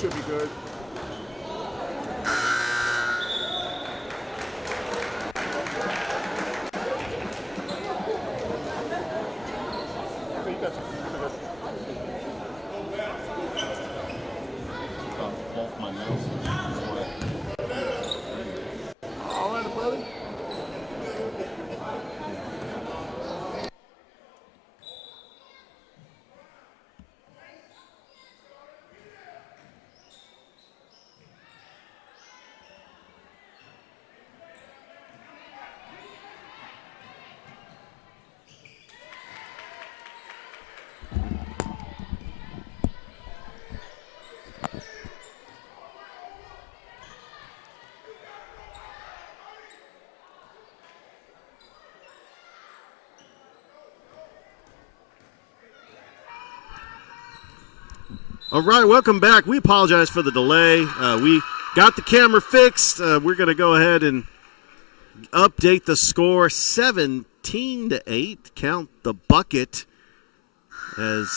should be good. All right, buddy. All right, welcome back. We apologize for the delay. We got the camera fixed. We're going to go ahead and update the score 17-8. Count the bucket as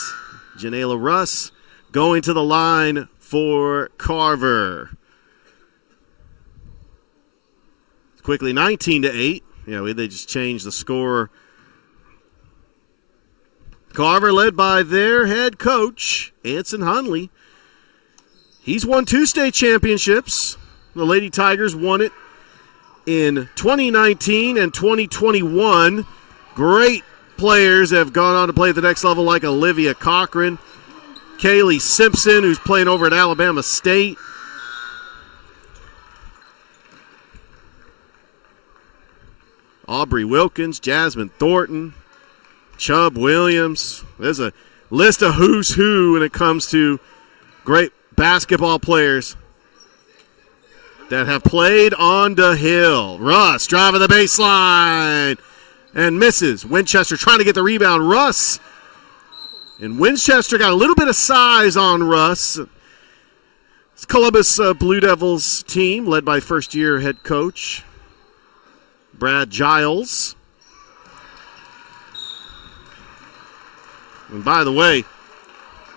Janela Russ going to the line for Carver. Quickly 19-8. They just changed the score. Carver led by their head coach, Anson Hunley. He's won 2 state championships. The Lady Tigers won it in 2019 and 2021. Great players have gone on to play at the next level, like Olivia Cochran, Kaylee Simpson, who's playing over at Alabama State. Aubrey Wilkins, Jasmine Thornton, Chubb Williams. There's a list of who's who when it comes to great basketball players that have played on the hill. Russ driving the baseline and misses. Winchester trying to get the rebound. Russ. And Winchester got a little bit of size on Russ. It's Columbus Blue Devils team led by first-year head coach Brad Giles. And by the way,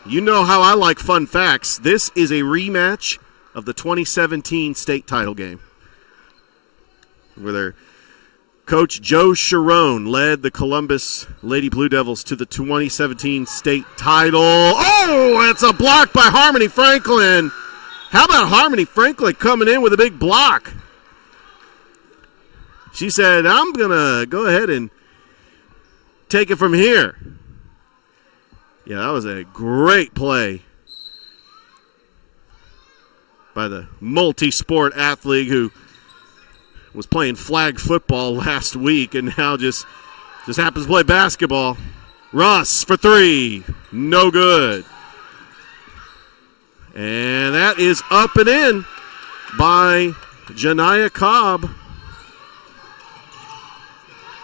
you know how I like fun facts. This is a rematch of the 2017 state title game, where their coach Joe Sharon led the Columbus Lady Blue Devils to the 2017 state title. Oh, it's a block by Harmony Franklin. How about Harmony Franklin coming in with a big block? She said, I'm going to go ahead and take it from here. Yeah, that was a great play by the multi-sport athlete who was playing flag football last week and now just happens to play basketball. Russ for 3. No good. And that is up and in by Janiyah Cobb.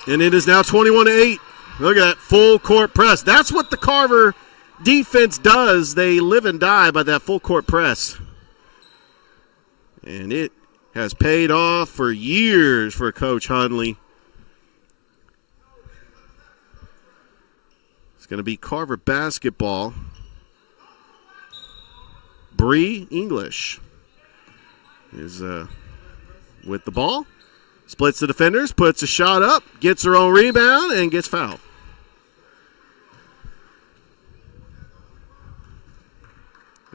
And it is now 21-8. Look at that full court press. That's what the Carver defense does. They live and die by that full court press. And it has paid off for years for Coach Hunley. It's going to be Carver basketball. Bree English is with the ball. Splits the defenders, puts a shot up, gets her own rebound, and gets fouled.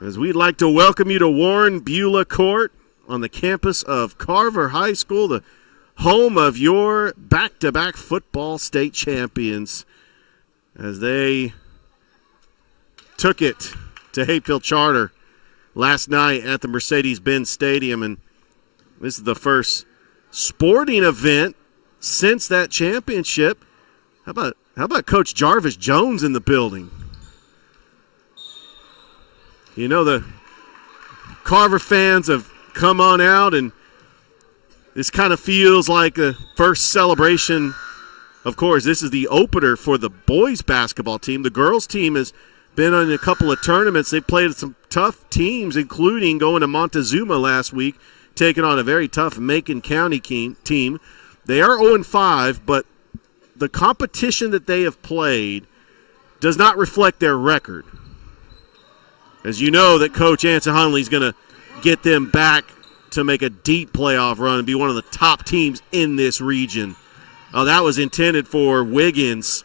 As we'd like to welcome you to Warren Beulah Court on the campus of Carver High School, the home of your back-to-back football state champions, as they took it to Hayfield Charter last night at the Mercedes-Benz Stadium. And this is the first sporting event since that championship. How about Coach Jarvis Jones in the building? You know, the Carver fans have come on out, and this kind of feels like a first celebration. Of course, this is the opener for the boys basketball team. The girls team has been on a couple of tournaments. They played some tough teams, including going to Montezuma last week, taking on a very tough Macon County team. They are 0-5, but the competition that they have played does not reflect their record. As you know that Coach Anson Hunley is going to get them back to make a deep playoff run and be one of the top teams in this region. Oh, that was intended for Wiggins.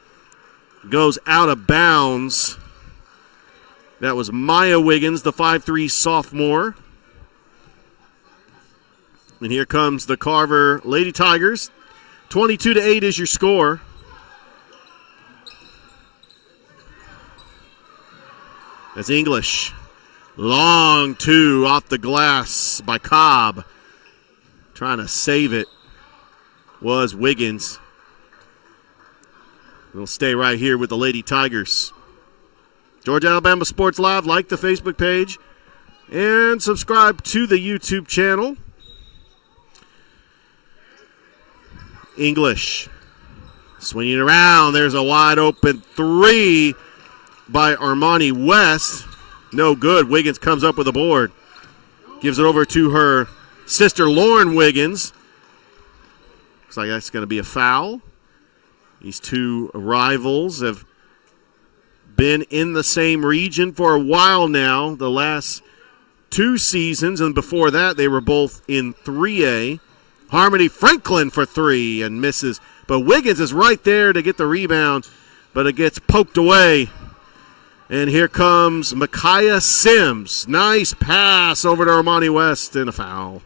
Goes out of bounds. That was Maya Wiggins, the 5'3" sophomore. And here comes the Carver Lady Tigers. 22-8 is your score. That's English. Long two off the glass by Cobb. Trying to save it was Wiggins. We'll stay right here with the Lady Tigers. Georgia Alabama Sports Live, like the Facebook page and subscribe to the YouTube channel. English swinging around. There's a wide open three by Armani West. No good. Wiggins comes up with a board. Gives it over to her sister Lauren Wiggins. Looks like that's going to be a foul. These two rivals have been in the same region for a while now, the last 2 seasons, and before that they were both in 3A. Harmony Franklin for 3 and misses. But Wiggins is right there to get the rebound, but it gets poked away. And here comes Micaiah Sims. Nice pass over to Armani West and a foul.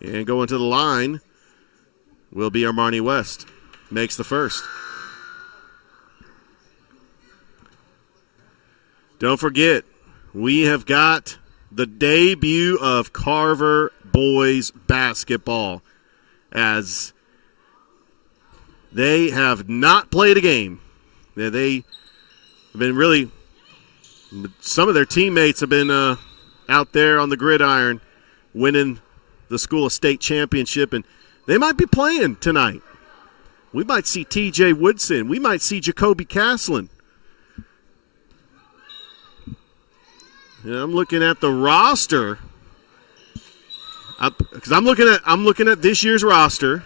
And going to the line will be Armani West. Makes the first. Don't forget, we have got the debut of Carver boys basketball, as they have not played a game. They have been really, some of their teammates have been out there on the gridiron winning the school of state championship, and they might be playing tonight. We might see TJ Woodson. We might see Jacoby Caslin. Yeah, I'm looking at the roster, because I'm looking at this year's roster.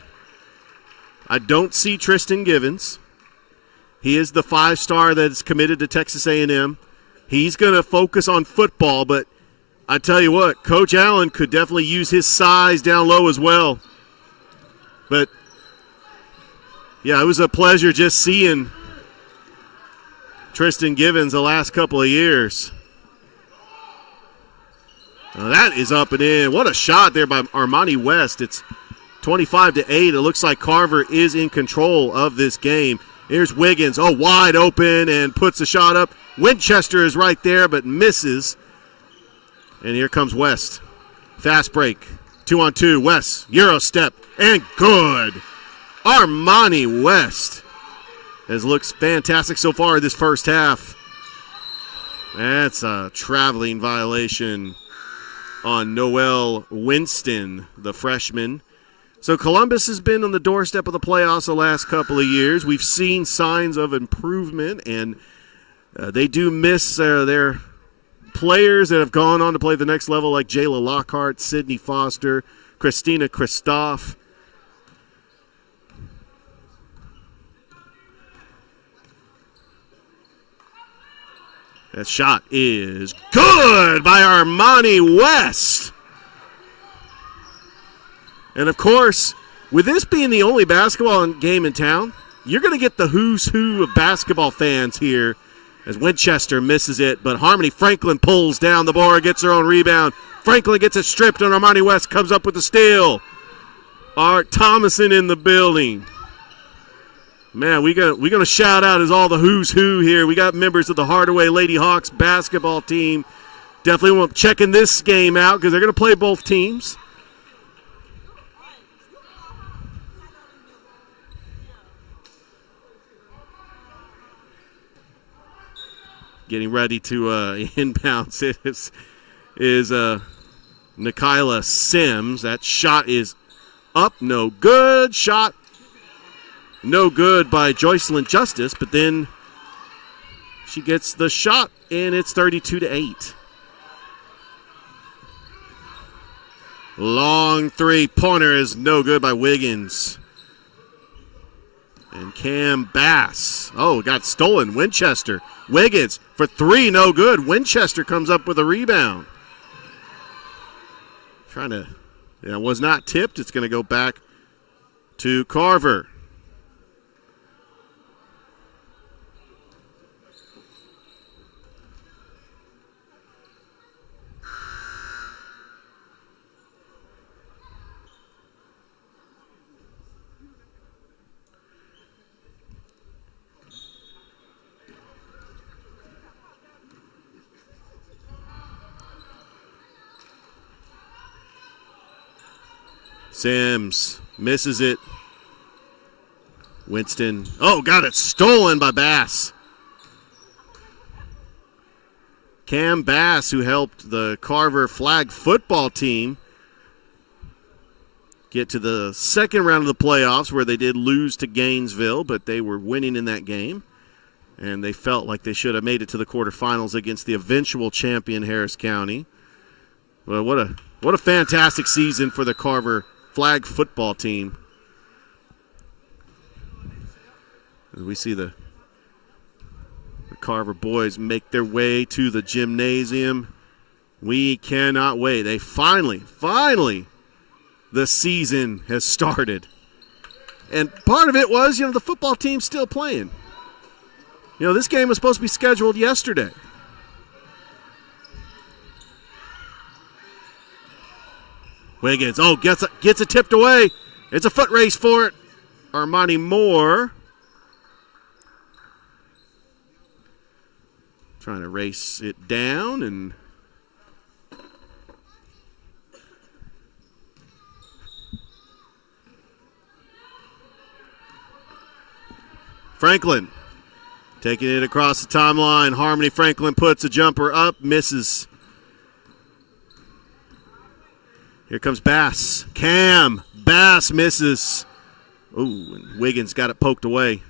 I don't see Tristan Givens. He is the 5-star that is committed to Texas A&M. He's going to focus on football, but I tell you what, Coach Allen could definitely use his size down low as well. But, yeah, it was a pleasure just seeing Tristan Givens the last couple of years. Now that is up and in. What a shot there by Armani West. It's 25-8. It looks like Carver is in control of this game. Here's Wiggins. Oh, wide open and puts the shot up. Winchester is right there but misses. And here comes West. Fast break. 2-on-2. West. Euro step. And good. Armani West has looked fantastic so far in this first half. That's a traveling violation on Noel Winston, the freshman. So Columbus has been on the doorstep of the playoffs the last couple of years. We've seen signs of improvement, and they do miss their players that have gone on to play the next level, like Jayla Lockhart, Sydney Foster, Christina Kristoff. That shot is good by Armani West. And, of course, with this being the only basketball game in town, you're going to get the who's who of basketball fans here as Winchester misses it. But Harmony Franklin pulls down the board, gets her own rebound. Franklin gets it stripped, and Armani West comes up with the steal. Art Thomason in the building. Man, we're gonna shout out as all the who's who here. We got members of the Hardaway Lady Hawks basketball team. Definitely want checking this game out because they're gonna play both teams. Getting ready to inbounds is Nikayla Sims. That shot is up, no good. Shot no good by Joycelyn Justice, but then She gets the shot, and it's 32-8. Long three-pointer is no good by Wiggins. And Cam Bass. Oh, got stolen. Winchester. Wiggins for three, no good. Winchester comes up with a rebound. Was not tipped. It's going to go back to Carver. Sims misses it. Winston. Oh, got it stolen by Bass. Cam Bass, who helped the Carver flag football team get to the second round of the playoffs, where they did lose to Gainesville, but they were winning in that game. And they felt like they should have made it to the quarterfinals against the eventual champion Harris County. Well, what a fantastic season for the Carver flag football team. We see the Carver boys make their way to the gymnasium. We cannot wait. They finally, the season has started. And part of it was, the football team's still playing. This game was supposed to be scheduled yesterday. Wiggins, gets it tipped away. It's a foot race for it. Armani Moore trying to race it down, and Franklin taking it across the timeline. Harmony Franklin puts a jumper up, misses. Here comes Bass. Cam Bass misses. Ooh, and Wiggins got it poked away.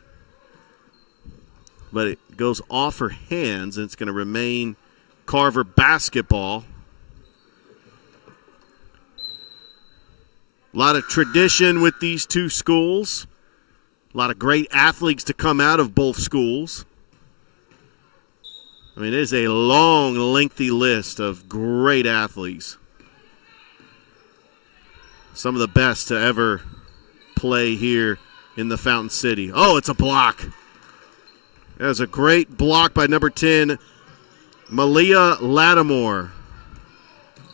But it goes off her hands, and it's going to remain Carver basketball. A lot of tradition with these two schools. A lot of great athletes to come out of both schools. It is a long, lengthy list of great athletes. Some of the best to ever play here in the Fountain City. Oh, it's a block. That was a great block by number 10, Malia Lattimore.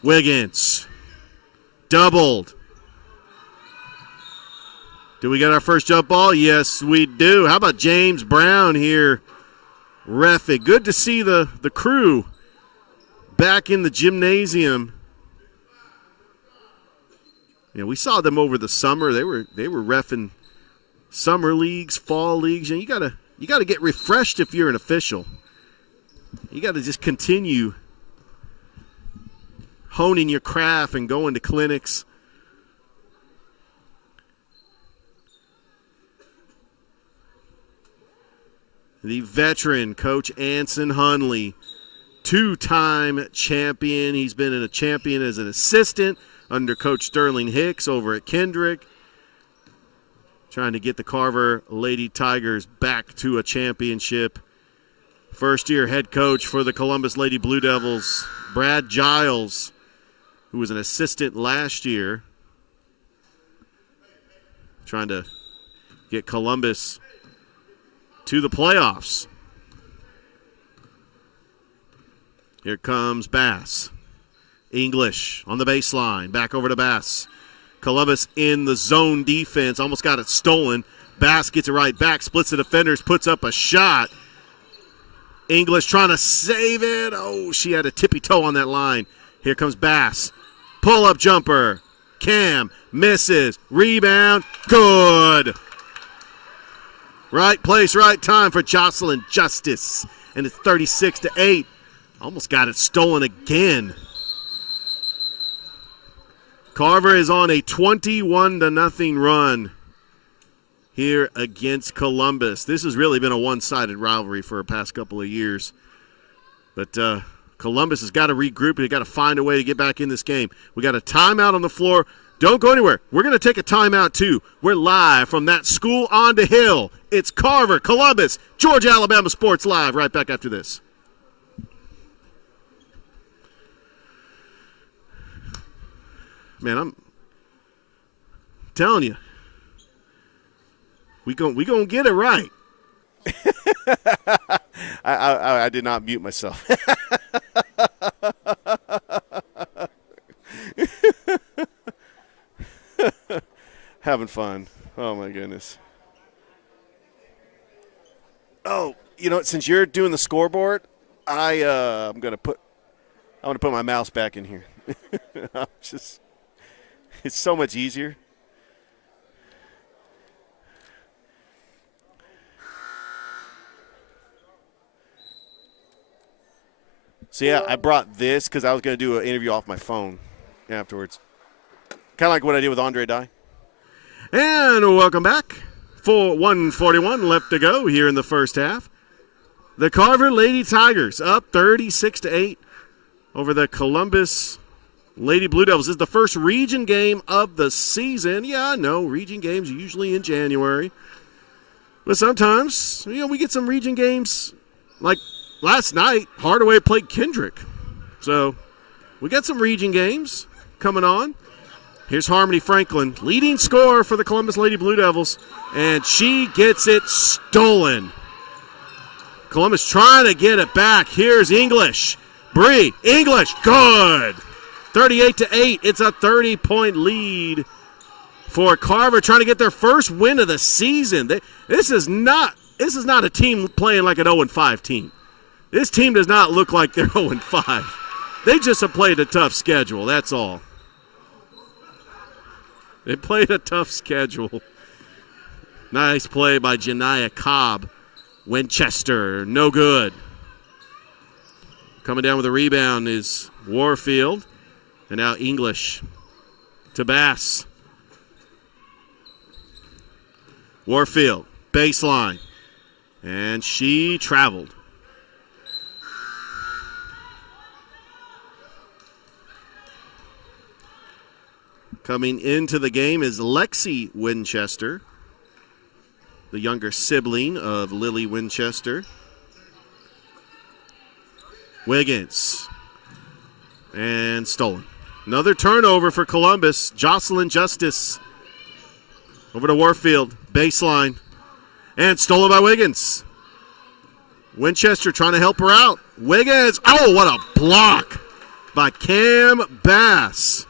Wiggins. Doubled. Do we get our first jump ball? Yes, we do. How about James Brown here reffing? Good to see the crew back in the gymnasium. We saw them over the summer. They were reffing summer leagues, fall leagues. You gotta get refreshed if you're an official. You got to just continue honing your craft and going to clinics. The veteran, Coach Anson Hunley, two-time champion. He's been a champion as an assistant under Coach Sterling Hicks over at Kendrick. Trying to get the Carver Lady Tigers back to a championship. First-year head coach for the Columbus Lady Blue Devils, Brad Giles, who was an assistant last year. Trying to get Columbus to the playoffs. Here comes Bass. English on the baseline. Back over to Bass. Columbus in the zone defense. Almost got it stolen. Bass gets it right back. Splits the defenders. Puts up a shot. English trying to save it. Oh, she had a tippy toe on that line. Here comes Bass. Pull-up jumper. Cam misses. Rebound. Good. Right place, right time for Jocelyn Justice. And it's 36-8. Almost got it stolen again. Carver is on a 21-0 run. here against Columbus. This has really been a one-sided rivalry for the past couple of years. But Columbus has got to regroup. They've got to find a way to get back in this game. We got a timeout on the floor. Don't go anywhere. We're going to take a timeout, too. We're live from that school on the hill. It's Carver, Columbus, Georgia, Alabama Sports Live. Right back after this. Man, I'm telling you, we gonna get it right. I did not mute myself. Having fun. Oh, my goodness. Oh, since you're doing the scoreboard, I'm going to put my mouse back in here. It's so much easier. So, yeah, I brought this because I was going to do an interview off my phone afterwards. Kind of like what I did with Andre Dye. And welcome back. 1:41 left to go here in the first half. The Carver Lady Tigers up 36-8 over the Columbus Lady Blue Devils. This is the first region game of the season. Yeah, I know, region games are usually in January. But sometimes, we get some region games. Like last night, Hardaway played Kendrick. So we got some region games coming on. Here's Harmony Franklin, leading scorer for the Columbus Lady Blue Devils, and she gets it stolen. Columbus trying to get it back. Here's English. Bree, English, good. 38-8. It's a 30-point lead for Carver, trying to get their first win of the season. This is not a team playing like an 0-5 team. This team does not look like they're 0-5. They just have played a tough schedule, that's all. They played a tough schedule. Nice play by Janiah Cobb. Winchester, no good. Coming down with a rebound is Warfield. And now English to Bass. Warfield, baseline. And she traveled. Coming into the game is Lexi Winchester, the younger sibling of Lily Winchester. Wiggins. And stolen. Another turnover for Columbus. Jocelyn Justice. Over to Warfield. Baseline. And stolen by Wiggins. Winchester trying to help her out. Wiggins. Oh, what a block by Cam Bass.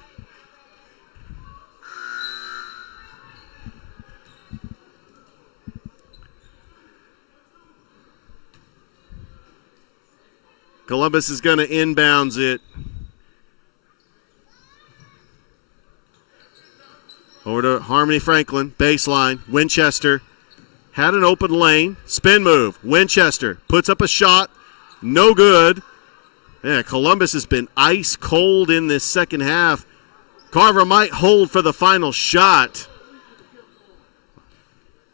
Columbus is going to inbounds it. Over to Harmony Franklin, baseline. Winchester had an open lane. Spin move. Winchester puts up a shot. No good. Yeah, Columbus has been ice cold in this second half. Carver might hold for the final shot.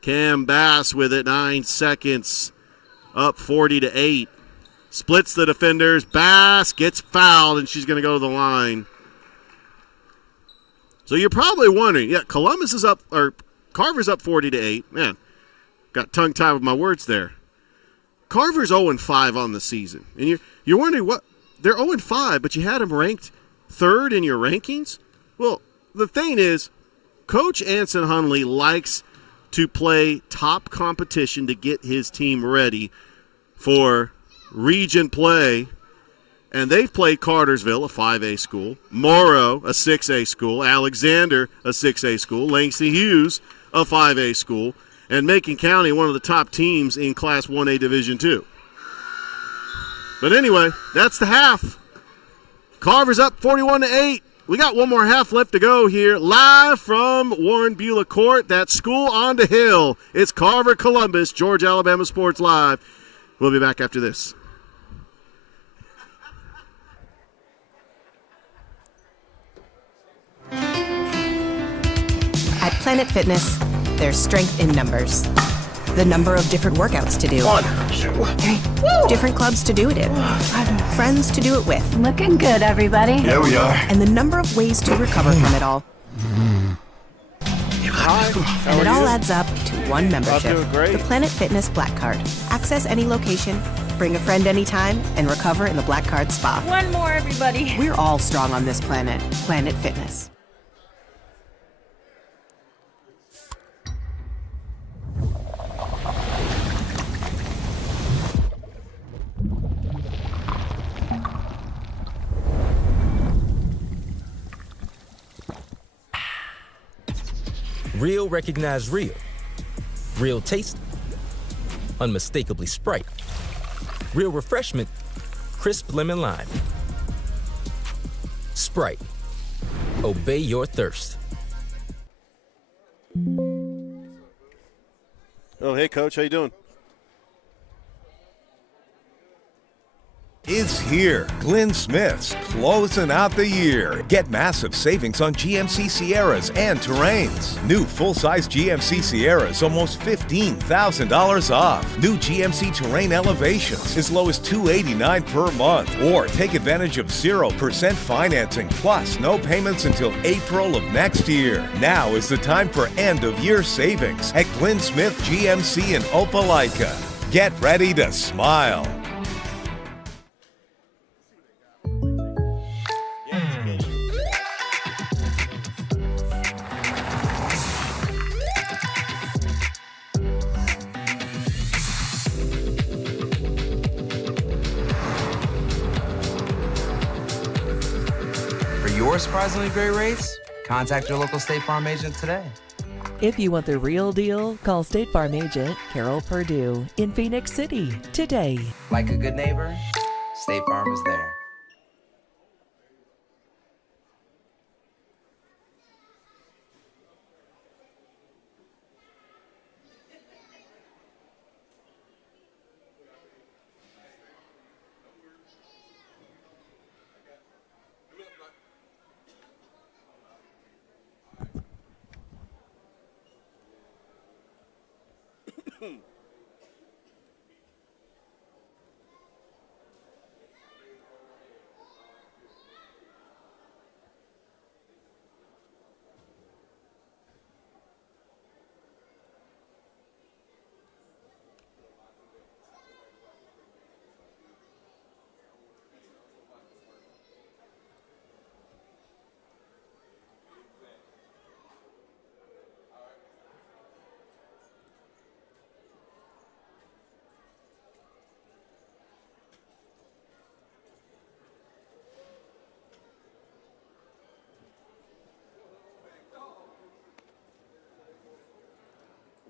Cam Bass with it, 9 seconds. Up 40-8. Splits the defenders. Bass gets fouled, and she's going to go to the line. So you're probably wondering, Columbus is up, or Carver's up 40-8. Man, got tongue-tied with my words there. Carver's 0-5 on the season. And you're wondering, what? They're 0-5, but you had them ranked third in your rankings? Well, the thing is, Coach Anson Hunley likes to play top competition to get his team ready for region play, and they've played Cartersville, a 5A school, Morrow, a 6A school, Alexander, a 6A school, Langston Hughes, a 5A school, and Macon County, one of the top teams in Class 1A Division II. But anyway, that's the half. Carver's up 41-8. We got one more half left to go here. Live from Warren Beulah Court, that school on the hill. It's Carver Columbus, Georgia Alabama Sports Live. We'll be back after this. At Planet Fitness, there's strength in numbers. The number of different workouts to do. 1, 2, 3. Woo! Different clubs to do it in. Friends to do it with. Looking good, everybody. There we are. And the number of ways to recover from it all. And it all adds up to one membership. doing great. The Planet Fitness Black Card. Access any location, bring a friend anytime, and recover in the Black Card Spa. One more, everybody. We're all strong on this planet. Planet Fitness. Real recognize real. Real taste, unmistakably Sprite. Real refreshment, crisp lemon lime. Sprite, obey your thirst. Oh, hey, Coach. How you doing? Is here. Glenn Smith's closing out the year. Get massive savings on GMC Sierras and Terrains. New full-size GMC Sierras almost $15,000 off. New GMC Terrain Elevations as low as $289 per month. Or take advantage of 0% financing plus no payments until April of next year. Now is the time for end-of-year savings at Glenn Smith GMC in Opelika. Get ready to smile. For your surprisingly great rates, contact your local State Farm agent today. If you want the real deal, call State Farm agent Carol Purdue in Phoenix City today. Like a good neighbor, State Farm is there.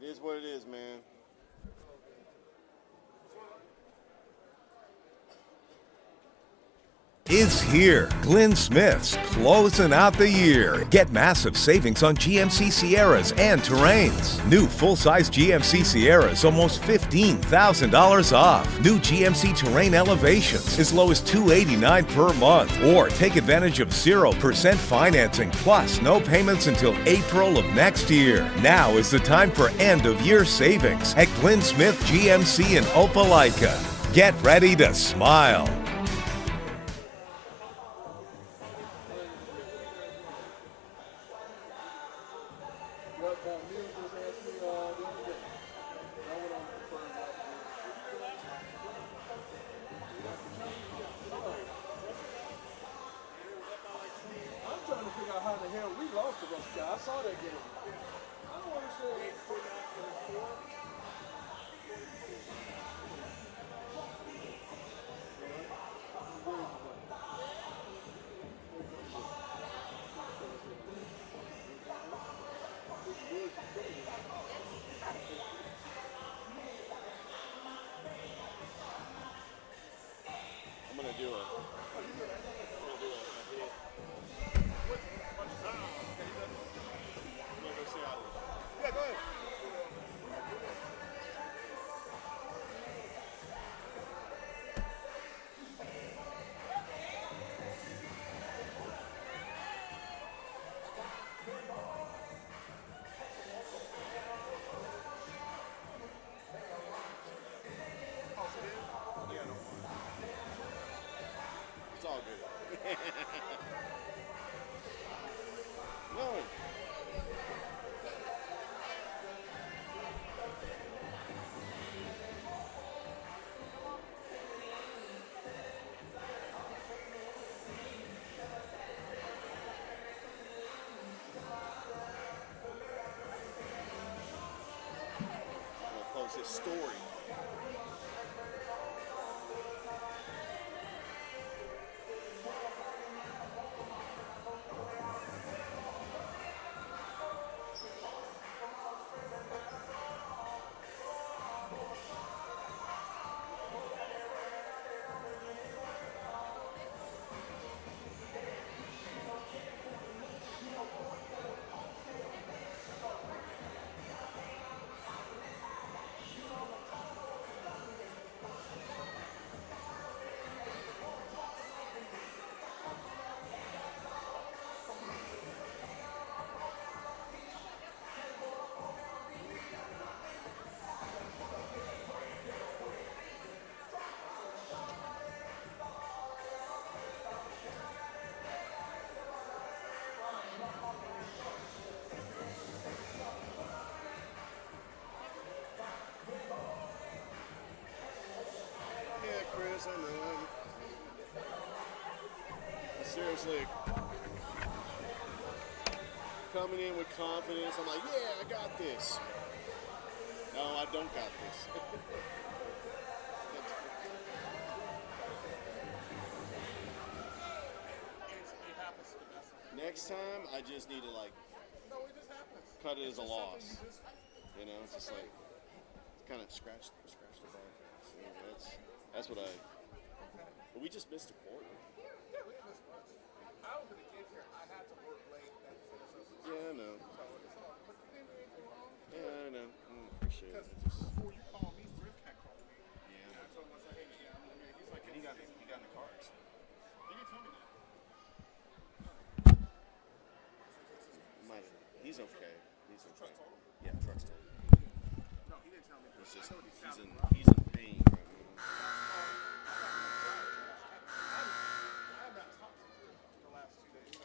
It is what it is, man. Is here. Glenn Smith's closing out the year. Get massive savings on GMC Sierras and Terrains. New full-size GMC Sierras almost $15,000 off. New GMC Terrain Elevations as low as $289 per month. Or take advantage of 0% financing plus no payments until April of next year. Now is the time for end-of-year savings at Glenn Smith GMC in Opelika. Get ready to smile. No. I'll close his story. Yeah, Chris, I know. Seriously, coming in with confidence, I'm like, yeah, I got this. No, I don't got this. Next time, I just need to cut it as a loss. You know, it's just like kind of scratch the ball. So that's what I. But we just missed a quarter. Yeah, I know. Yeah, I know. Appreciate it. Before you call me, Thrift can't call me. Yeah. So I was like, hey, yeah, he's like, He got in the cards. He didn't tell me that. He's okay. He's okay. Yeah, truck's total. No, he didn't tell me that. It's just I know he's in pain right now. I have not talked to him the last 2 days.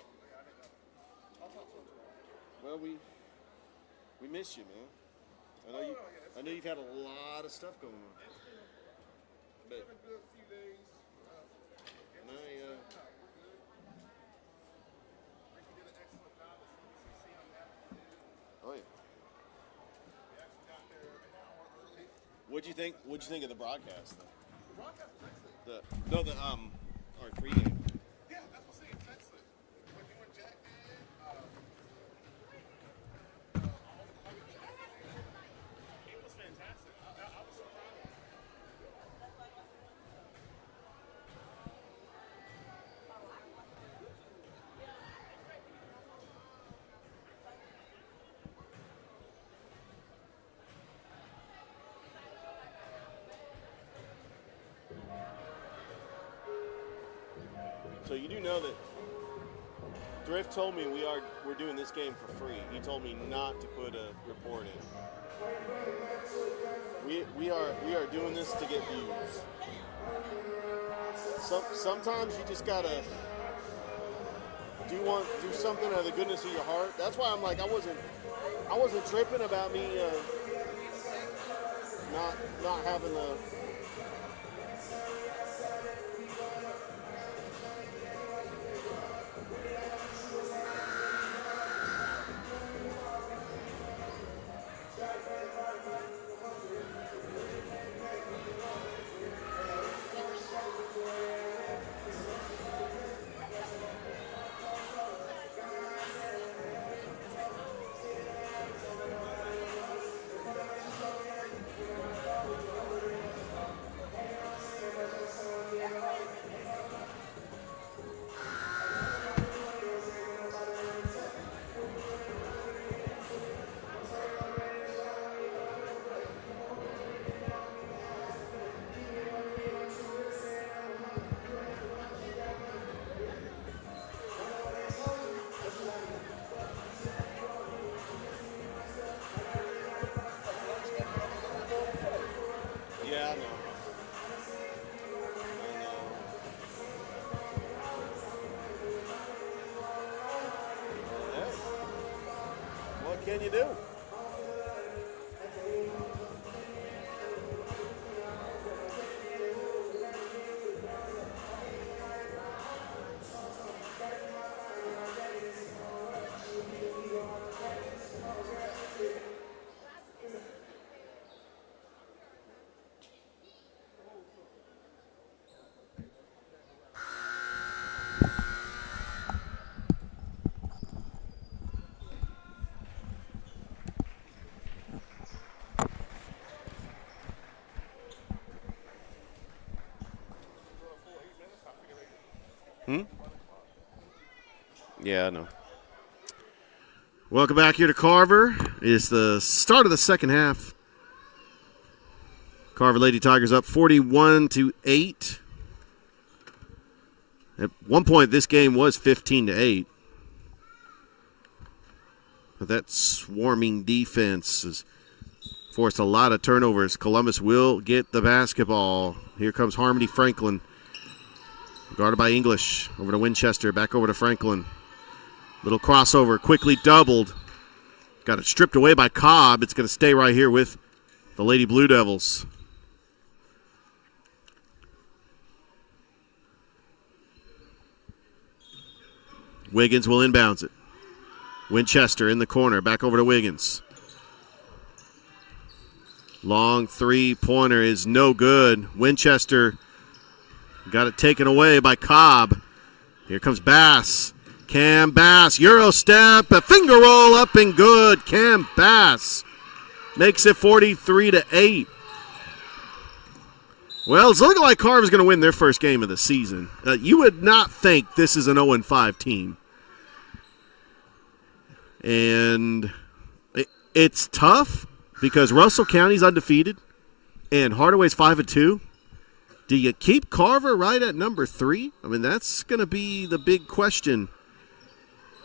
I'll talk to him tomorrow. Well, we miss you, man. I know you've had a lot of stuff going on. But It's been a good few days. and I Ricky did an excellent job at CBCC on that. oh yeah. We actually got there an hour early. What'd you think of the broadcast though? The broadcast was excellent. Our pregame. Yeah, that's what I'm saying. It's excellent. What you and Jack did, it was fantastic. I was so proud of it. So you do know that Thrift told me we're doing this game for free. He told me not to put a report in. We are doing this to get views. Sometimes you just gotta do something out of the goodness of your heart. That's why I'm like I wasn't tripping about me not having the. can you do? Yeah, I know. Welcome back here to Carver. It's the start of the second half. Carver Lady Tigers up 41-8. At one point, this game was 15-8. But that swarming defense has forced a lot of turnovers. Columbus will get the basketball. Here comes Harmony Franklin. Guarded by English. Over to Winchester. Back over to Franklin. Little crossover. Quickly doubled. Got it stripped away by Cobb. It's going to stay right here with the Lady Blue Devils. Wiggins will inbounds it. Winchester in the corner. Back over to Wiggins. Long three-pointer is no good. Winchester got it taken away by Cobb. Here comes Bass. Cam Bass, Euro step, a finger roll up and good. Cam Bass makes it 43-8. Well, it's looking like Carver's going to win their first game of the season. You would not think this is an 0-5 team. And it's tough because Russell County's undefeated and Hardaway's 5-2. Do you keep Carver right at number 3? I mean, that's going to be the big question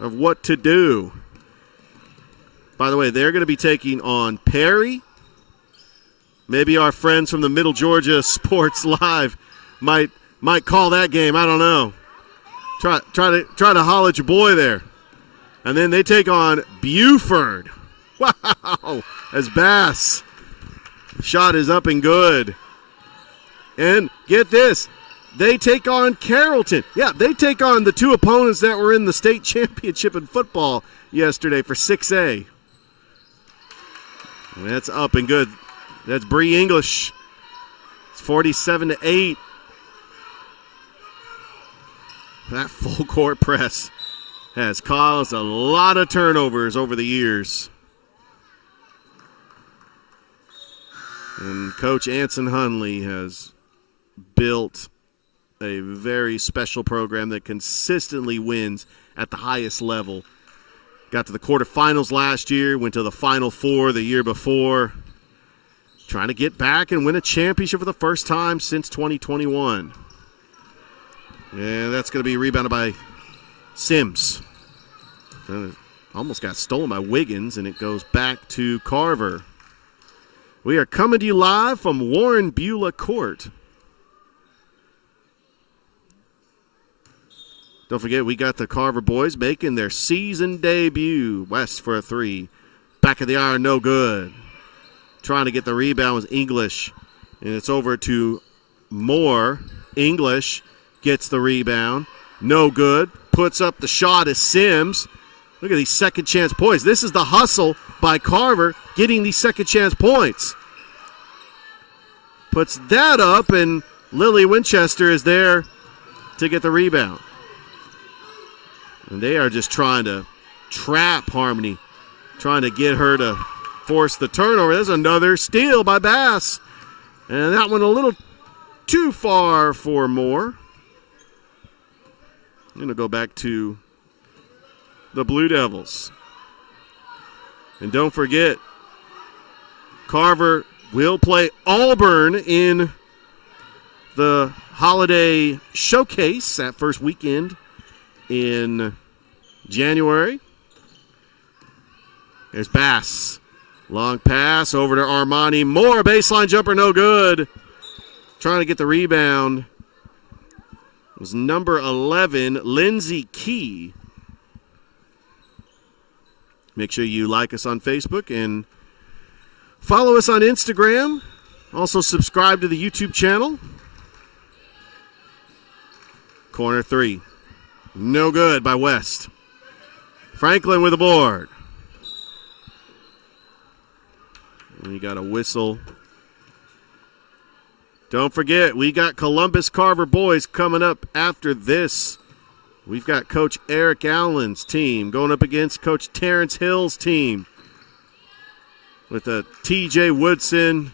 of what to do. By the way, they're going to be taking on Perry. Maybe our friends from the Middle Georgia Sports Live might call that game. I don't know. Try to holler at your boy there. And then they take on Buford. Wow! As Bass shot is up and good. And get this, they take on Carrollton. Yeah, they take on the two opponents that were in the state championship in football yesterday for 6A. And that's up and good. That's Bree English. It's 47-8. That full court press has caused a lot of turnovers over the years. And Coach Anson Hunley has built a very special program that consistently wins at the highest level. Got to the quarterfinals last year, went to the Final Four the year before. Trying to get back and win a championship for the first time since 2021. And that's going to be rebounded by Sims. Almost got stolen by Wiggins, and it goes back to Carver. We are coming to you live from Warren Beulah Court. Don't forget, we got the Carver boys making their season debut. West for a three. Back of the iron, no good. Trying to get the rebound was English. And it's over to Moore. English gets the rebound. No good. Puts up the shot as Sims. Look at these second chance points. This is the hustle by Carver getting these second chance points. Puts that up, and Lily Winchester is there to get the rebound. And they are just trying to trap Harmony, trying to get her to force the turnover. There's another steal by Bass. And that one a little too far for Moore. I'm going to go back to the Blue Devils. And don't forget, Carver will play Auburn in the holiday showcase that first weekend in January. There's Bass. Long pass over to Armani Moore. Baseline jumper, no good. Trying to get the rebound. It was number 11, Lindsey Key. Make sure you like us on Facebook and follow us on Instagram. Also subscribe to the YouTube channel. Corner 3. No good by West. Franklin with a board. And you got a whistle. Don't forget, we got Columbus Carver boys coming up after this. We've got Coach Eric Allen's team going up against Coach Terrence Hill's team with a TJ Woodson.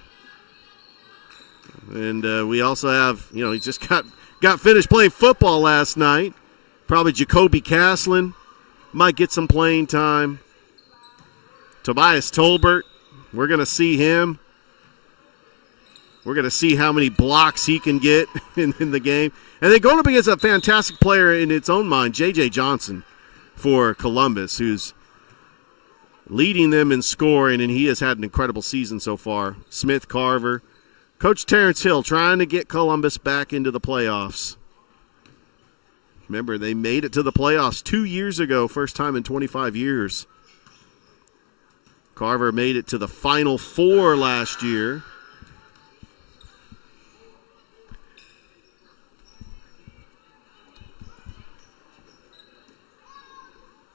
And we also have, he just got finished playing football last night. Probably Jacoby Caslin might get some playing time. Tobias Tolbert, we're going to see him. We're going to see how many blocks he can get in the game. And then going up against a fantastic player in its own mind, J.J. Johnson for Columbus, who's leading them in scoring, and he has had an incredible season so far. Smith Carver. Coach Terrence Hill trying to get Columbus back into the playoffs. Remember, they made it to the playoffs 2 years ago, first time in 25 years. Carver made it to the Final Four last year.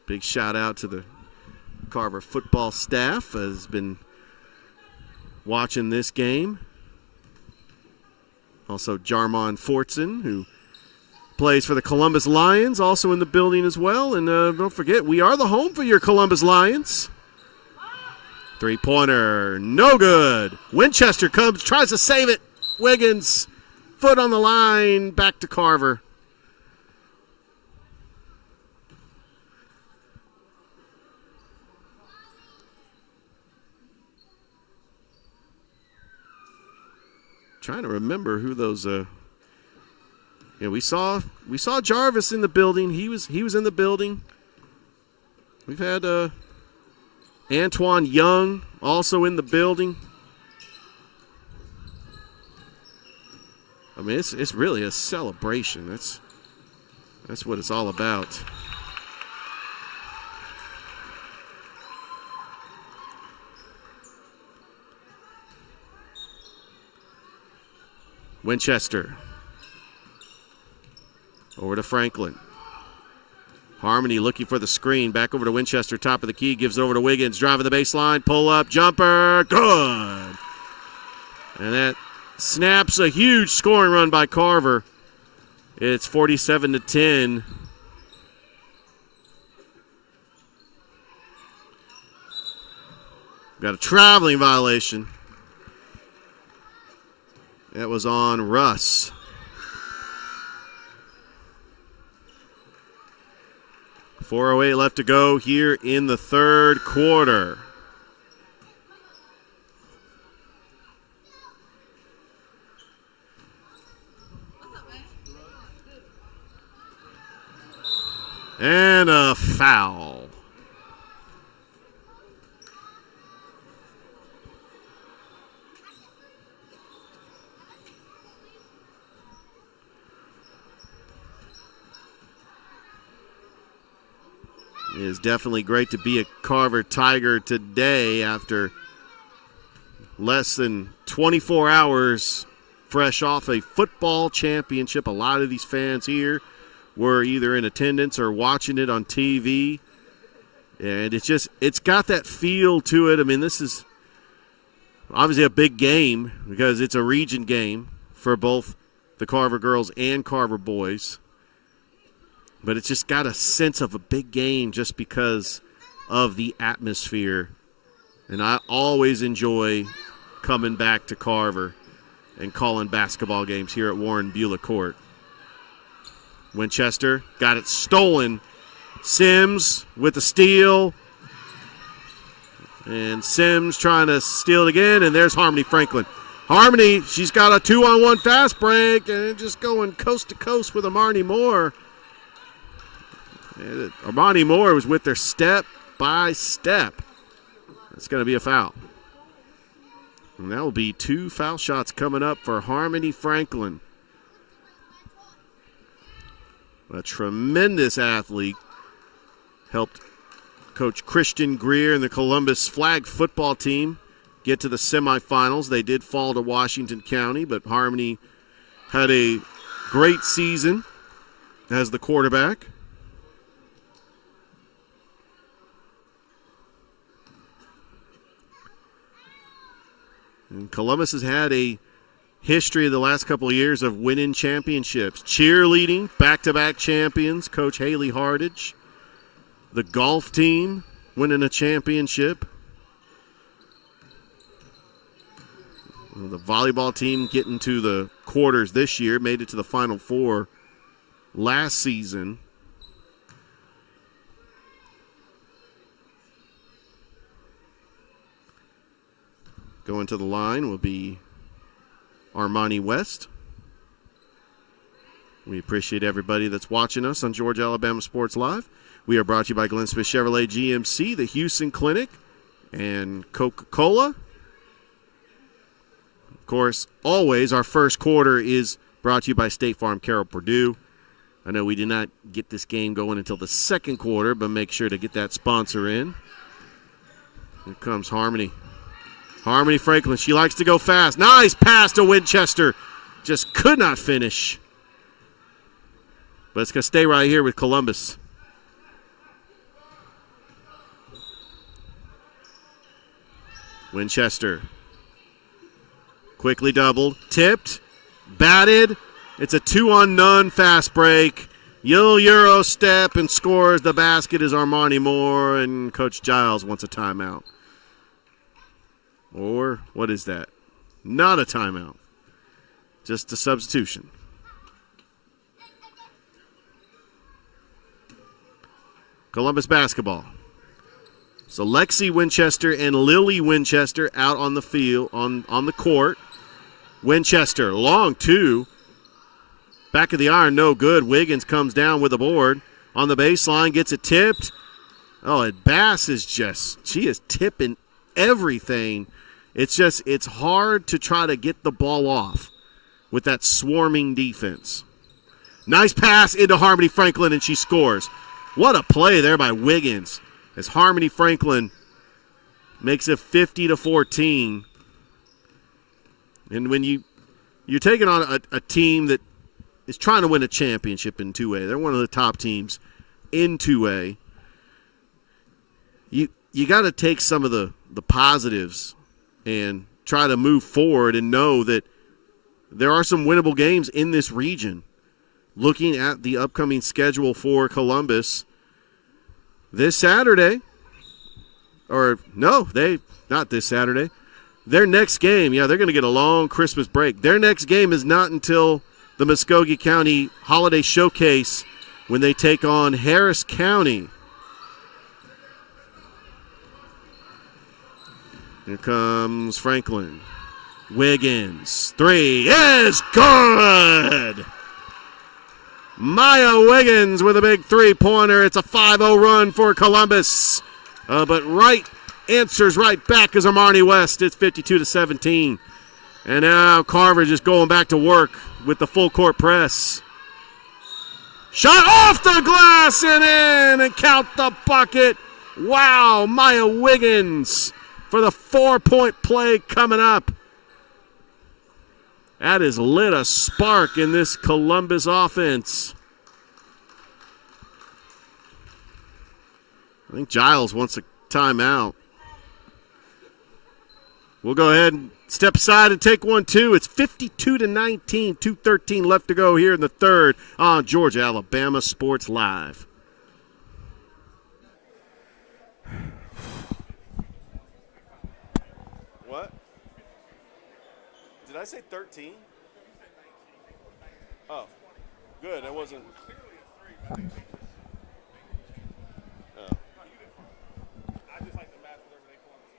Big shout out to the Carver football staff has been watching this game. Also Jarmon Fortson, who plays for the Columbus Lions, also in the building as well. And don't forget, we are the home for your Columbus Lions. Three-pointer, no good. Winchester comes, tries to save it. Wiggins, foot on the line, back to Carver. Trying to remember who those we saw Jarvis in the building. He was in the building. We've had Antoine Young also in the building. I mean, it's really a celebration. That's what it's all about. Winchester. Over to Franklin. Harmony looking for the screen. Back over to Winchester, top of the key. Gives it over to Wiggins. Driving the baseline. Pull up. Jumper. Good. And that snaps a huge scoring run by Carver. It's 47-10. Got a traveling violation. That was on Russ. .408 left to go here in the third quarter. And a foul. It is definitely great to be a Carver Tiger today after less than 24 hours fresh off a football championship. A lot of these fans here were either in attendance or watching it on TV. And it's got that feel to it. I mean, this is obviously a big game because it's a region game for both the Carver girls and Carver boys. But it's just got a sense of a big game just because of the atmosphere. And I always enjoy coming back to Carver and calling basketball games here at Warren Beulah Court. Winchester got it stolen. Sims with the steal. And Sims trying to steal it again. And there's Harmony Franklin. Harmony, she's got a 2-on-1 fast break. And just going coast to coast with Armani Moore. Armani Moore was with her step by step. It's going to be a foul. And that will be 2 foul shots coming up for Harmony Franklin. A tremendous athlete. Helped Coach Christian Greer and the Columbus flag football team get to the semifinals. They did fall to Washington County, but Harmony had a great season as the quarterback. And Columbus has had a history of the last couple of years of winning championships. Cheerleading, back-to-back champions, Coach Haley Hardage. The golf team winning a championship. The volleyball team getting to the quarters this year, made it to the Final Four last season. Going to the line will be Armani West. We appreciate everybody that's watching us on Georgia Alabama Sports Live. We are brought to you by Glenn Smith Chevrolet GMC, the Houston Clinic, and Coca-Cola. Of course, always our first quarter is brought to you by State Farm Carroll Purdue. I know we did not get this game going until the second quarter, but make sure to get that sponsor in. Here comes Harmony. Harmony Franklin, she likes to go fast. Nice pass to Winchester. Just could not finish. But it's going to stay right here with Columbus. Winchester. Quickly doubled. Tipped. Batted. It's a 2-on-none fast break. You'll Euro step and scores the basket is Armani Moore, and Coach Giles wants a timeout. Or what is that? Not a timeout. Just a substitution. Columbus basketball. So Lexi Winchester and Lily Winchester out on the field, on the court. Winchester, long two. Back of the iron, no good. Wiggins comes down with the board. On the baseline, gets it tipped. Oh, and Bass is she is tipping everything. It's hard to try to get the ball off with that swarming defense. Nice pass into Harmony Franklin, and she scores. What a play there by Wiggins as Harmony Franklin makes it 50-14. And when you're taking on a team that is trying to win a championship in 2A, they're one of the top teams in 2A. You got to take some of the positives and try to move forward and know that there are some winnable games in this region. Looking at the upcoming schedule for Columbus this Saturday, not this Saturday. Their next game, they're going to get a long Christmas break. Their next game is not until the Muskogee County Holiday Showcase when they take on Harris County. Here comes Franklin. Wiggins. Three is good. Maya Wiggins with a big three-pointer. It's a 5-0 run for Columbus. But answers right back is Armani West. It's 52-17. And now Carver just going back to work with the full court press. Shot off the glass and in, and count the bucket. Wow, Maya Wiggins for the 4-point play coming up. That has lit a spark in this Columbus offense. I think Giles wants a timeout. We'll go ahead and step aside and take one, too. It's 52-19, 2:13 left to go here in the third on Georgia Alabama Sports Live. What? Did I say 13? Oh, good. I wasn't. Oh.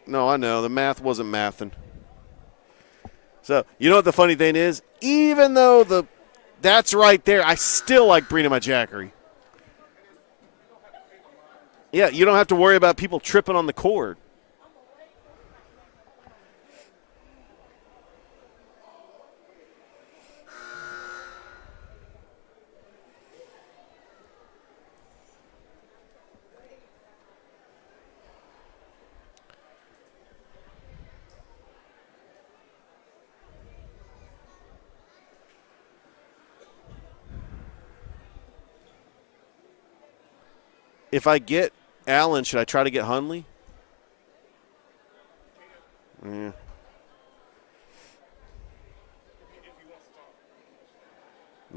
No, I know. The math wasn't mathing. So, you know what the funny thing is? Even though that's right there, I still like Brina Majackery. Yeah, you don't have to worry about people tripping on the cord. if I get Allen, should I try to get Hundley? Yeah.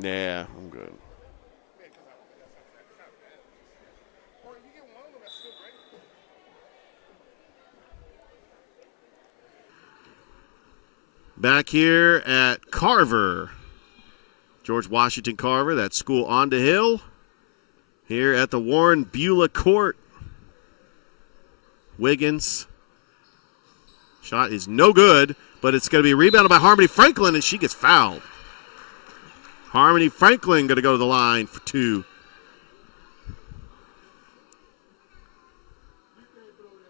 Yeah, I'm good. Back here at Carver. George Washington Carver, that school on the hill. Here at the Warren Beulah Court. Wiggins. Shot is no good, but it's going to be rebounded by Harmony Franklin, and she gets fouled. Harmony Franklin going to go to the line for 2.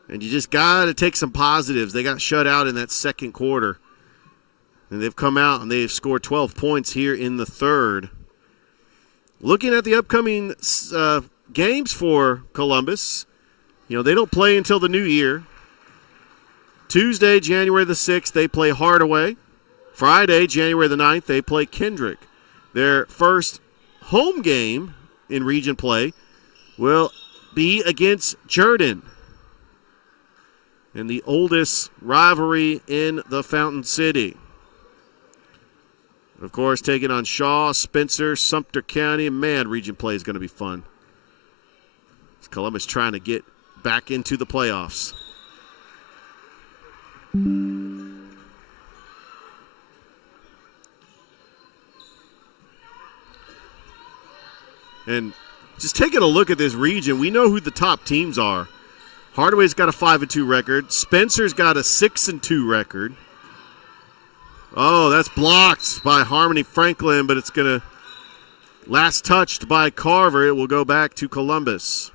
And you just got to take some positives. They got shut out in that second quarter. And they've come out and they've scored 12 points here in the third. Looking at the upcoming games for Columbus, they don't play until the new year. Tuesday, January the 6th, they play Hardaway. Friday, January the 9th, they play Kendrick. Their first home game in region play will be against Jordan. And the oldest rivalry in the Fountain City. Of course, taking on Shaw, Spencer, Sumter County. Man, region play is going to be fun. It's Columbus trying to get back into the playoffs. And just taking a look at this region, we know who the top teams are. Hardaway's got a 5-2 record. Spencer's got a 6-2 record. Oh, that's blocked by Harmony Franklin, but it's going to last touched by Carver. It will go back to Columbus.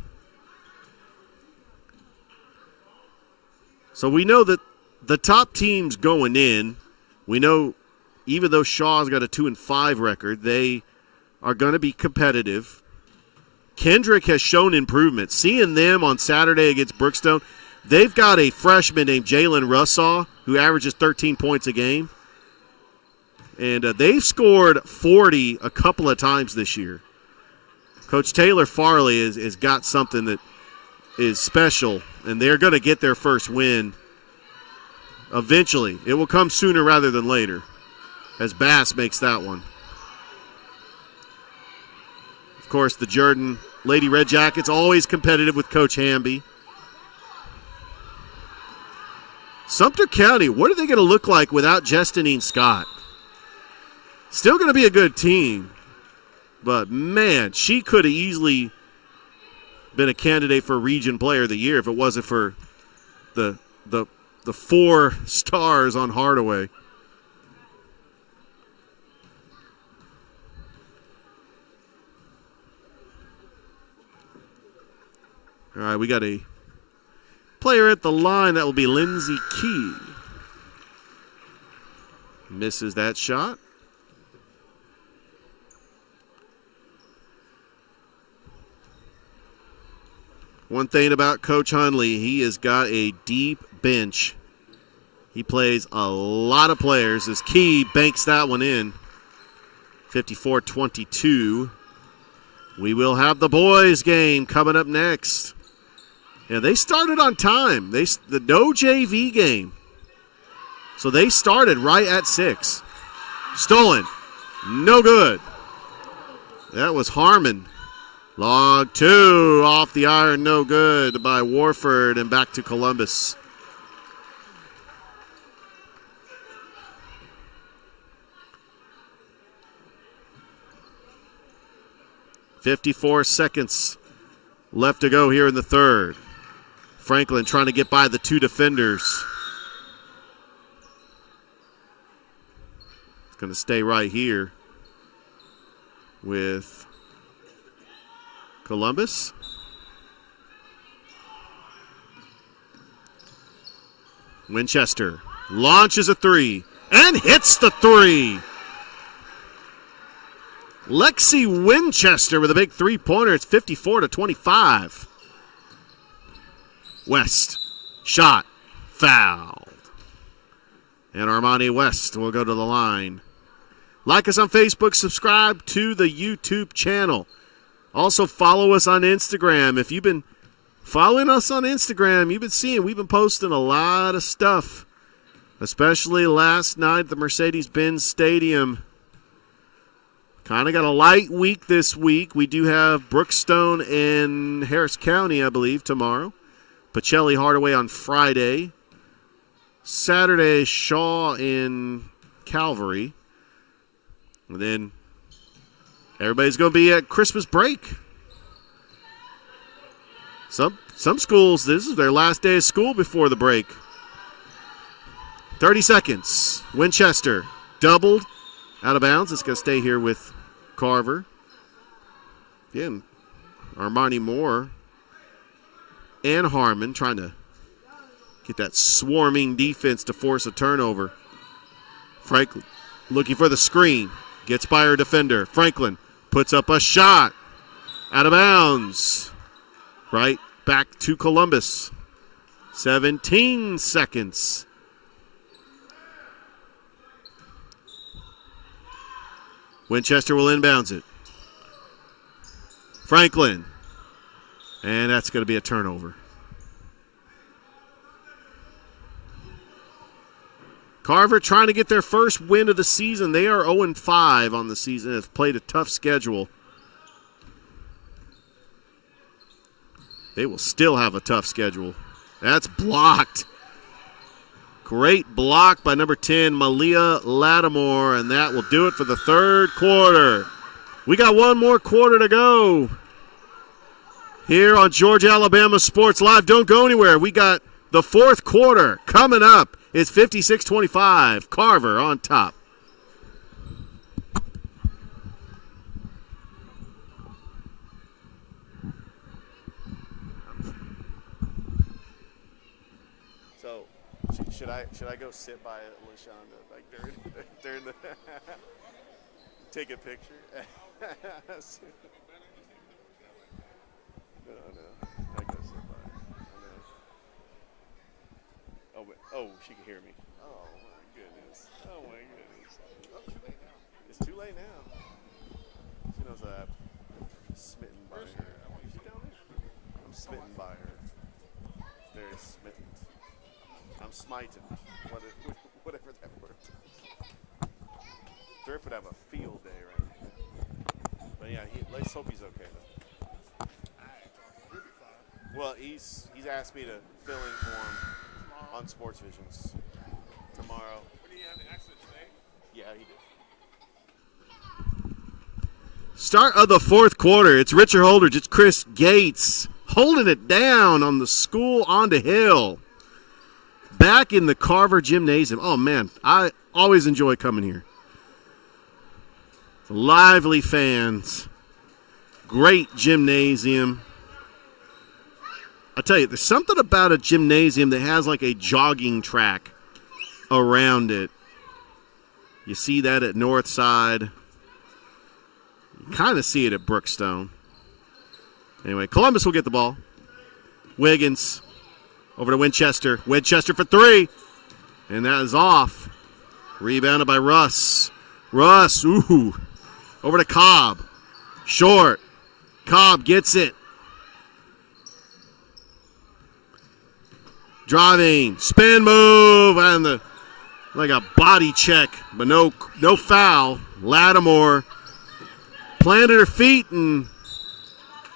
So we know that the top teams going in, we know even though Shaw's got a 2-5 record, they are going to be competitive. Kendrick has shown improvement. Seeing them on Saturday against Brookstone, they've got a freshman named Jalen Russaw who averages 13 points a game. And they've scored 40 a couple of times this year. Coach Taylor Farley has got something that is special, and they're going to get their first win eventually. It will come sooner rather than later, as Bass makes that one. Of course, the Jordan Lady Red Jackets always competitive with Coach Hamby. Sumter County, what are they going to look like without Justinine Scott? Still going to be a good team, but man, she could have easily been a candidate for Region Player of the Year if it wasn't for the 4 stars on Hardaway. All right, we got a player at the line. That will be Lindsey Key. Misses that shot. One thing about Coach Hundley, he has got a deep bench. He plays a lot of players as Key banks that one in. 54-22. We will have the boys game coming up next. Yeah, they started on time. The no JV game. So they started right at 6. Stolen. No good. That was Harmon. Log 2 off the iron, no good by Warford, and back to Columbus. .54 seconds left to go here in the third. Franklin trying to get by the 2 defenders. It's going to stay right here with Columbus. Winchester launches a 3 and hits the 3. Lexi Winchester with a big 3-pointer. It's 54-25. West, shot, fouled. And Armani West will go to the line. Like us on Facebook, subscribe to the YouTube channel. Also, follow us on Instagram. If you've been following us on Instagram, you've been seeing we've been posting a lot of stuff, especially last night at the Mercedes-Benz Stadium. Kind of got a light week this week. We do have Brookstone and Harris County, I believe, tomorrow. Pacelli Hardaway on Friday. Saturday, Shaw in Calvary. And then everybody's going to be at Christmas break. Some schools, this is their last day of school before the break. 30 seconds. Winchester doubled out of bounds. It's going to stay here with Carver. Again, Armani Moore and Harmon trying to get that swarming defense to force a turnover. Franklin looking for the screen. Gets by her defender. Franklin puts up a shot. Out of bounds. Right back to Columbus. 17 seconds. Winchester will inbounds it. Franklin. And that's going to be a turnover. Carver trying to get their first win of the season. They are 0-5 on the season. Have played a tough schedule. They will still have a tough schedule. That's blocked. Great block by number 10, Malia Lattimore, and that will do it for the third quarter. We got one more quarter to go here on Georgia Alabama Sports Live. Don't go anywhere. We got the fourth quarter coming up. It's 56-25. Carver on top. So, should I go sit by LaShonda like during the take a picture? No, I go sit by her. I know. Oh, she can hear me. Oh my goodness. It's too late now. She knows that I'm smitten by her. I'm smitten by her. Very smitten. I'm smiting. Whatever that word is. Drift would have a field day right now. But yeah, let's hope he's okay though. Well, he's asked me to fill in for him on Sports Visions tomorrow. Did he have the accident today? Yeah, he did. Start of the fourth quarter. It's Richard Holdridge. It's Chris Gates holding it down on the school onto Hill. Back in the Carver Gymnasium. Oh, man, I always enjoy coming here. Lively fans. Great gymnasium. I tell you, there's something about a gymnasium that has like a jogging track around it. You see that at Northside. You kind of see it at Brookstone. Anyway, Columbus will get the ball. Wiggins over to Winchester. Winchester for three. And that is off. Rebounded by Russ. Russ, ooh. Over to Cobb. Short. Cobb gets it. Driving, spin move, and like a body check, but no foul. Lattimore planted her feet, and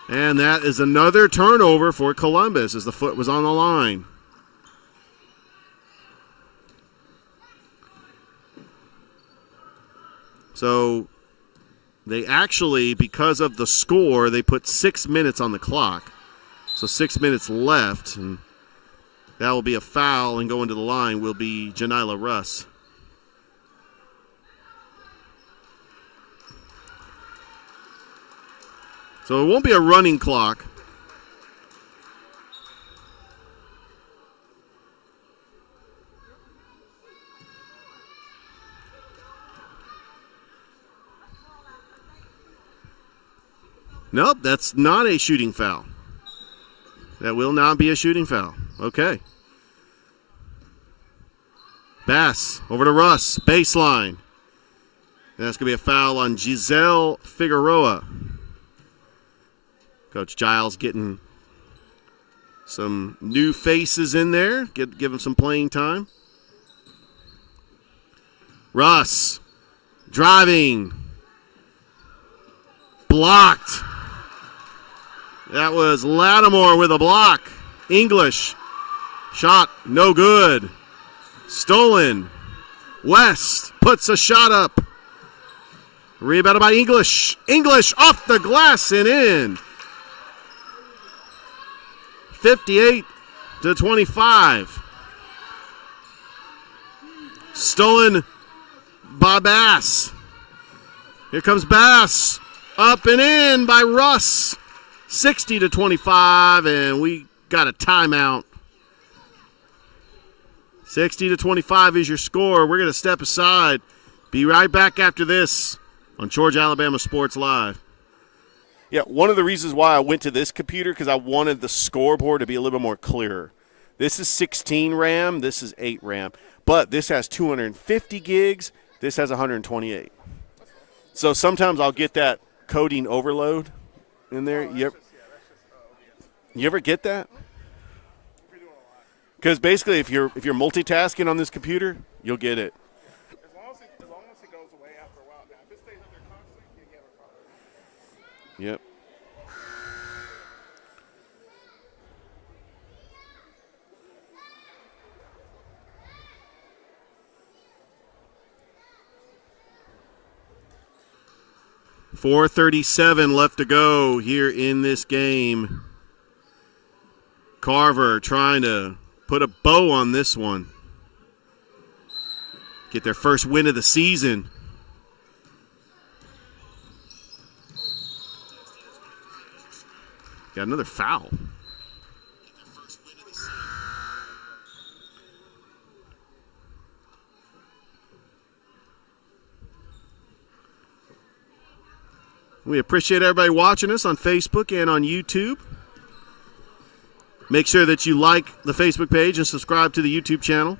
that is another turnover for Columbus as the foot was on the line. So they actually, because of the score, they put 6 minutes on the clock. So 6 minutes left, and that will be a foul, and going to the line will be Janila Russ. So it won't be a running clock. Nope, that's not a shooting foul. That will not be a shooting foul. Okay. Bass over to Russ, baseline. That's going to be a foul on Giselle Figueroa. Coach Giles getting some new faces in there, give them some playing time. Russ driving, blocked. That was Lattimore with a block. English, shot no good. Stolen. West puts a shot up. Rebounded by English. English off the glass and in. 58-25. Stolen by Bass. Here comes Bass. Up and in by Russ. 60-25, and we got a timeout. 60-25 is your score. We're going to step aside. Be right back after this on Georgia Alabama Sports Live. Yeah, one of the reasons why I went to this computer because I wanted the scoreboard to be a little bit more clearer. This is 16 RAM. This is 8 RAM. But this has 250 gigs. This has 128. So sometimes I'll get that coding overload in there. You ever get that? Because basically, if you're multitasking on this computer, you'll get it. As long as it goes away after a while. Now, if it stays up there constantly, you have a problem. Yep. .437 left to go here in this game. Carver trying to put a bow on this one. Get their first win of the season. Got another foul. We appreciate everybody watching us on Facebook and on YouTube. Make sure that you like the Facebook page and subscribe to the YouTube channel.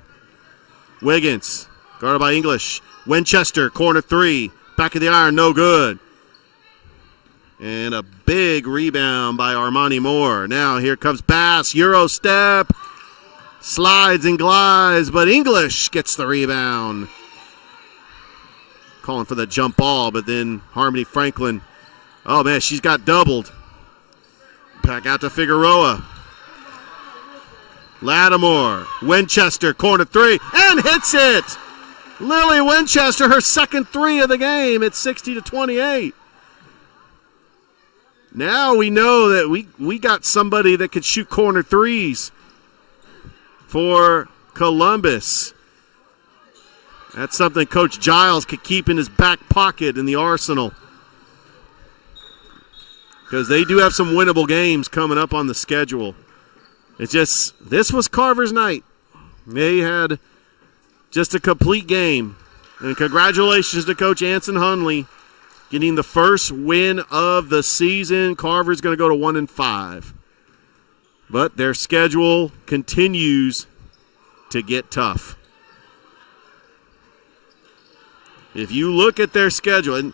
Wiggins, guarded by English. Winchester, corner three. Back of the iron, no good. And a big rebound by Armani Moore. Now here comes Bass, Euro step. Slides and glides, but English gets the rebound. Calling for the jump ball, but then Harmony Franklin. Oh, man, she's got doubled. Back out to Figueroa. Lattimore, Winchester, corner three, and hits it. Lily Winchester, her second three of the game at 60-28. Now we know that we got somebody that could shoot corner threes for Columbus. That's something Coach Giles could keep in his back pocket in the arsenal. Because they do have some winnable games coming up on the schedule. It's just, this was Carver's night. They had just a complete game. And congratulations to Coach Anson Hunley getting the first win of the season. Carver's going to go to 1-5. But their schedule continues to get tough. If you look at their schedule, and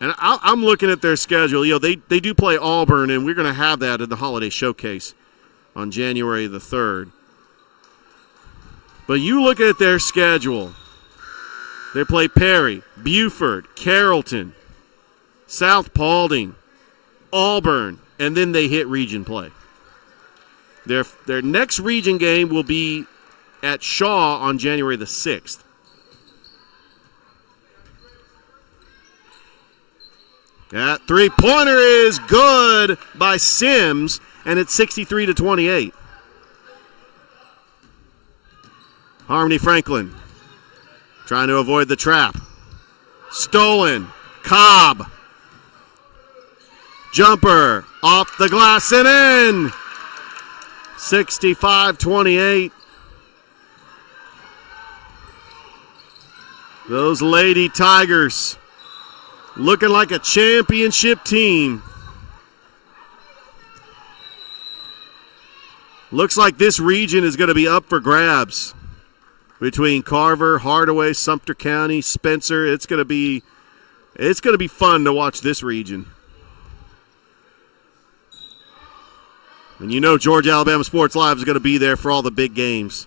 I'm looking at their schedule, you know, they do play Auburn, and we're going to have that at the Holiday Showcase on January the 3rd. But you look at their schedule. They play Perry, Buford, Carrollton, South Paulding, Auburn, and then they hit region play. Their next region game will be at Shaw on January the 6th. That three-pointer is good by Sims, and it's 63-28. Harmony Franklin trying to avoid the trap. Stolen. Cobb. Jumper off the glass and in. 65-28. Those Lady Tigers looking like a championship team. Looks like this region is going to be up for grabs between Carver, Hardaway, Sumter County, Spencer. It's going to be fun to watch this region. 65-28 And you know Georgia Alabama Sports Live is going to be there for all the big games.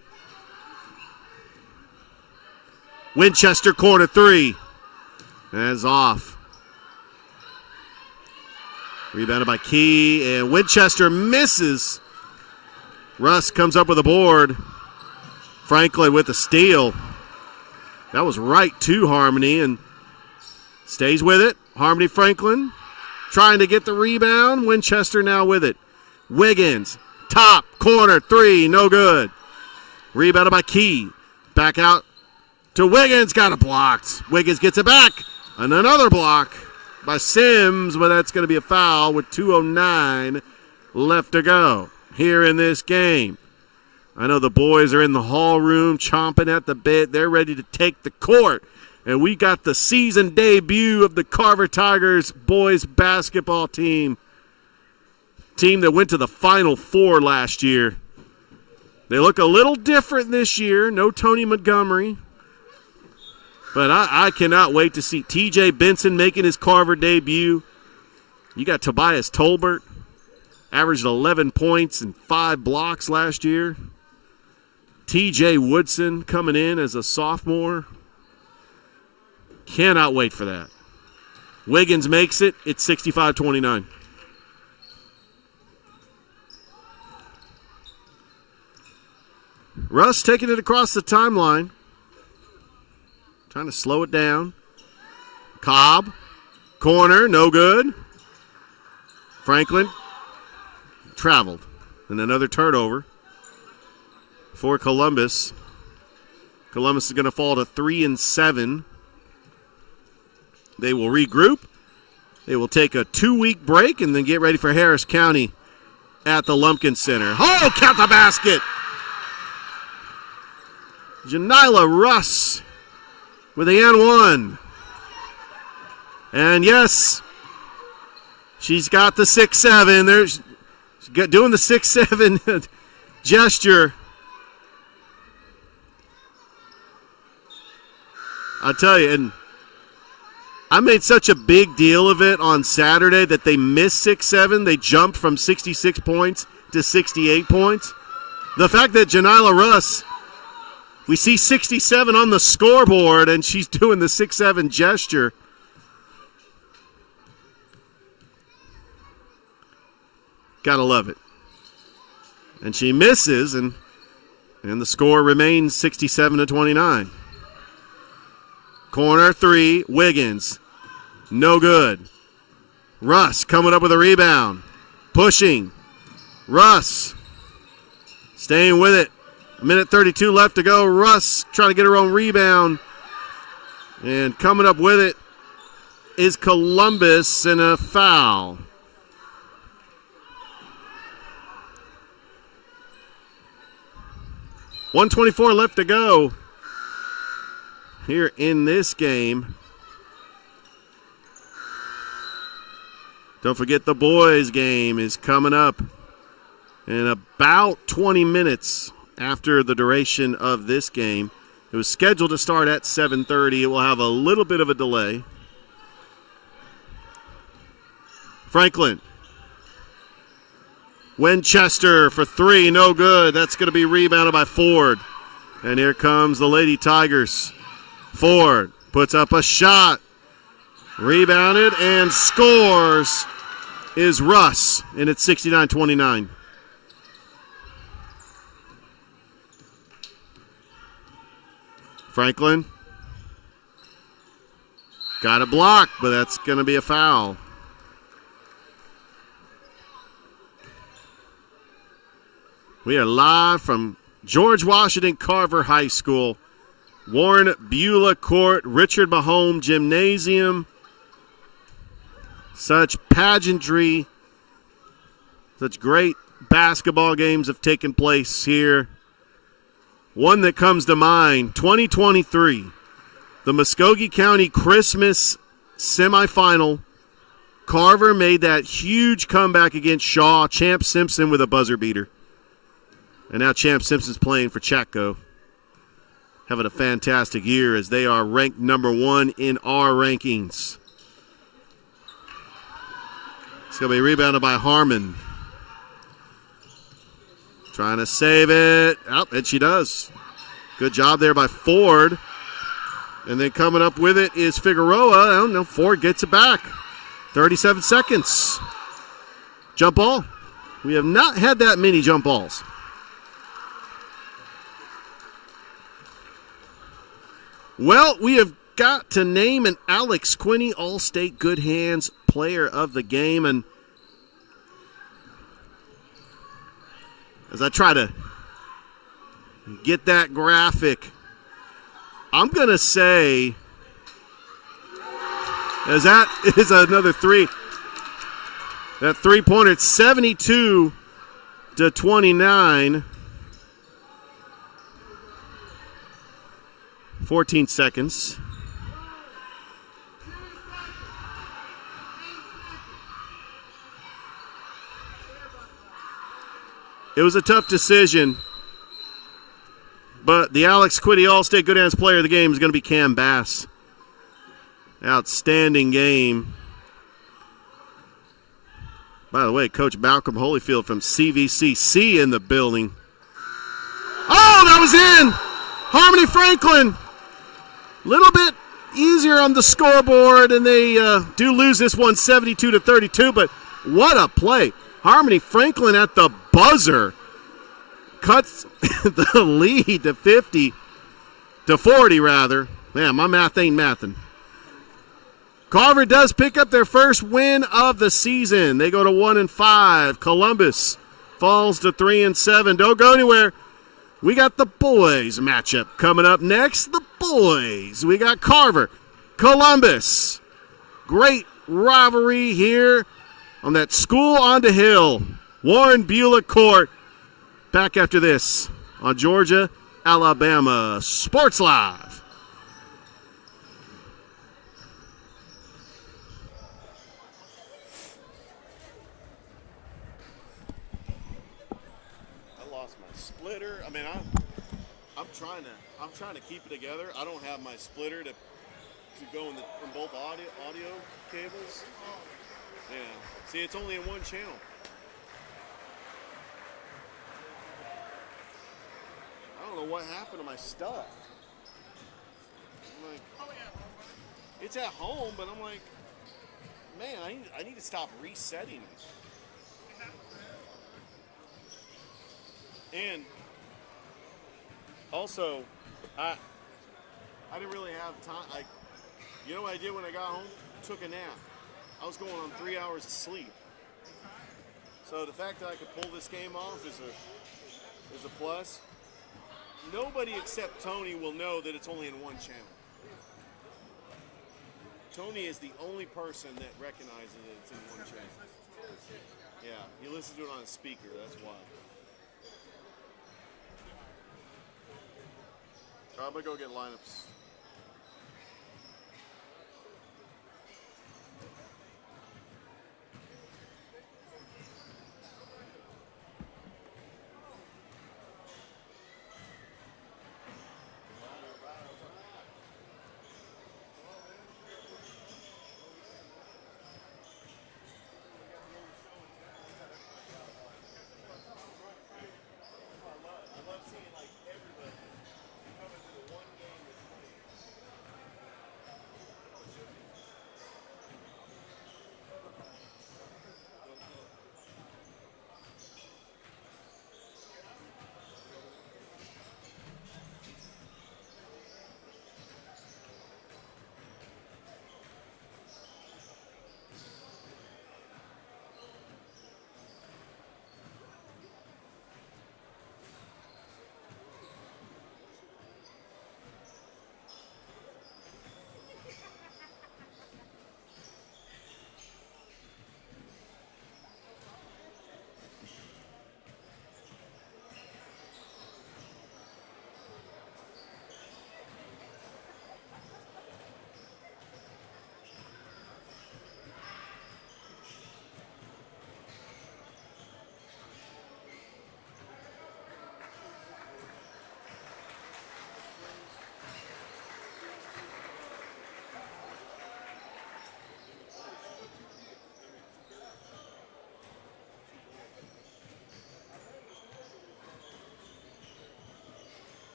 Winchester corner three. That's off. Rebounded by Key, and Winchester misses. Russ comes up with a board. Franklin with the steal. That was right to Harmony and stays with it. Harmony Franklin trying to get the rebound. Winchester now with it. Wiggins, top corner three, no good. Rebounded by Key. Back out to Wiggins, got it blocked. Wiggins gets it back, and another block by Sims, but that's going to be a foul with 2:09 left to go here in this game. I know the boys are in the hall room chomping at the bit. They're ready to take the court. And we got the season debut of the Carver Tigers boys basketball team. Team that went to the Final Four last year. They look a little different this year. No Tony Montgomery. But I cannot wait to see TJ Benson making his Carver debut. You got Tobias Tolbert. Averaged 11 points and 5 blocks last year. TJ Woodson coming in as a sophomore. Cannot wait for that. Wiggins makes it. It's 65-29. Russ taking it across the timeline. Trying to slow it down. Cobb. Corner. No good. Franklin. Traveled. And another turnover for Columbus. Columbus is going to fall to 3-7. They will regroup. They will take a 2-week break and then get ready for Harris County at the Lumpkin Center. Oh, count the basket. Janila Russ with the N1. And yes, she's got the 6'7". There's doing the 6'7" gesture. I'll tell you, and I made such a big deal of it on Saturday that they missed 6'7". They jumped from 66 points to 68 points. The fact that Janila Russ, we see 67 on the scoreboard, and she's doing the 6'7" gesture. Gotta love it. And she misses, and the score remains 67-29. Corner three, Wiggins. No good. Russ coming up with a rebound. Pushing. Russ staying with it. 1:32 left to go. Russ trying to get her own rebound. And coming up with it is Columbus and a foul. .124 left to go here in this game. Don't forget the boys' game is coming up in about 20 minutes after the duration of this game. It was scheduled to start at 7:30. It will have a little bit of a delay. Franklin. Winchester for three, no good. That's going to be rebounded by Ford. And here comes the Lady Tigers. Ford puts up a shot. Rebounded and scores is Russ. And it's 69-29. Franklin. Got it blocked, but that's going to be a foul. We are live from George Washington Carver High School, Warren Beulah Court, Richard Mahone Gymnasium. Such pageantry, such great basketball games have taken place here. One that comes to mind, 2023, the Muskogee County Christmas semifinal. Carver made that huge comeback against Shaw. Champ Simpson with a buzzer beater. And now Champ Simpson's playing for Chatco. Having a fantastic year as they are ranked number 1 in our rankings. It's going to be rebounded by Harmon. Trying to save it. Oh, and she does. Good job there by Ford. And then coming up with it is Figueroa. I don't know. Ford gets it back. 37 seconds. Jump ball. We have not had that many jump balls. Well, we have got to name an Alex Quinney All-State Good Hands Player of the Game. And as I try to get that graphic, I'm going to say, as that is another three, that three-pointer, it's 72-29. 14 seconds. It was a tough decision, but the Alex Quinney All-State Good Hands Player of the Game is going to be Cam Bass. Outstanding game. By the way, Coach Malcolm Holyfield from CVCC in the building. Oh, that was in! Harmony Franklin, little bit easier on the scoreboard, and they do lose this one 72-32, but what a play. Harmony Franklin at the buzzer cuts the lead to 40 rather. Man, my math ain't mathin'. Carver does pick up their first win of the season. They go to 1-5. Columbus falls to 3-7. Don't go anywhere. We got the boys matchup coming up next. The boys. We got Carver, Columbus. Great rivalry here on that School on the Hill, Warren Beulah Court. Back after this on Georgia, Alabama Sports Live. I'm trying to keep it together. I don't have my splitter to go in both audio cables. Yeah. See, it's only in one channel. I don't know what happened to my stuff. I'm like, it's at home, but I'm like, man, I need to stop resetting it. And also, I didn't really have time. You know what I did when I got home? Took a nap. I was going on 3 hours of sleep. So the fact that I could pull this game off is a plus. Nobody except Tony will know that it's only in one channel. Tony is the only person that recognizes that it's in one channel. Yeah, he listens to it on a speaker, that's why. I'm going to go get lineups.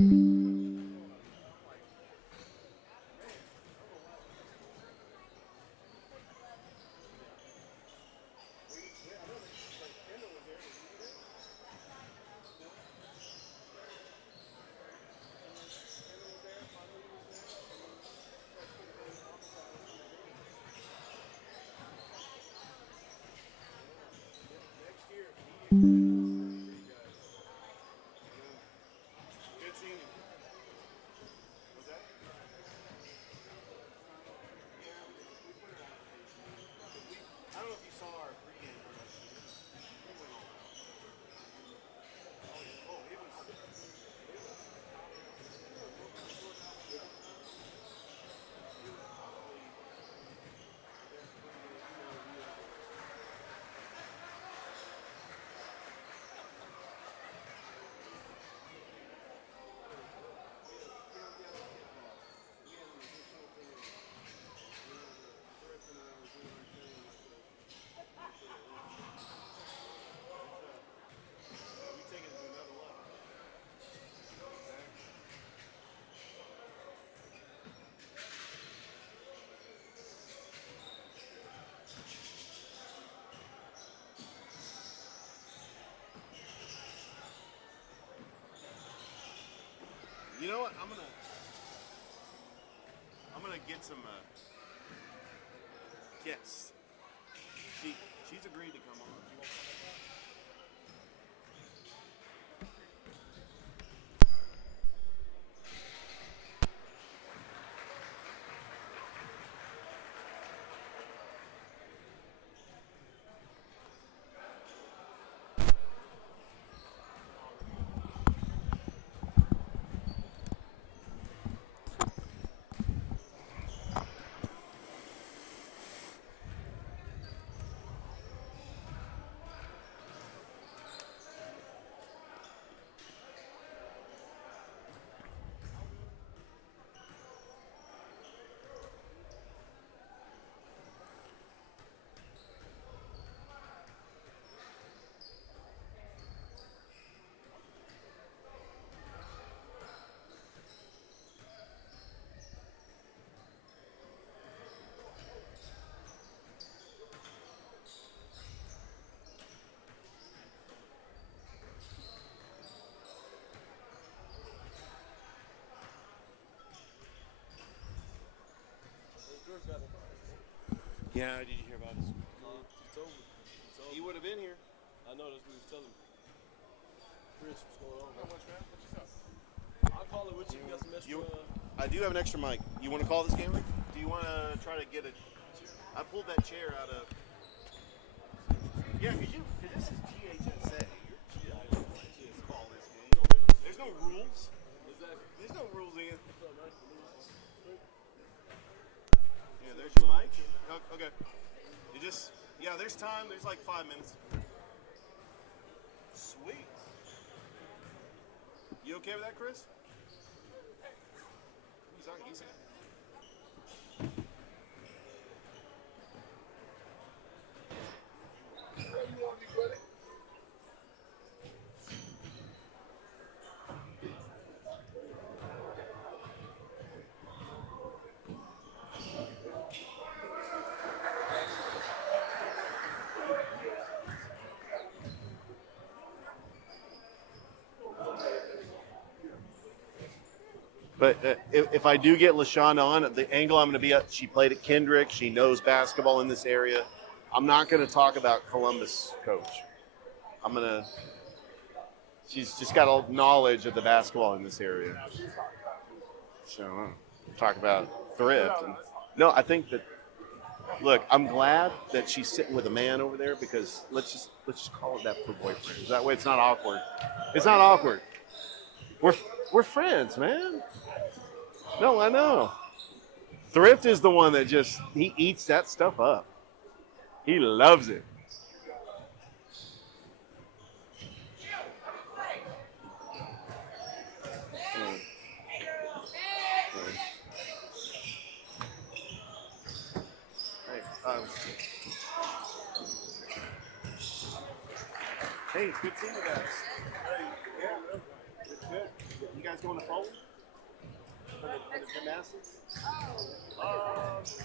Good seeing you. What's that? I don't know if you saw our pregame. You know what? I'm gonna get some guests. She's agreed to come on. Yeah, did you hear about this? He would have been here. I know that's what he was telling me. Chris, what's going on? Not much, man. What's up? I'll call it with you. Got some extra. I do have an extra mic. You want to call this game? Do you want to try to get a? I pulled that chair out of. Yeah, because this is GHSA. You're call this game. There's no rules. Exactly. There's no rules in it. What's up, man? Yeah, there's your mic. Okay. You just. Yeah, there's time. There's like 5 minutes. Sweet. You okay with that, Chris? He's But if I do get LaShawn on, the angle I'm going to be at, she played at Kendrick. She knows basketball in this area. I'm not going to talk about Columbus coach. She's just got a knowledge of the basketball in this area. So talk about Thrift. No, I think that, look, I'm glad that she's sitting with a man over there because let's just call it that for boyfriend. That way it's not awkward. It's not awkward. We're friends, man. No, I know. Thrift is the one that he eats that stuff up. He loves it. Hey, it's good seeing you guys. Hey, yeah, it's good. You guys going to Fulton? For the gymnastics?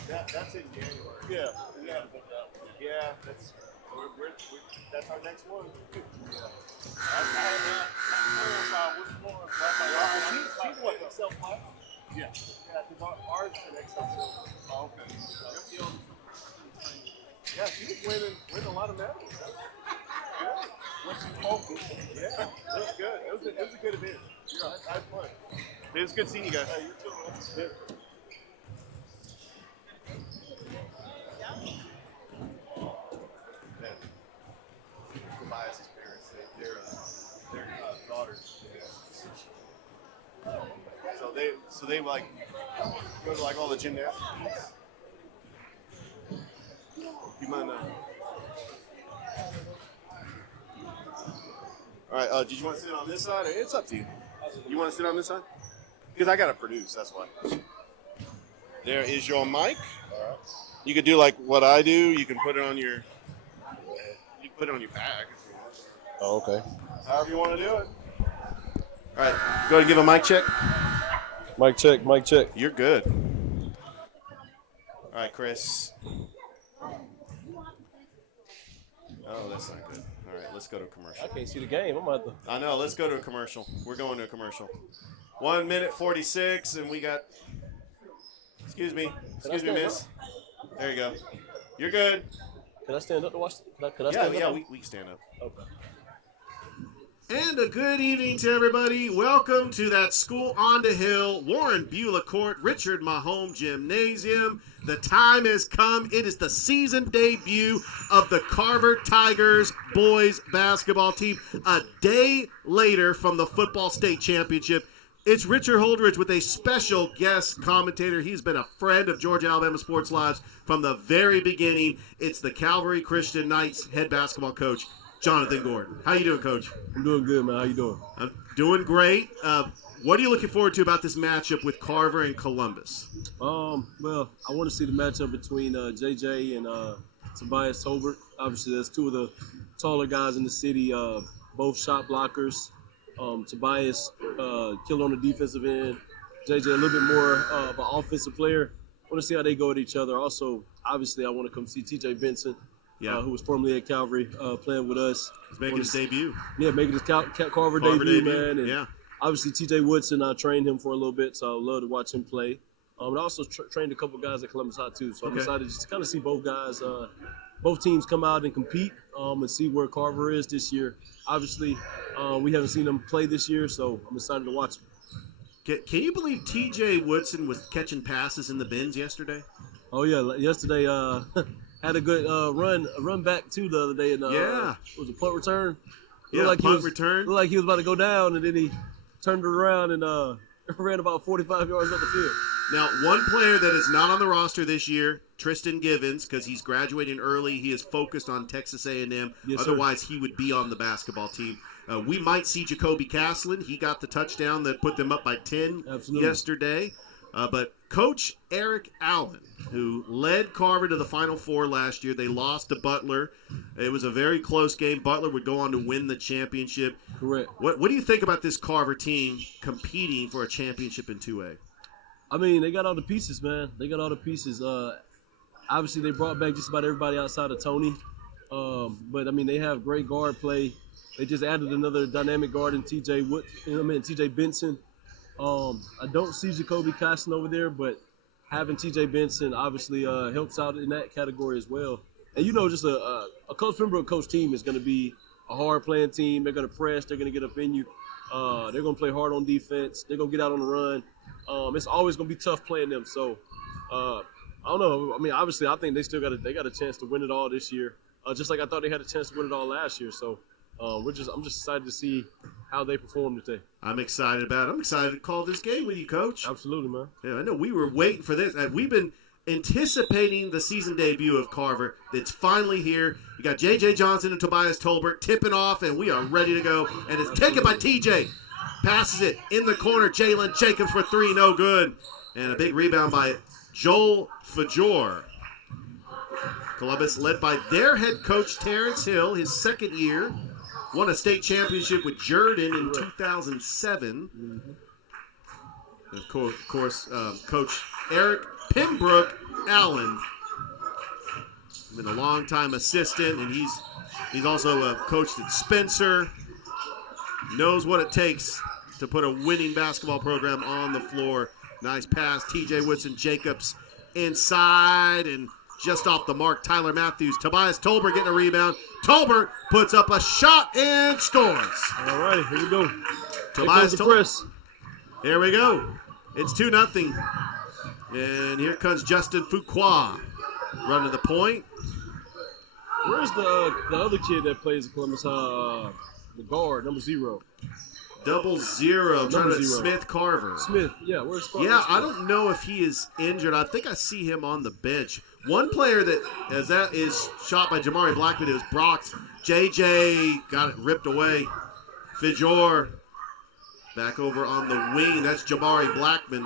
That's in January. Yeah, we haven't booked that one. Yeah, that's our next one. She's what, Excel 5? Yeah. Yeah, because ours is an Excel 7. Oh, okay. Yeah, she was winning a lot of medals. Good. When she's focused. Yeah, that was good. It was a good event. Yeah, I had fun. It was good seeing you guys. Hey, you too, man. Yeah. Tobias' parents, their daughters. So they like go to like all the gymnastics. You mind? All right. Did you want to sit on this side? Or it's up to you. You want to sit on this side? Because I gotta produce. That's why. There is your mic. All right. You could do like what I do. You can put it on your. You can put it on your bag. If you want. Oh, okay. However you want to do it. All right. Go ahead and give a mic check. Mic check. Mic check. You're good. All right, Chris. Oh, that's not good. All right, let's go to a commercial. I can't see the game. I'm about to. I know. Let's go to a commercial. We're going to a commercial. 1 minute 46, and we got. Excuse me, miss. There you go. You're good. Can I stand up to watch? Can I Yeah, stand up? we can stand up. Okay. And a good evening to everybody. Welcome to that school on the hill, Warren Beulah Court, Richard Mahome Gymnasium. The time has come. It is the season debut of the Carver Tigers boys basketball team. A day later from the football state championship. It's Richard Holdridge with a special guest commentator. He's been a friend of Georgia Alabama Sports Lives from the very beginning. It's the Calvary Christian Knights head basketball coach, Jonathan Gordon. How you doing, Coach? I'm doing good, man. How you doing? I'm doing great. What are you looking forward to about this matchup with Carver and Columbus? Well, I want to see the matchup between JJ and Tobias Tolbert. Obviously, that's two of the taller guys in the city, both shot blockers. Tobias killer on the defensive end. JJ a little bit more of an offensive player. I want to see how they go at each other. Also, obviously, I want to come see TJ Benson. Who was formerly at Calvary, playing with us. He's making his debut. Yeah, making his Carver debut, man. And yeah. Obviously, TJ Woodson, I trained him for a little bit, so I would love to watch him play. And I also trained a couple guys at Columbus High, too. So I'm excited just to kind of see both guys, both teams come out and compete and see where Carver is this year. Obviously, we haven't seen them play this year, so I'm excited to watch them. Can you believe TJ Woodson was catching passes in the bins yesterday? Oh, yeah. Yesterday, had a good run back too the other day. And, it was a punt return. Return. Looked like he was about to go down, and then he turned it around and ran about 45 yards up the field. Now, one player that is not on the roster this year, Tristan Givens, because he's graduating early. He is focused on Texas A&M. Yes, Otherwise, he would be on the basketball team. We might see Jacoby Caslin. He got the touchdown that put them up by 10 yesterday. But Coach Eric Allen, who led Carver to the Final Four last year, they lost to Butler. It was a very close game. Butler would go on to win the championship. Correct. What do you think about this Carver team competing for a championship in 2A? I mean, they got all the pieces, man. They got all the pieces. Obviously, they brought back just about everybody outside of Tony. But, I mean, they have great guard play. They just added another dynamic guard in TJ Benson. I don't see Jacoby Caslin over there, but having TJ Benson obviously helps out in that category as well. And just a Coach Pembroke coach team is going to be a hard-playing team. They're going to press. They're going to get up in you. They're going to play hard on defense. They're going to get out on the run. It's always going to be tough playing them. So, I don't know. I mean, obviously, I think they got a chance to win it all this year, just like I thought they had a chance to win it all last year. So, I'm just excited to see how they perform today. I'm excited about it. I'm excited to call this game with you, Coach. Absolutely, man. Yeah, I know we were waiting for this. We've been anticipating the season debut of Carver. It's finally here. You got J.J. Johnson and Tobias Tolbert tipping off, and we are ready to go. And it's taken by T.J. Passes it in the corner. Jalen Jacobs for three, no good. And a big rebound by Joel Fajor. Columbus led by their head coach, Terrence Hill, his second year. Won a state championship with Jordan in 2007. And of course, Coach Eric Pembroke Allen, been a longtime assistant, and he's also coached at Spencer. Knows what it takes to put a winning basketball program on the floor. Nice pass, T.J. Woodson Jacobs inside, and just off the mark, Tyler Matthews. Tobias Tolbert getting a rebound. Tolbert puts up a shot and scores. All right, here we go. Tobias Tolbert. Here we go. It's 2-0. And here comes Justin Fuqua running the point. Where's the other kid that plays at Columbus? The guard, number 0. 0-0. Trying to Smith Carver. Smith, yeah. Where's Carver? Yeah, I don't know if he is injured. I think I see him on the bench. One player that is shot by Jamari Blackman, it was Brock's. JJ got it ripped away. Fijor back over on the wing. That's Jamari Blackman.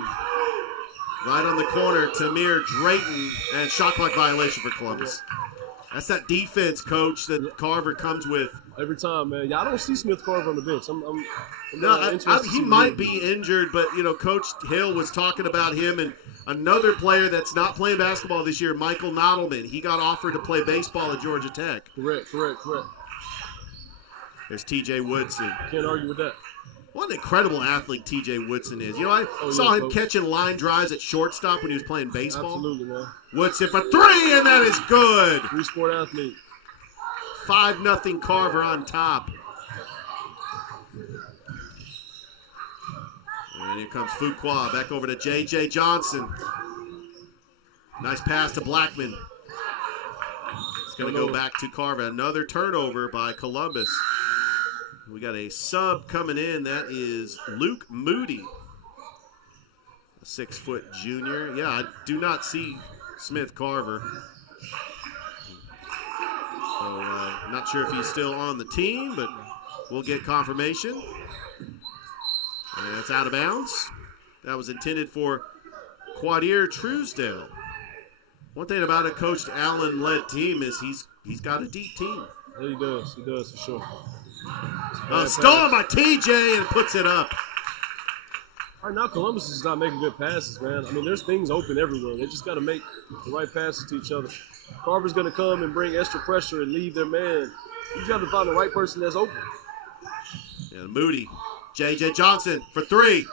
Right on the corner, Tamir Drayton, and shot clock violation for Columbus. That's that defense, Coach, that Carver comes with. Every time, man. Yeah, I don't see Smith Carver on the bench. He might be injured, but, Coach Hill was talking about him and another player that's not playing basketball this year, Michael Nottleman. He got offered to play baseball at Georgia Tech. Correct. There's T.J. Woodson. Can't argue with that. What an incredible athlete T.J. Woodson is. I saw him catching line drives at shortstop when he was playing baseball. Absolutely, man. Woodson for 3, and that is good. 3-sport athlete. 5-0 Carver on top. And here comes Fuqua back over to J.J. Johnson. Nice pass to Blackman. It's going to go back to Carver. Another turnover by Columbus. We got a sub coming in. That is Luke Moody, a 6-foot junior. Yeah, I do not see Smith Carver. So not sure if he's still on the team, but we'll get confirmation. And it's out of bounds. That was intended for Quadier Truesdale. One thing about a Coach Allen-led team is he's got a deep team. Yeah, he does for sure. Stolen by TJ and puts it up. Right now, Columbus is not making good passes, man. I mean, there's things open everywhere. They just got to make the right passes to each other. Carver's going to come and bring extra pressure and leave their man. You got to find the right person that's open. And Moody, J.J. Johnson for 3.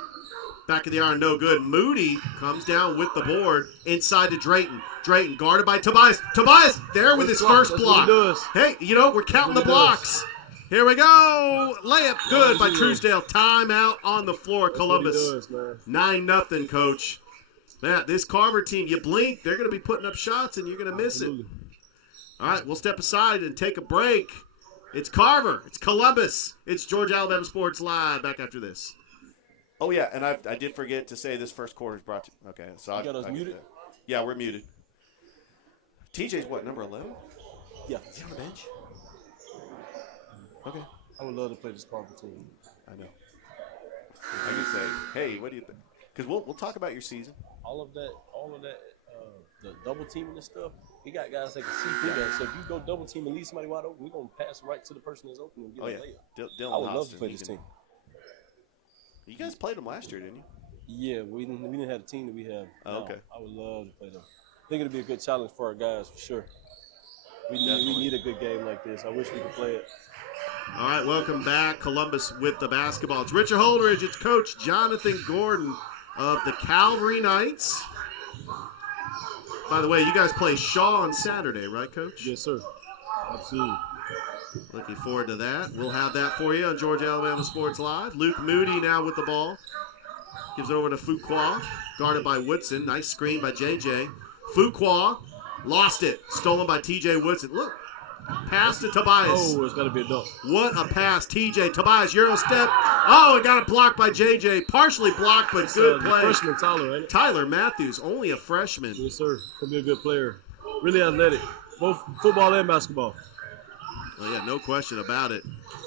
Back of the iron, no good. Moody comes down with the board inside to Drayton. Drayton guarded by Tobias. Tobias there with his first block. Hey, we're counting the blocks. Here we go. Layup good by Truesdale. Timeout on the floor, Columbus. 9-0, Coach. Man, this Carver team, you blink, they're going to be putting up shots, and you're going to miss it. All right, we'll step aside and take a break. It's Carver. It's Columbus. It's Georgia Alabama Sports Live. Back after this. Oh, yeah, and I did forget to say this first quarter is brought to – okay. So you got us muted? Yeah, we're muted. TJ's what, number 11? Yeah. Is he on the bench? Okay. I would love to play this Carver team. I know. I can say, hey, what do you think? Because we'll talk about your season. All of that, the double teaming and stuff. We got guys that can see through that. So if you go double team and leave somebody wide open, we're gonna pass right to the person that's open and get a layup. I would love to play this team. You guys played them last year, didn't you? Yeah, we didn't have the team that we have. Oh, okay. I would love to play them. I think it'll be a good challenge for our guys for sure. We need a good game like this. I wish we could play it. All right, welcome back. Columbus with the basketball. It's Richard Holdridge. It's Coach Jonathan Gordon of the Calvary Knights. By the way, you guys play Shaw on Saturday, right, Coach? Yes, sir. Absolutely. Looking forward to that. We'll have that for you on Georgia Alabama Sports Live. Luke Moody now with the ball. Gives it over to Fuqua, guarded by Woodson. Nice screen by JJ. Fuqua lost it. Stolen by TJ Woodson. Look. Pass to Tobias. Oh, it's got to be a dunk. What a pass, TJ. Tobias, Euro step. Oh, it got it blocked by JJ. Partially blocked, but good play. Freshman Tyler, ain't it? Tyler Matthews, only a freshman. Yes, sir. Could be a good player. Really athletic. Both football and basketball. Oh, yeah, no question about it.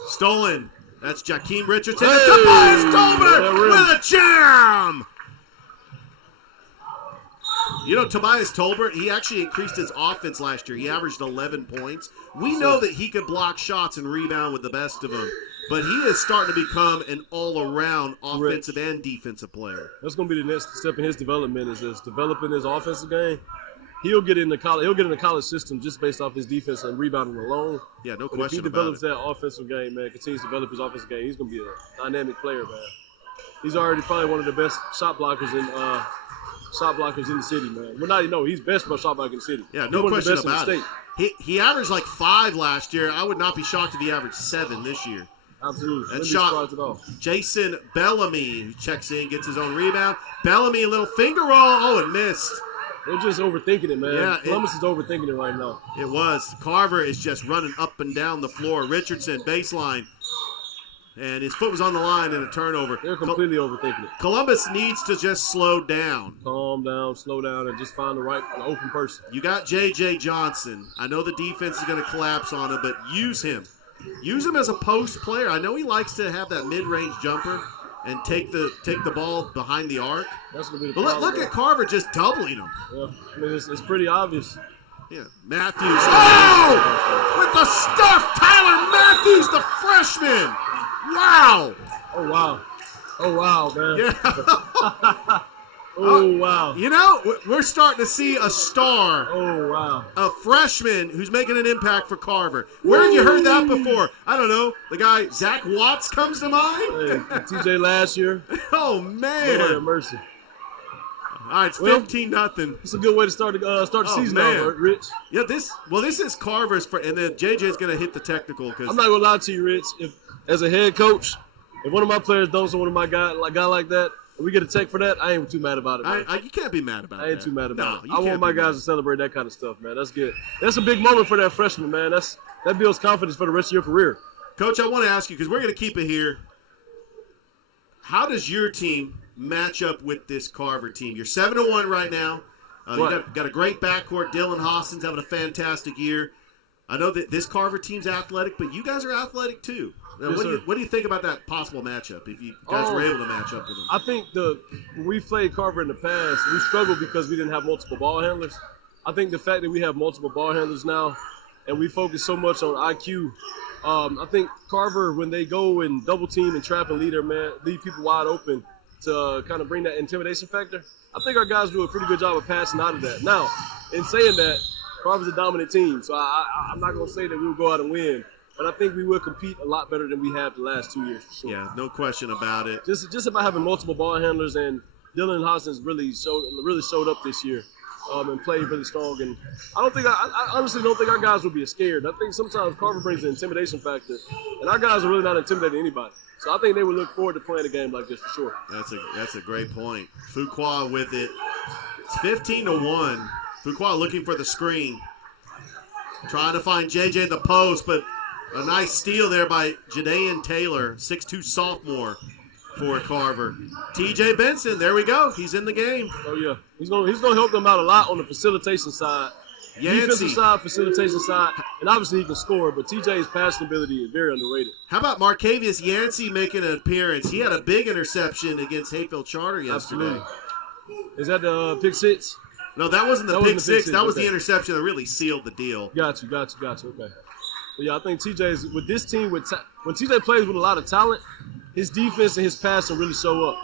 Stolen. That's Jakeem Richardson. Hey, Tobias Tolbert with a jam. Tobias Tolbert, he actually increased his offense last year. He averaged 11 points. We know that he could block shots and rebound with the best of them. but he is starting to become an all-around offensive and defensive player. That's going to be the next step in his development is developing his offensive game. He'll get into college. He'll get in the college system just based off his defense and rebounding alone. Yeah, no but question if he about develops it. that offensive game, man, continues to develop his offensive game, he's going to be a dynamic player, man. He's already probably one of the best shot blockers in the city, man. Well, now you know he's best shot blocker in the city. Yeah, no question about it. State. He averaged like 5 last year. I would not be shocked if he averaged 7 this year. Absolutely. That shot, Jason Bellamy, who checks in, gets his own rebound. Bellamy, a little finger roll. Oh, it missed. They're just overthinking it, man. Yeah, Columbus is overthinking it right now. It was. Carver is just running up and down the floor. Richardson, baseline. And his foot was on the line in a turnover. They're completely overthinking it. Columbus needs to just slow down. Calm down, slow down, and just find the open person. You got J.J. Johnson. I know the defense is going to collapse on him, but use him. Use him as a post player. I know he likes to have that mid-range jumper and take the ball behind the arc. That's going to be the but problem. Look at Carver just doubling him. Yeah, I mean, it's pretty obvious. Yeah, Matthews. Oh! With the stuff, Tyler Matthews, the freshman. Wow. Oh, wow. Oh, wow, man. Yeah. Oh, wow. You know, we're starting to see a star. Oh, wow. A freshman who's making an impact for Carver. Where have you heard that before? I don't know. The guy, Zach Watts, comes to mind? Hey, TJ last year. Oh, man. Lord have mercy. All right, it's 15-0. It's a good way to start the season out, Rich. Yeah, this is Carver's, and then JJ's going to hit the technical. I'm not going to lie to you, Rich. If as a head coach, if one of my players does one of my guy like that, and we get a tech for that, I ain't too mad about it, man. You can't be mad about it. I ain't too mad about it. You I want my guys to celebrate that kind of stuff, man. That's good. That's a big moment for that freshman, man. That builds confidence for the rest of your career. Coach, I want to ask you, because we're going to keep it here. How does your team match up with this Carver team? You're 7-1 right now. You got a great backcourt. Dylan Hostin's having a fantastic year. I know that this Carver team's athletic, but you guys are athletic too. Now, Yes, what do you think about that possible matchup if you guys were able to match up with them? I think when we played Carver in the past, we struggled because we didn't have multiple ball handlers. I think the fact that we have multiple ball handlers now and we focus so much on IQ, I think Carver, when they go and double team and trap and leave people wide open to kind of bring that intimidation factor, I think our guys do a pretty good job of passing out of that. Now, in saying that, Carver's a dominant team, so I'm not going to say that we'll go out and win, but I think we will compete a lot better than we have the last 2 years, for sure. Yeah, no question about it. Just about having multiple ball handlers, and Dylan Hostin's really showed up this year and played really strong. And I honestly don't think our guys will be scared. I think sometimes Carver brings the intimidation factor, and our guys are really not intimidating anybody. So I think they would look forward to playing a game like this for sure. That's a great point. Fuqua with it. It's 15-1. Fuqua looking for the screen. Trying to find JJ in the post, but a nice steal there by Jadaean Taylor, 6'2 sophomore for Carver. TJ Benson, there we go. He's in the game. Oh, yeah. He's gonna help them out a lot on the facilitation side. Yancey. Defensive side, facilitation side, and obviously he can score, but TJ's passing ability is very underrated. How about Marcavius Yancey making an appearance? He had a big interception against Hayfield Charter yesterday. Absolutely. Is that the pick six? No, that wasn't the pick six. That was okay. the interception that really sealed the deal. Got you. Okay. But yeah, I think TJ's with this team. When TJ plays with a lot of talent, his defense and his passing really show up.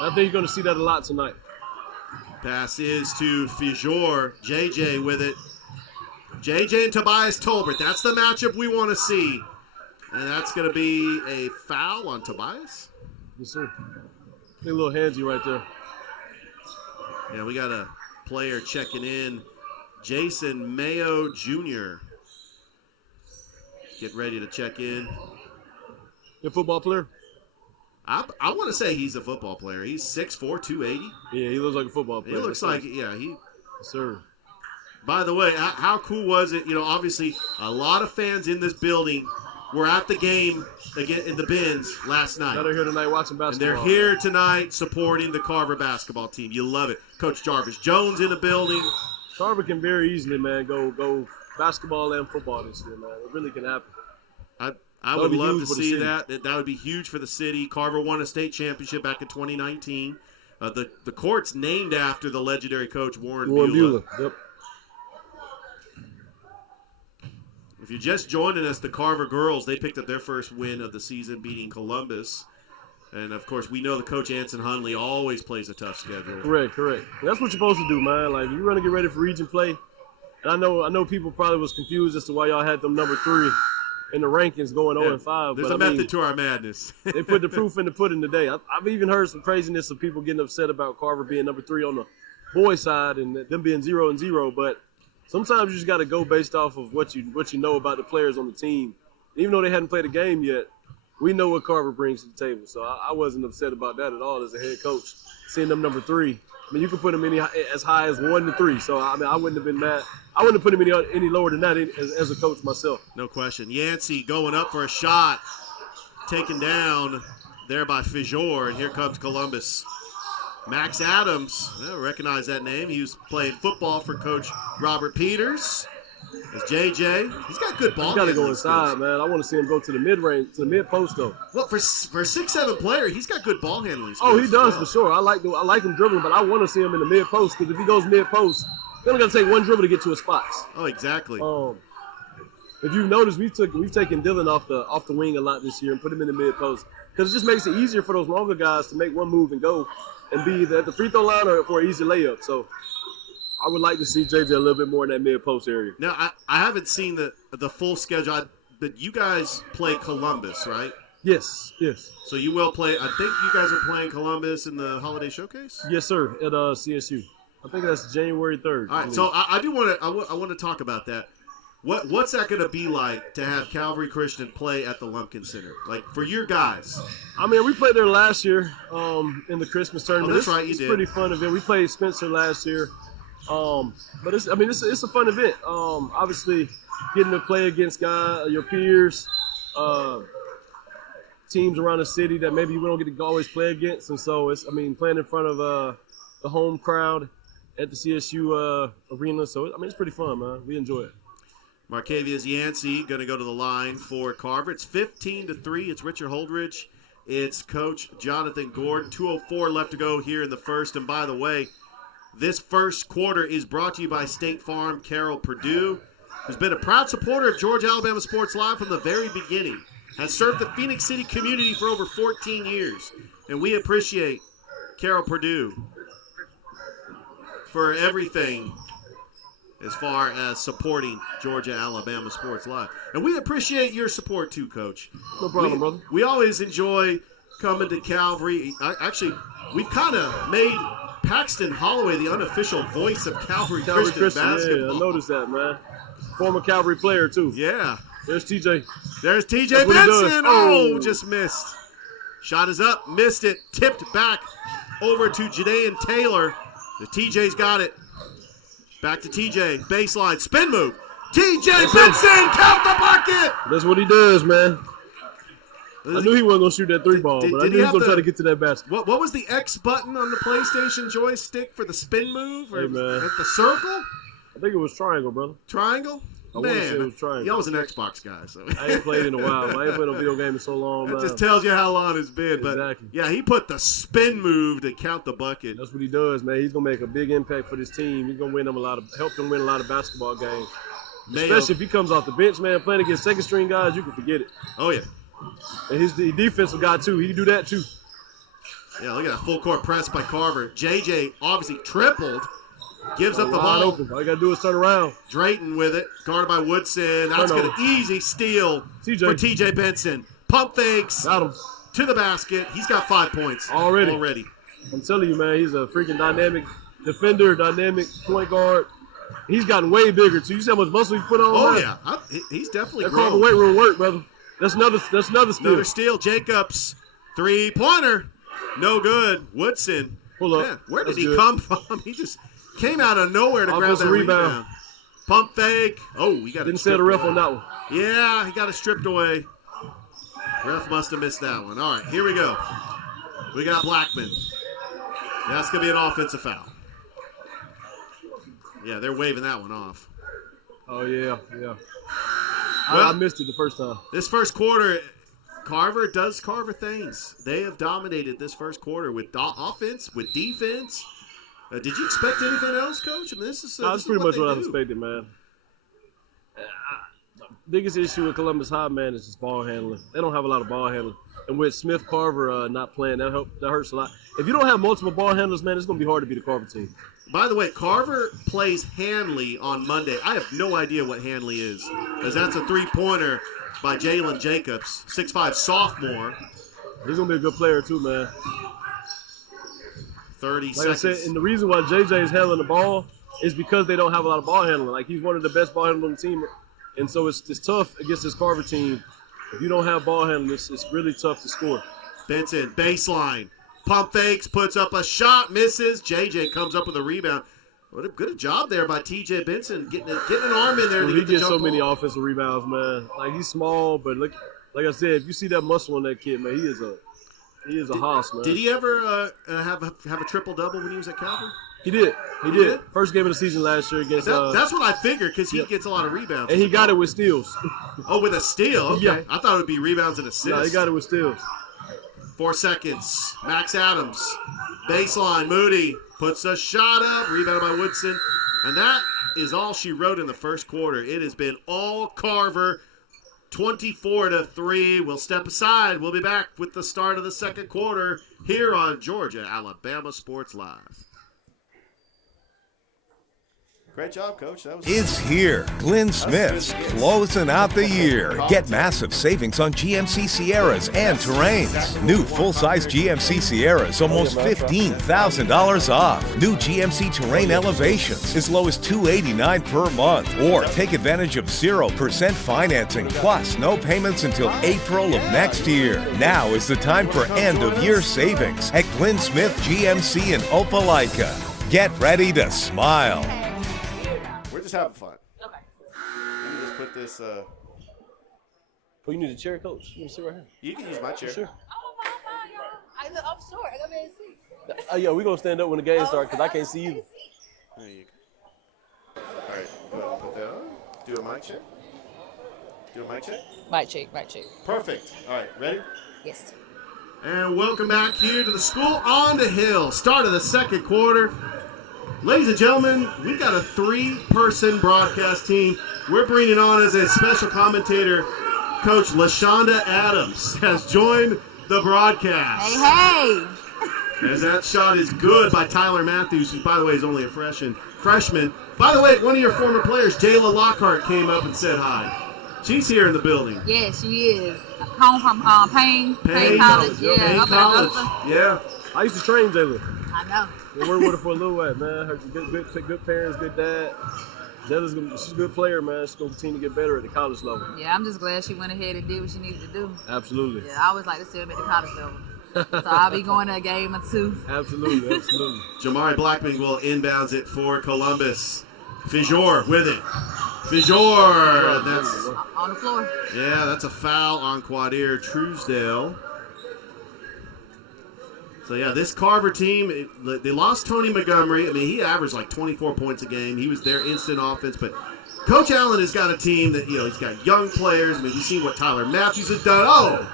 I think you're going to see that a lot tonight. Pass is to Fijor. JJ with it. JJ and Tobias Tolbert. That's the matchup we want to see. And that's going to be a foul on Tobias? Yes, sir. A little handsy right there. Yeah, we got a player checking in. Jason Mayo Jr. Get ready to check in. Good football player? I want to say he's a football player. He's 6'4", 280. Yeah, he looks like a football player. He looks like, yeah. Yes, sir. By the way, how cool was it? You know, obviously, a lot of fans in this building were at the game again in the bins last night. They're here tonight watching basketball. And they're here tonight supporting the Carver basketball team. You love it. Coach Jarvis Jones in the building. Carver can very easily, man, go basketball and football this year, man. It really can happen. I would love to see that. That would be huge for the city. Carver won a state championship back in 2019. The court's named after the legendary coach Warren Buehler. Yep. If you're just joining us, the Carver girls, they picked up their first win of the season, beating Columbus. And, of course, we know the coach Anson Hunley always plays a tough schedule. Correct. That's what you're supposed to do, man. Like, you're going to get ready for region play. And I know people probably was confused as to why y'all had them number 3 in the rankings going 0-5. There's a method to our madness. They put the proof in the pudding today. I've even heard some craziness of people getting upset about Carver being number 3 on the boys' side and them being 0-0. But sometimes you just got to go based off of what you know about the players on the team. Even though they hadn't played a game yet, we know what Carver brings to the table. So I wasn't upset about that at all as a head coach. Seeing them number 3, I mean, you can put them as high as 1 to 3. So I mean, I wouldn't have been mad. I wouldn't have put him any lower than that as a coach myself. No question. Yancey going up for a shot, taken down there by Fijor, and here comes Columbus. Max Adams, I recognize that name. He was playing football for Coach Robert Peters. It's JJ. He's got good ball. He's got to go inside, man. I want to see him go to the mid-range, to the mid-post, though. Well, for a 6'7" player, he's got good ball handling skills. Oh, he does for sure. I like him dribbling, but I want to see him in the mid-post because if he goes mid-post, he's only got to take one dribble to get to his spots. Oh, exactly. If you've noticed, we've taken Dylan off the wing a lot this year and put him in the mid-post because it just makes it easier for those longer guys to make one move and go and be either at the free throw line or for an easy layup. So I would like to see JJ a little bit more in that mid-post area. Now, I haven't seen the full schedule, but you guys play Columbus, right? Yes. So you will play. I think you guys are playing Columbus in the Holiday Showcase? Yes, sir, at CSU. I think that's January 3rd. All right, so I do want to I want to talk about that. What's that going to be like to have Calvary Christian play at the Lumpkin Center? Like, for your guys? I mean, we played there last year in the Christmas tournament. Oh, that's right, you did. It's a pretty fun event. We played Spencer last year. But it's a fun event. Obviously, getting to play against your peers, teams around the city that maybe we don't get to always play against. And so, playing in front of the home crowd at the CSU arena. So, it's pretty fun, man. We enjoy it. Marcavius Yancey going to go to the line for Carver. It's 15-3. It's Richard Holdridge. It's Coach Jonathan Gordon. 2:04 left to go here in the first. And by the way, this first quarter is brought to you by State Farm. Carol Purdue, who's been a proud supporter of Georgia Alabama Sports Live from the very beginning, has served the Phoenix City community for over 14 years. And we appreciate Carol Purdue for everything as far as supporting Georgia Alabama Sports Live. And we appreciate your support too, Coach. No problem, brother. We always enjoy coming to Calvary. Actually, we've kind of made Paxton Holloway the unofficial voice of Calvary Christian basketball. Yeah, I noticed that, man. Former Calvary player, too. Yeah. There's TJ. There's TJ Benson. Oh, just missed. Shot is up. Missed it. Tipped back over to Jadaean Taylor. The TJ's got it. Back to TJ. Baseline. Spin move. TJ Benson. Count the bucket. That's what he does, man. I knew he wasn't going to shoot that three ball, but I knew he was going to try to get to that basket. What was the X button on the PlayStation joystick for the spin move? Or hey, man. At the circle? I think it was triangle, brother. Triangle? I want to say it was triangle. Y'all was an Xbox guy. So. I ain't played in a while. I ain't played no video game in so long. That just tells you how long it's been. But exactly. Yeah, he put the spin move to count the bucket. That's what he does, man. He's going to make a big impact for this team. He's going to help them win a lot of basketball games. Especially if he comes off the bench, man, playing against second-string guys, you can forget it. Oh, yeah. And he's the defensive guy, too. He can do that, too. Yeah, look at that full-court press by Carver. JJ obviously tripled. Gives up the ball. Open. All you got to do is turn around. Drayton with it. Guarded by Woodson. That's going to easy steal for TJ Benson. Pump fakes. Got him. To the basket. He's got 5 points. Already. I'm telling you, man, he's a freaking dynamic defender, dynamic point guard. He's gotten way bigger, too. You see how much muscle he put on? Oh, man? Yeah. He's definitely that grown. Carver weight room work, brother. That's another steal. Another steal. Jacobs. Three-pointer. No good. Woodson. Pull up. Man, where did he come from? He just came out of nowhere to grab that rebound. Pump fake. Oh, we got Didn't say the ref on that one. Yeah, he got it stripped away. Ref must have missed that one. All right, here we go. We got Blackman. That's going to be an offensive foul. Yeah, they're waving that one off. Oh, yeah. Well, I missed it the first time. This first quarter, Carver does Carver things. They have dominated this first quarter with offense, with defense. Did you expect anything else, Coach? I mean, that's pretty much what I expected, man. biggest issue with Columbus High, man, is just ball handling. They don't have a lot of ball handling. And with Smith Carver not playing, that hurts a lot. If you don't have multiple ball handlers, man, it's going to be hard to beat the Carver team. By the way, Carver plays Hanley on Monday. I have no idea what Hanley is, because that's a three-pointer by Jalen Jacobs, 6'5", sophomore. He's going to be a good player too, man. 30 like seconds. I said, and the reason why JJ is handling the ball is because they don't have a lot of ball handling. Like, he's one of the best ball handlers on the team, and so it's tough against this Carver team. If you don't have ball handling, it's really tough to score. Benson, baseline, pump fakes, puts up a shot, misses. JJ comes up with a rebound. What a good job there by TJ Benson, getting an arm in there. Well, to he get gets the so jump many ball. offensive rebounds, man. Like, he's small, but look, like I said, if you see that muscle on that kid, man, he is a hoss, man. Did he ever have a triple-double when he was at Carver? He did. He did. First game of the season last year against. That's what I figured, because he gets a lot of rebounds. And he got it with steals. Oh, with a steal? Okay. Yeah. I thought it would be rebounds and assists. No, he got it with steals. 4 seconds. Max Adams. Baseline. Moody puts a shot up. Rebounded by Woodson. And that is all she wrote in the first quarter. It has been all Carver. 24-3. We'll step aside. We'll be back with the start of the second quarter here on Georgia Alabama Sports Live. Great job, Coach. That was Is here. Glenn Smith's closing out the year. Get massive savings on GMC Sierras and Terrains. New full-size GMC Sierras, almost $15,000 off. New GMC Terrain Elevations, as low as $289 per month. Or take advantage of 0% financing, plus no payments until April of next year. Now is the time for end-of-year savings at Glenn Smith GMC in Opelika. Get ready to smile. We're just having fun. Okay. Let me just put this. Oh, you need a chair, Coach? You want to sit right here? You can use my chair. Sure. I'm short. I got me a seat. Oh, yeah, we're going to stand up when the game starts because I can't see you. There you go. All right. Go ahead and put that on. Do a mic check. Do a mic check. Mic check. Mic check. Perfect. All right. Ready? Yes. And welcome back here to the School on the Hill. Start of the second quarter. Ladies and gentlemen, we've got a 3-person broadcast team. We're bringing on as a special commentator, Coach LaShonda Adams has joined the broadcast. Hey. As that shot is good by Tyler Matthews, who, by the way, is only a freshman. By the way, one of your former players, Jayla Lockhart, came up and said hi. She's here in the building. Yes, she is. Home from Payne College. Yeah, Payne up in College. Augusta. Yeah. I used to train Jayla. I know. We worked with her for a little while, man. Her good parents, good dad. She's a good player, man. She's going to continue to get better at the college level. Yeah, I'm just glad she went ahead and did what she needed to do. Absolutely. Yeah, I always like to see them at the college level. So I'll be going to a game or two. Absolutely. Jamari Blackman will inbounds it for Columbus. Fijor with it. Fijor. That's on the floor. Yeah, that's a foul on Quadir Truesdale. So, yeah, this Carver team, they lost Tony Montgomery. I mean, he averaged like 24 points a game. He was their instant offense. But Coach Allen has got a team that, he's got young players. I mean, you've seen what Tyler Matthews has done. Oh,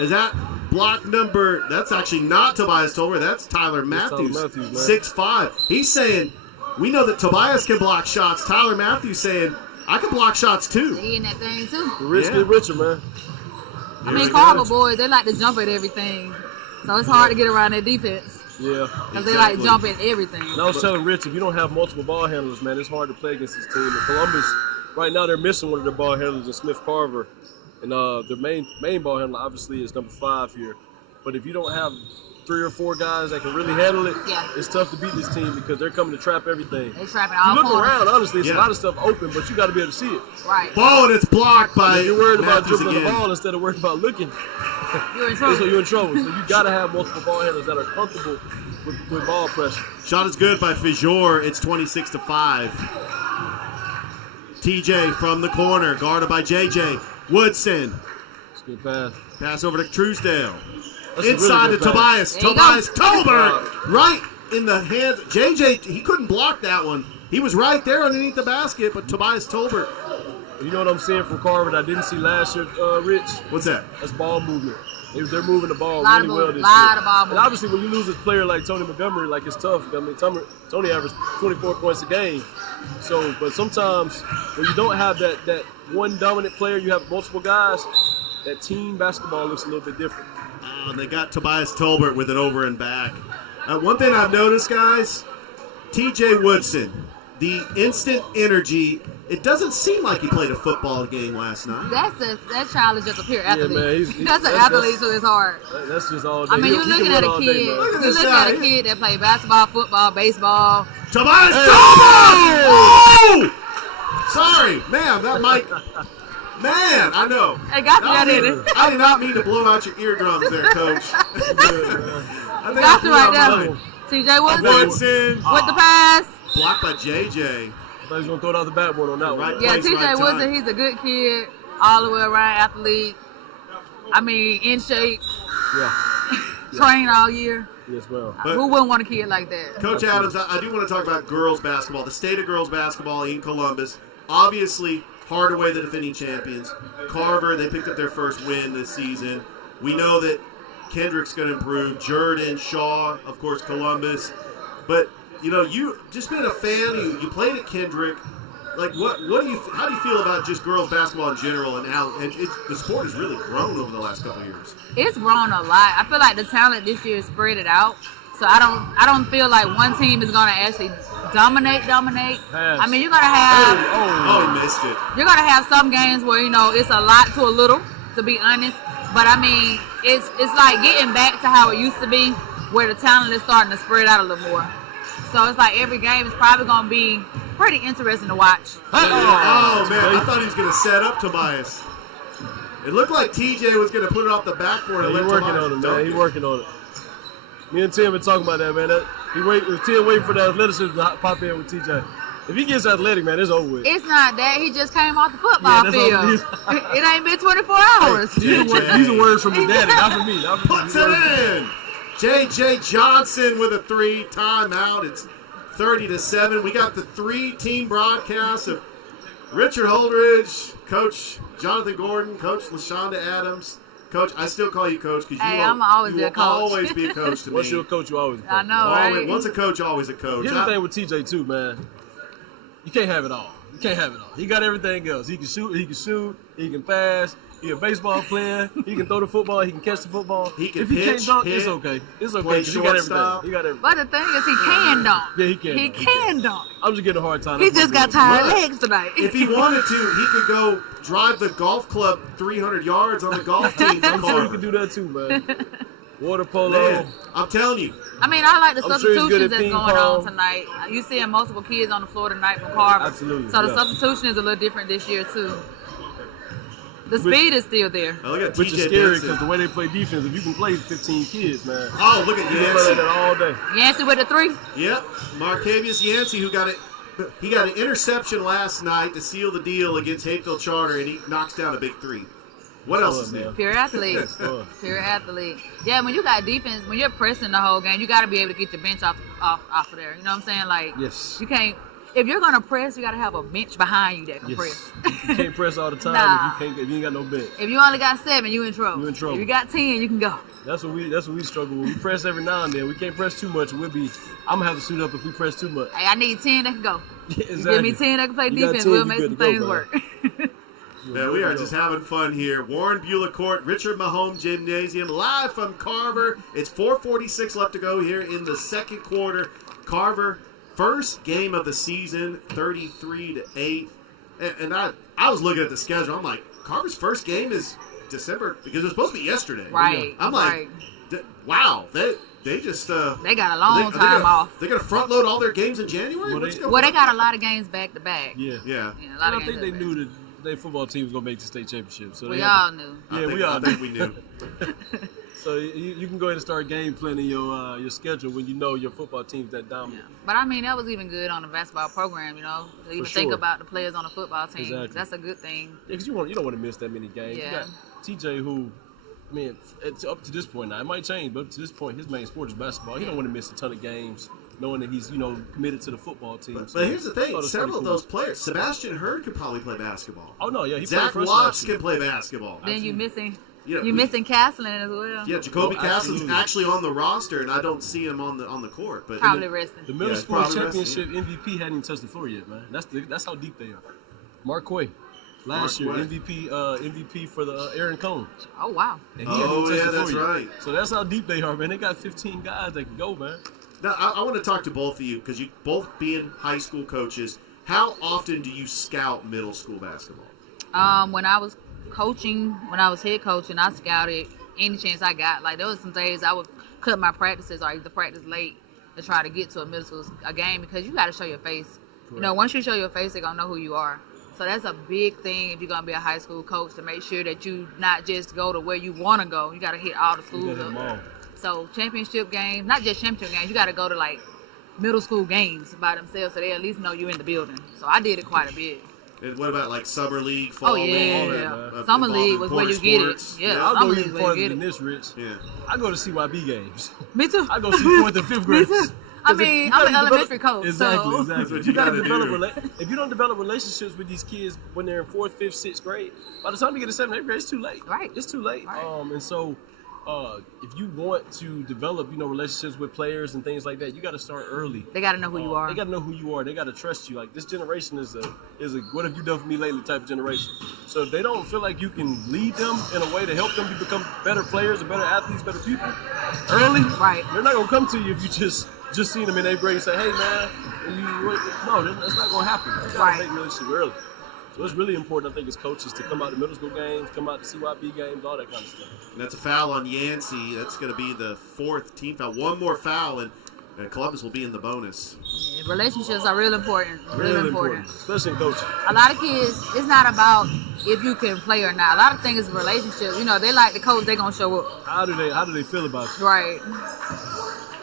is that block number? That's actually not Tobias Tolbert. That's Tyler Matthews, 6'5". He's saying, we know that Tobias can block shots. Tyler Matthews saying, I can block shots too. He in that thing too. The rich get richer, man. I mean, Carver boys, they like to jump at everything. So it's hard to get around their defense. Yeah. Because they like jump at everything. And I was telling Rich, if you don't have multiple ball handlers, man, it's hard to play against this team. And Columbus, right now, they're missing one of their ball handlers in Smith Carver. And their main ball handler, obviously, is number 5 here. But if you don't have 3 or 4 guys that can really handle it, it's tough to beat this team because they're coming to trap everything. They trapping all You look corners. around, honestly, it's a lot of stuff open, but you got to be able to see it. Right. Ball, and it's blocked by You're worried about Matthews dribbling again. the ball instead of worried about looking. You're in trouble. So you're in trouble. So you got to have multiple ball handlers that are comfortable with ball pressure. Shot is good by Fijor. It's 26-5. TJ from the corner, guarded by JJ. Woodson. It's a good pass. Pass over to Truesdale. That's a Inside really to good Tobias. There you Tobias go. Tolbert. Right in the hands. JJ, he couldn't block that one. He was right there underneath the basket, but Tobias You know what I'm seeing from Carver that I didn't see last year, Rich? What's that? That's ball movement. They're moving the ball Lot really of well this lot year. of ball And movement. obviously, when you lose a player like Tony Montgomery, like it's tough. I mean, Tony averaged 24 points a game. So, but sometimes when you don't have that one dominant player, you have multiple guys. That team basketball looks a little bit different. They got Tobias Tolbert with an over and back. One thing I've noticed, guys, T.J. Woodson, the instant energy. It doesn't seem like he played a football game last night. That child is just a pure athlete. Man, that's an athlete to his heart. That's just all day. I mean, you're looking at a kid. You're looking at a kid that played basketball, football, baseball. Tobias Tolbert! Oh! Sorry, man, that mic. Man, I know. I got you, I did it. I did not mean to blow out your eardrums there, Coach. I think Got you right there. right. T.J. Woodson with the pass. Blocked by J.J. I thought he was going to throw it off the backboard on that one. Yeah, place, T.J. right Woodson, time. he's a good kid, all the way around athlete. I mean, in shape, Yeah. train all year. Yes, well. Who wouldn't want a kid like that? Coach Adams, I do want to talk about girls basketball, the state of girls basketball in Columbus. Obviously, Hardaway, the defending champions. Carver, they picked up their first win this season. We know that Kendrick's going to improve. Jordan, Shaw, of course, Columbus. But, you know, you just being a fan, you played at Kendrick. Like, how do you feel about just girls basketball in general and how the sport has really grown over the last couple of years? It's grown a lot. I feel like the talent this year is spread it out. So I don't feel like one team is gonna actually dominate. Pass. I mean, you're gonna have he missed it. you're gonna have some games where it's a lot to a little, to be honest. But I mean, it's like getting back to how it used to be, where the talent is starting to spread out a little more. So it's like every game is probably gonna be pretty interesting to watch. Oh man, I thought he was gonna set up Tobias. It looked like TJ was gonna put it off the backboard and let He's working Tobias on it, dunk man. He's working on it. Me and Tim been talking about that, man. Tim waiting for the athleticism to pop in with TJ. If he gets athletic, man, it's over with. It's not that. He just came off the football that's all it field. It ain't been 24 hours. These are words from his daddy, not from me. Puts it in. J.J. Johnson with a 3 timeout. It's 30-7. We got the 3-team broadcast of Richard Holdridge, Coach Jonathan Gordon, Coach LaShonda Adams. Coach, I still call you Coach because I'm always you a will coach. always be a coach to me. Once you're a coach, you always a coach. I know, Always, right? once a coach, always a coach. Here's the thing with TJ too, man. You can't have it all. He got everything else. He can shoot, he can pass, he's a baseball player, he can throw the football, he can catch the football. He can if he pitch, can't dunk, hit, it's okay. It's okay play because he got everything. shortstop. He got everything. But the thing is, he can dunk. Yeah, he can. He can dunk. I'm just getting a hard time. He just got tired But legs tonight. If he wanted to, he could go drive the golf club 300 yards on the golf team. I'm sure he can do that too, man. Water polo. Man, I'm telling you. I mean, I like the I'm sure he's good substitutions at that's ping going on pong. tonight. You seeing multiple kids on the floor tonight from Carver. Absolutely, So the yeah. substitution is a little different this year too. The speed is still there. Oh, look at Which TJ is scary Benson. because the way they play defense, if you can play 15 kids, man. Oh, look at You can play Yancey. that all day. Yancey with the 3. Yep, Marcavius Yancey, who got it. He got an interception last night to seal the deal against Hayfield Charter, and he knocks down a big 3. What else is new? Pure athlete. Pure athlete. Yeah, when you got defense, when you're pressing the whole game, you got to be able to get your bench off of there. You know what I'm saying? Like, Yes. you can't. If you're gonna press, you got to have a bench behind you that can press. You can't press all the time Nah. if you ain't got no bench. If you only got 7, you in trouble. You in trouble. If you got 10, you can go. That's what we struggle with. We press every now and then. We can't press too much. I'm gonna have to suit up if we press too much. Hey, I need 10 that can go. Yeah, You give me 10 that can play You got defense, 10, we'll you make good some to go, things bro. work. Man, we are just having fun here. Warren Beulah Court, Richard Mahone Gymnasium, live from Carver. It's 4:46 left to go here in the second quarter. Carver, first game of the season, 33-8. And I was looking at the schedule. I'm like, Carver's first game is December because it was supposed to be yesterday. Right. I'm like, right. Wow, they just They got a long time off. They're gonna front load all their games in January. What's going Well, they on? got a lot of games back to back. Yeah. Yeah. A lot I of think games they back. knew that their football team was gonna make the state championship. So We they all knew. I think we knew. So you can go ahead and start game planning your schedule when you know your football team's that dominant. But I mean, that was even good on the basketball program, to even think sure. about the players on the football team. Exactly. That's a good thing. Yeah, because you don't want to miss that many games. Yeah. You got TJ who, I mean, it's up to this point now. It might change, but up to this point, his main sport is basketball. He don't want to miss a ton of games, knowing that he's committed to the football team. But here's the thing: several of those players, Sebastian Hurd could probably play basketball. Oh no, yeah, he Zach played for us Watts last year. can play basketball. Then you missing Yeah, You're missing Castleton as well. Yeah, Jacoby Castleton's absolutely. actually on the roster, and I don't see him on the court. But Probably resting. The middle Yeah, school probably championship MVP hadn't even touched the floor yet, man. That's how deep they are. Mark Quay, last year Mark Quay. MVP for the Aaron Cone. Oh, wow. And he hadn't even touched the that's floor yet. right. So that's how deep they are, man. They got 15 guys that can go, man. Now, I want to talk to both of you because you both being high school coaches. How often do you scout middle school basketball? When I was head coaching, I scouted any chance I got. Like, there was some days I would cut my practices or either practice late to try to get to a middle school game because you got to show your face. You know, once you show your face, they're going to know who you are. So that's a big thing if you're going to be a high school coach, to make sure that you not just go to where you want to go. You got to hit all the schools up. So championship games, not just championship games, you got to go to, like, middle school games by themselves so they at least know you're in the building. So I did it quite a bit. And what about like summer league, fall league? all Yeah. that, Summer league was where you get it. sports? Yeah, I'll summer go league even is where farther you than get it. this, Rich. Yeah. I go to CYB games. Me too. I go see 4th and 5th graders. I mean, I'm an elementary coach. Exactly, so. exactly. That's what You you gotta gotta develop do. if you don't develop relationships with these kids when they're in 4th, 5th, 6th grade, by the time they get to 7th, 8th grade, it's too late. Right. It's too late. Right. And so if you want to develop, relationships with players and things like that, you got to start early. They got to know who you are. They got to know who you are. They got to trust you. Like, this generation is a what have you done for me lately type of generation. So if they don't feel like you can lead them in a way to help them to become better players and better athletes, better people early, Right. they're not gonna come to you if you just seen them in 8th grade and say, hey man, no, that's not gonna happen. You gotta Right. make relationship early. So it's really important, I think, as coaches to come out to middle school games, come out to CYB games, all that kind of stuff. And that's a foul on Yancey. That's going to be the 4th team foul. One more foul, and Columbus will be in the bonus. Yeah, relationships are real important. Real important. Especially in coaching. A lot of kids, it's not about if you can play or not. A lot of things is relationships. They like the coach, they gonna show up. How do they feel about you? Right.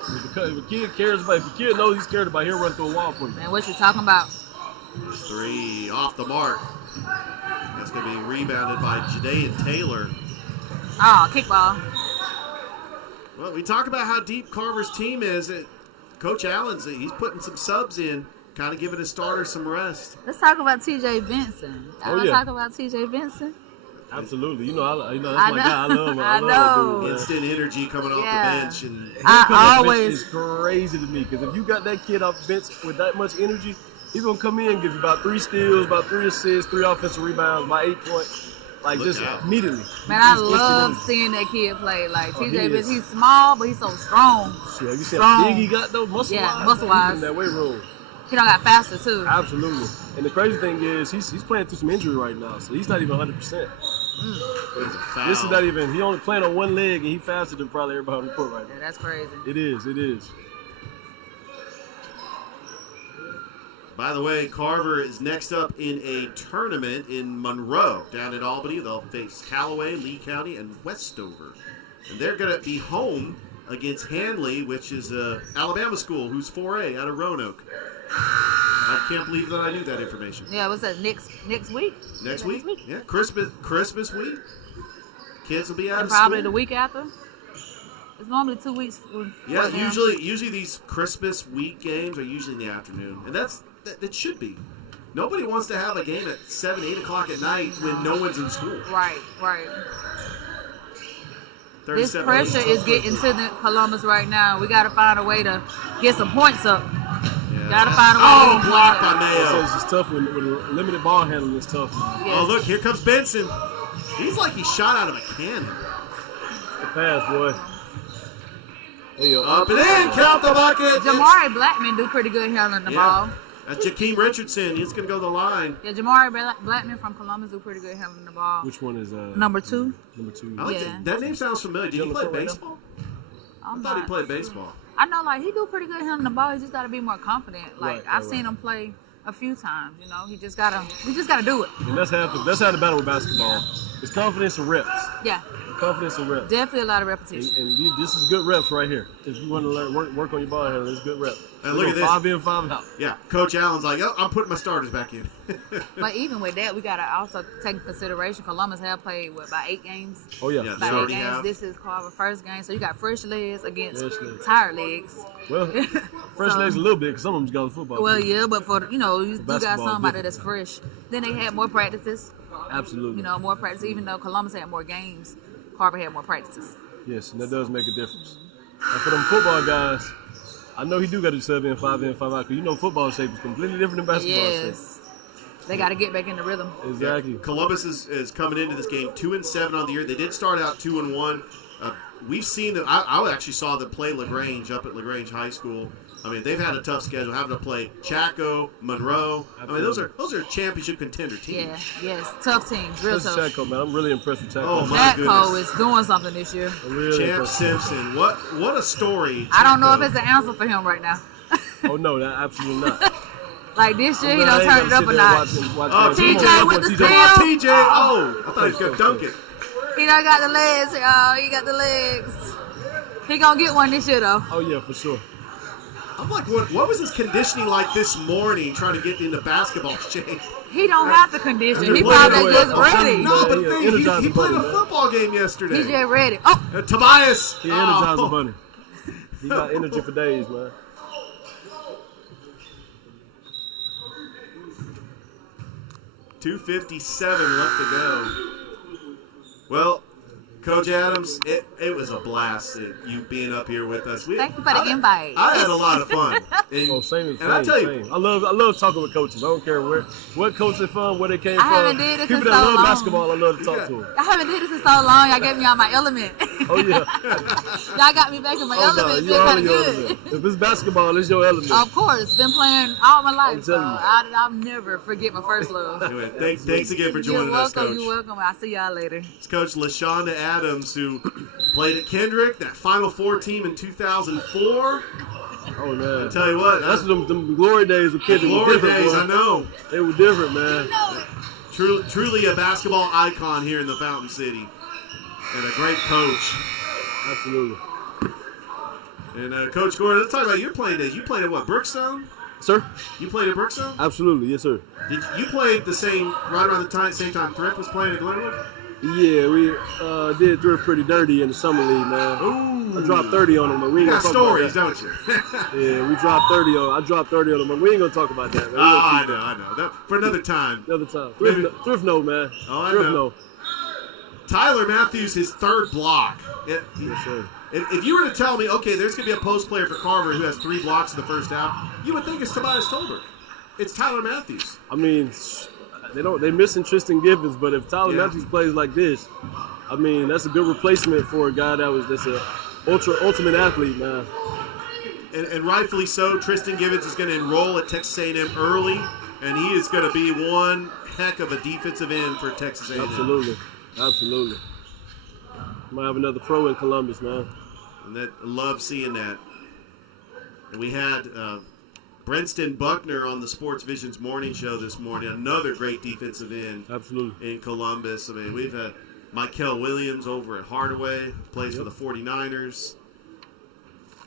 If a kid knows he's scared about, he'll run through a wall for you. Man, what you talking about? 3 off the mark. That's going to be rebounded by Jadaean Taylor. Oh, kickball. Well, we talk about how deep Carver's team is. Coach Allen's, he's putting some subs in, kind of giving his starters some rest. Let's talk about T.J. Benson. Talk about T.J. Benson. Absolutely. That's my guy. I love him. I love know. him, dude, man. Instant energy coming off the bench. And I always. It's crazy to me because if you got that kid off the bench with that much energy, he's going to come in and give you about 3 steals, about 3 assists, 3 offensive rebounds, about 8 points. Like, Look just out. immediately. Man, I He's love instant seeing that kid play. Like, Oh, TJ he Benson, is. he's small, but he's so strong. energy. Shit, have you seen Strong. how big he got, though? Muscle-wise? Yeah, muscle-wise. In that weight room. He done got faster, too. Absolutely. And the crazy thing is, he's playing through some injury right now, so he's not even 100%. foul. This is not even, he only playing on one leg, and he faster than probably everybody on the court right Yeah, now. that's crazy. It is. By the way, Carver is next up in a tournament in Monroe, down in Albany. They'll face Callaway, Lee County, and Westover. And they're going to be home against Handley, which is a Alabama school, who's 4A out of Roanoke. I can't believe that I knew that information. Yeah, what's that, next week? Next week? Yeah, Christmas week. Kids will be out And of probably school. the week after. It's normally 2 weeks. Yeah, right now. usually these Christmas week games are usually in the afternoon, and that should be. Nobody wants to have a game at 7, 8 o'clock at night when no one's in school. Right. This 37 pressure is getting to the Columbus right now. We got to find a way to get some points up. Yeah. Got to find a way Oh, to blocked get by So Mayo. it's just tough with limited ball handling. It's tough. Yeah. Oh, look, here comes Benson. He's like he shot out of a cannon. The pass, boy. There you go. Up and in, count the bucket. Jamari Blackman do pretty good handling the ball. That's Jakeem Richardson. He's going to go to the line. Yeah, Jamari Blackman from Columbus do pretty good handling the ball. Which one is Number 2. Number 2. I like Yeah. that name sounds familiar. Did he play baseball? I thought he played baseball. I know, like, he do pretty good handling the ball. He just got to be more confident. Like, Right, I've seen him play a few times. He just gotta do it. And that's how the battle with basketball. It's confidence and reps. Yeah, Confidence and reps. definitely a lot of repetition. And this is good reps right here. If you want to learn work on your ball handling, it's good reps. And look at this. 5 in, 5 out. Yeah, Coach Allen's like, oh, I'm putting my starters back in. But even with that, we gotta also take into consideration Columbus have played about 8 games. Oh yeah, Yeah, for they About sure. 8 already games. have. This is Carver first game, so you got fresh legs against Fresh legs. tired legs. Well, fresh legs a little bit because some of them's got football. Well, too. yeah, but for you got Basketball somebody different. that's fresh. Then they had more practices. Absolutely. More practice. Even though Columbus had more games, Carver had more practices. Yes, and that does make a difference. And for them football guys, I know he do got to do 7 in, 5 in, 5 out, because you know football shape is completely different than basketball shape. Yes. They got to get back in the rhythm. Exactly. Yeah. Columbus is coming into this game 2-7 on the year. They did start out 2-1. We've seen them. I actually saw them play LaGrange up at LaGrange High School. I mean, they've had a tough schedule, having to play Chaco, Monroe. Absolutely. I mean, those are championship contender teams. Yeah, yes, tough teams, real tough. Chaco, man, I'm really impressed with Chaco. Oh my Chaco goodness. is doing something this year. Really Champ Simpson, what a story. I don't know Chaco. if it's an answer for him right now. Oh no, that absolutely not. Like this year, he done turned it up a notch. TJ with the steal. TJ, I thought he was gonna dunk it. He done got the legs, y'all. He got the legs. He gonna get one this year, though. Oh yeah, for sure. I'm like, what was his conditioning like this morning trying to get into basketball shape? He don't have the condition. He probably just ready. No, but he played a football game yesterday. He just ready. Oh, Tobias. He energized the bunny. He got energy for days, man. .257 left to go. Well, Coach Adams, it was a blast you being up here with us. Thank you for the invite. I had a lot of fun. Same. I tell you, I love talking with coaches. I don't care what coach they're from, where they came from. I haven't did this People in that so love long. basketball, I love to talk to them. I haven't did this in so long. Y'all get me out my element. Oh yeah. Y'all got me back in my element. It's been kind of good. If it's basketball, it's your element. Of course, been playing all my life, so telling you. I'll never forget my first love. Anyway, thanks again for joining You're us, welcome. Coach. You're welcome. I'll see y'all later. It's Coach LaShonda Adams, who played at Kendrick, that Final Four team in 2004. Oh man! I tell you what, that's them glory days with Kendrick. Glory days, I know. They were different, man. Truly a basketball icon here in the Fountain City, and a great coach. Absolutely. And Coach Gordon, let's talk about your playing days. You played at what, Brookstone? Sir? You played at Brookstone? Absolutely, yes, sir. Did you played right around the same time Thrift was playing at Glenwood? Yeah, we did Thrift pretty dirty in the summer league, man. Ooh. I dropped 30 on them, but we ain't You gonna got talk stories, about don't you? Yeah, I dropped 30 on them, but we ain't gonna talk about that, man. I know. That, for another time. Another time. Thrift no, man. Oh, I Thrift know. no. Tyler Matthews, his third block. Yes, sir. If you were to tell me, okay, there's going to be a post player for Carver who has 3 blocks in the first half, you would think it's Tobias Tolbert. It's Tyler Matthews. I mean, they missing Tristan Gibbons, but if Tyler Matthews plays like this, I mean, that's a good replacement for a guy that's a ultimate athlete, man. And rightfully so. Tristan Gibbons is going to enroll at Texas A&M early, and he is going to be one heck of a defensive end for Texas A&M. Absolutely. Might have another pro in Columbus, man. And love seeing that. And we had Brenston Buckner on the Sports Visions morning show this morning. Another great defensive end. Absolutely. In Columbus. I mean, we've had Michael Williams over at Hardaway, plays for the 49ers.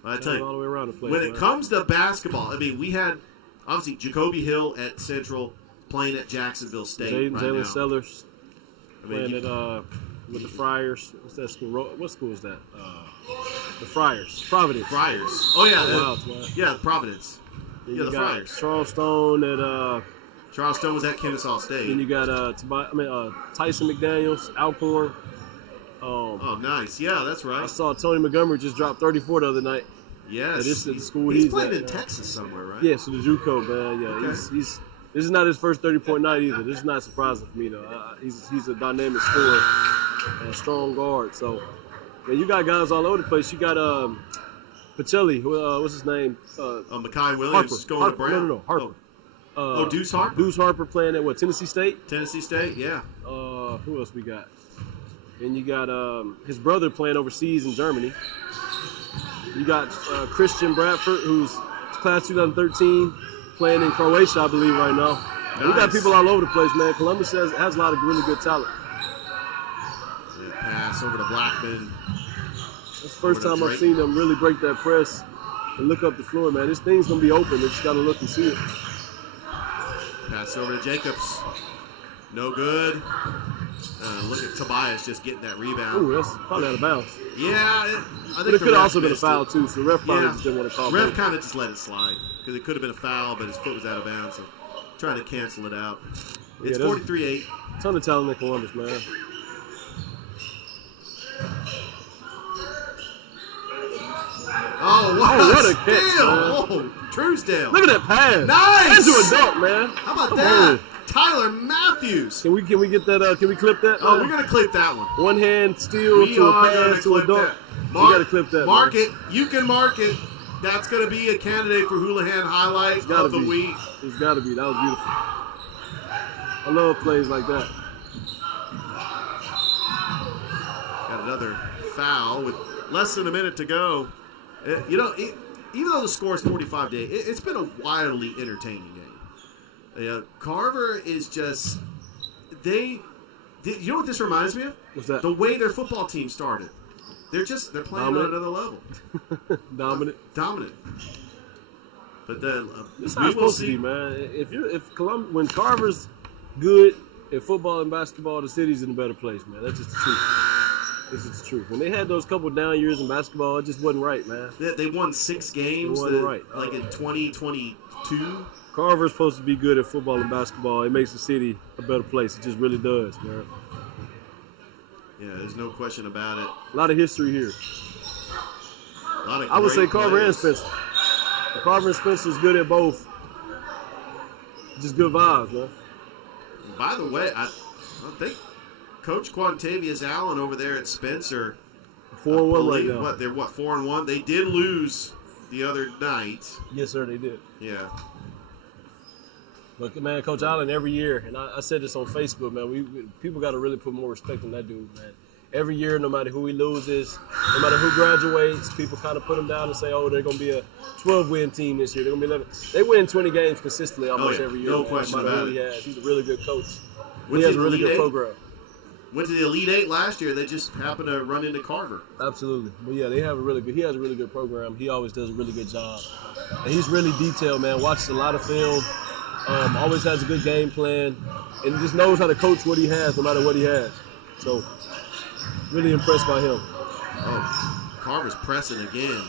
I tell you, all the way around the place, when it comes to basketball, I mean, we had obviously Jacoby Hill at Central playing at Jacksonville State right now. Jalen Sellers playing with the Friars. What's that school? What school is that? The Friars. Providence. Friars. Oh, yeah. Yeah, Providence. Then the you got Friars. Charles Stone at Charles Stone was at Kennesaw State. Then you got Tyson McDaniels, Alcorn. Oh, nice. Yeah, that's right. I saw Tony Montgomery just drop 34 the other night. Yes. This is the school he's he's playing at, in Texas somewhere, right? Yeah, so the JUCO, man. Yeah, Okay. he's this is not his first 30-point night either. This is not surprising for me, though. He's a dynamic scorer and a strong guard. So, man, you got guys all over the place. You got Pacelli, what's his name? Makai Williams is going to Brown. No, Harper. Deuce Harper? Deuce Harper playing at what, Tennessee State? Tennessee State, yeah. Who else we got? And you got his brother playing overseas in Germany. You got Christian Bradford, who's class 2013, playing in Croatia, I believe, right now. Nice. We got people all over the place, man. Columbus has a lot of really good talent. Pass over to Blackman. That's the first time I've seen them really break that press and look up the floor, man. This thing's going to be open. They just got to look and see it. Pass over to Jacobs. No good. Look at Tobias just getting that rebound. Ooh, that's probably out of bounds. Yeah, I think but it could have also been a foul, too, so the ref probably just didn't want to call it. Ref kind of just let it slide because it could have been a foul, but his foot was out of bounds, so trying to cancel it out. It's 43-8. Ton of talent in Columbus, man. Oh, what, Oh, what a a catch, steal. man. Oh, Truesdale. Look at that pass. Nice. Into a dunk, man. How about Come that? on. Tyler Matthews. Can we get that? Can we clip that? Oh, we're going to clip that one. One hand steal We to a are going pass to to a clip dunk. that. We got to clip that. Mark man. it. You can mark it. That's going to be a candidate for Houlihan highlight It's gotta of the be. week. It's got to be. That was beautiful. I love plays like that. Got another foul with less than a minute to go. Even though the score is 45 to 8, it's been a wildly entertaining game. Carver is just you know what this reminds me of? What's that? The way their football team started. They're playing Dominant. on another level. Dominant. But then That's how it's supposed to be, man. When Carver's good at football and basketball, the city's in a better place, man. That's just the truth. This is the truth. When they had those couple down years in basketball, it just wasn't right, man. They won 6 games. It wasn't right. Like in 2022. Carver's supposed to be good at football and basketball. It makes the city a better place. It just really does, man. Yeah, there's no question about it. A lot of history here. A lot of I would say great Carver and players. Spencer. Carver and Spencer is good at both. Just good vibes, man. By the way, I think Coach Quantavious Allen over there at Spencer. 4-1 right now. They're 4-1. They did lose the other night. Yes, sir, they did. Yeah. But, man, Coach Allen, every year, and I said this on Facebook, man, people got to really put more respect on that dude, man. Every year, no matter who he loses, no matter who graduates, people kind of put him down and say, oh, they're going to be a 12-win team this year. They're going to be 11. They win 20 games consistently almost every year. No man, question no matter about who he it. has. He's a really good coach. Went He has to a the really Elite good Eight. program. Went to the Elite Eight last year. They just happened to run into Carver. Absolutely. But, yeah, he has a really good program. He always does a really good job. And he's really detailed, man. Watches a lot of film. Always has a good game plan. And just knows how to coach what he has no matter what he has. So, really impressed by him. Oh, Carver's pressing again.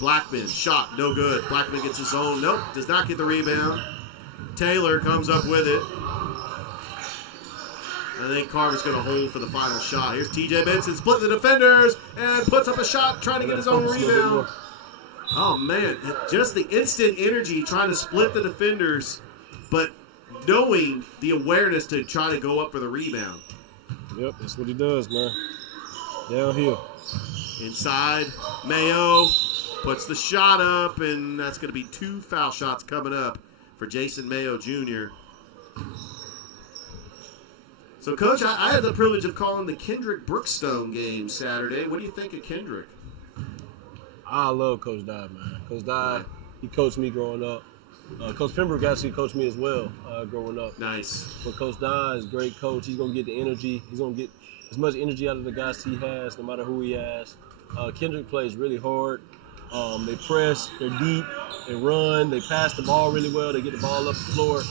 Blackman, shot, no good. Blackman gets his own. Nope, does not get the rebound. Taylor comes up with it. I think Carver's going to hold for the final shot. Here's TJ Benson splitting the defenders and puts up a shot trying to get his own rebound. Oh, man, just the instant energy trying to split the defenders, but knowing the awareness to try to go up for the rebound. Yep, that's what he does, man. Downhill. Inside, Mayo puts the shot up, and that's going to be 2 foul shots coming up for Jason Mayo Jr. So, Coach, I had the privilege of calling the Kendrick Brookstone game Saturday. What do you think of Kendrick? I love Coach Dye, man. Coach Dye, he coached me growing up. Coach Pembroke actually coached me as well growing up. Nice. But Coach Dye is a great coach. He's going to get the energy. He's going to get as much energy out of the guys he has, no matter who he has. Kendrick plays really hard. They press, they're deep, they run, they pass the ball really well, they get the ball up the floor.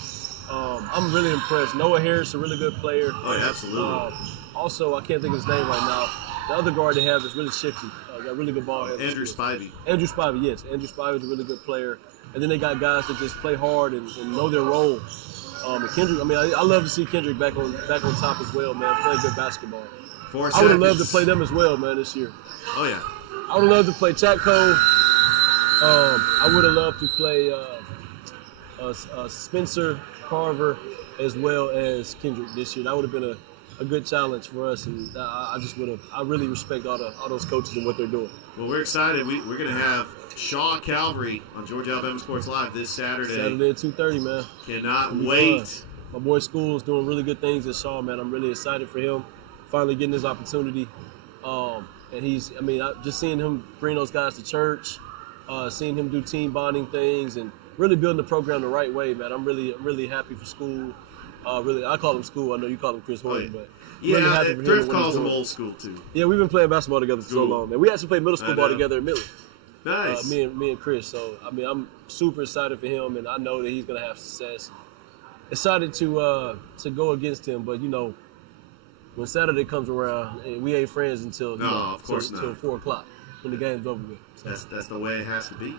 I'm really impressed. Noah Harris, a really good player. Oh, yeah, absolutely. Also, I can't think of his name right now. The other guard they have is really shifty. Got really good ball. Andrew Spivey. Andrew Spivey, yes. Andrew Spivey is a really good player. And then they got guys that just play hard and know their role. And Kendrick, I love to see Kendrick back on top as well, man, playing good basketball. 4 I would have seconds. loved to play them as well, man, this year. Oh, yeah. I would have loved to play Chatco. I would have loved to play Spencer, Carver, as well as Kendrick this year. That would have been a good challenge for us, and I really respect all those coaches and what they're doing. Well, we're excited. We're going to have Shaw Calvary on Georgia Alabama Sports Live this Saturday. Saturday at 2:30, man. Cannot wait. Fun. My boy School is doing really good things at Shaw, man. I'm really excited for him finally getting his opportunity. And just seeing him bring those guys to church, seeing him do team bonding things, and really building the program the right way, man. I'm really happy for School. I call him School. I know you call him Chris Horton, but yeah, really happy for him. Thrift calls him old school too. Yeah, we've been playing basketball together for so Cool. long, man. We actually played middle school ball together at Miller. Nice. Me and Chris. So I'm super excited for him, and I know that he's gonna have success. Excited to go against him, but when Saturday comes around, we ain't friends until of course not. until 4:00 when the game's over with. So. That's the way it has to be.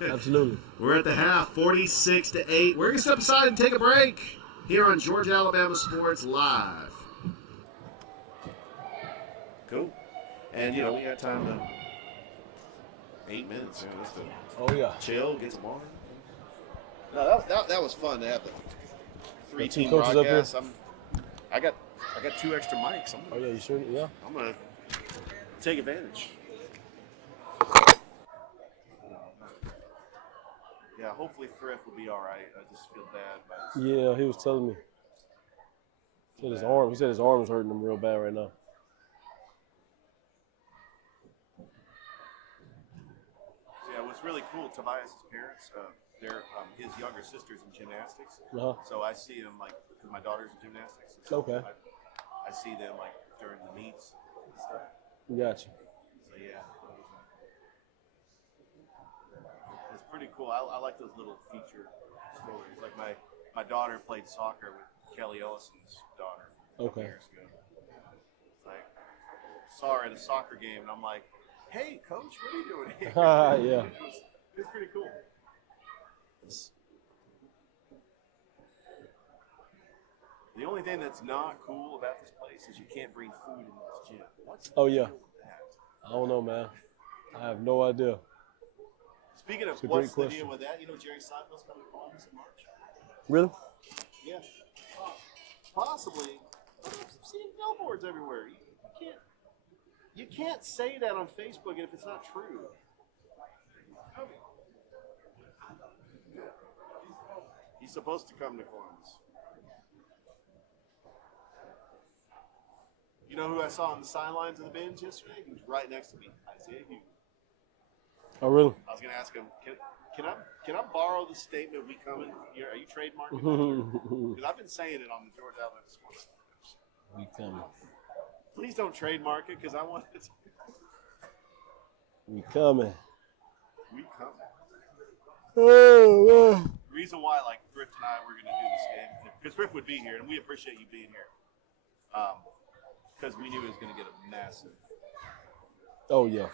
Absolutely. We're at the half, 46-8. We're gonna step aside and take a break here on Georgia Alabama Sports Live. Cool. And we got time to 8 minutes. Yeah, just to Oh yeah. chill, get some water. No, that was fun to have the three-team coaches up here? broadcast. I got 2 extra mics. Oh yeah, you sure? Yeah. I'm gonna take advantage. Yeah, hopefully Thrift will be all right. I just feel bad about his Yeah, he was telling me. He said his arm's hurting him real bad right now. Yeah, what's really cool, Tobias' parents, they're his younger sister's in gymnastics. Uh-huh. So I see them like, because my daughter's in gymnastics. So Okay. I see them like during the meets and stuff. Gotcha. So yeah, it's pretty cool. I like those little feature stories. Like my daughter played soccer with Kelly Ellison's daughter. Okay. Years ago. It's like, saw her at a soccer game, and I'm like, "Hey, coach, what are you doing here?" Yeah. It was pretty cool. The only thing that's not cool about this place is you can't bring food into this gym. What's the Oh, yeah. deal with that? I don't know, man. I have no idea. Speaking of It's a what's great the deal question. with that, you know Jerry Seinfeld's coming to Columbus in March? Really? Yeah. Possibly. But I'm seeing billboards everywhere. You can't say that on Facebook if it's not true. He's supposed to come to Columbus. You know who I saw on the sidelines of the Binge yesterday? He was right next to me, Isaiah Hughes. Oh, really? I was going to ask him, can I borrow the statement "we coming"? Are you trademarking? Because I've been saying it on the George Allen Sports. We coming. Please don't trademark it because I want it. We coming. We coming. Oh, man. Reason why, like Thrift and I, we're going to do this game because Thrift would be here, and we appreciate you being here. Because we knew it was going to get a massive. Oh, yeah.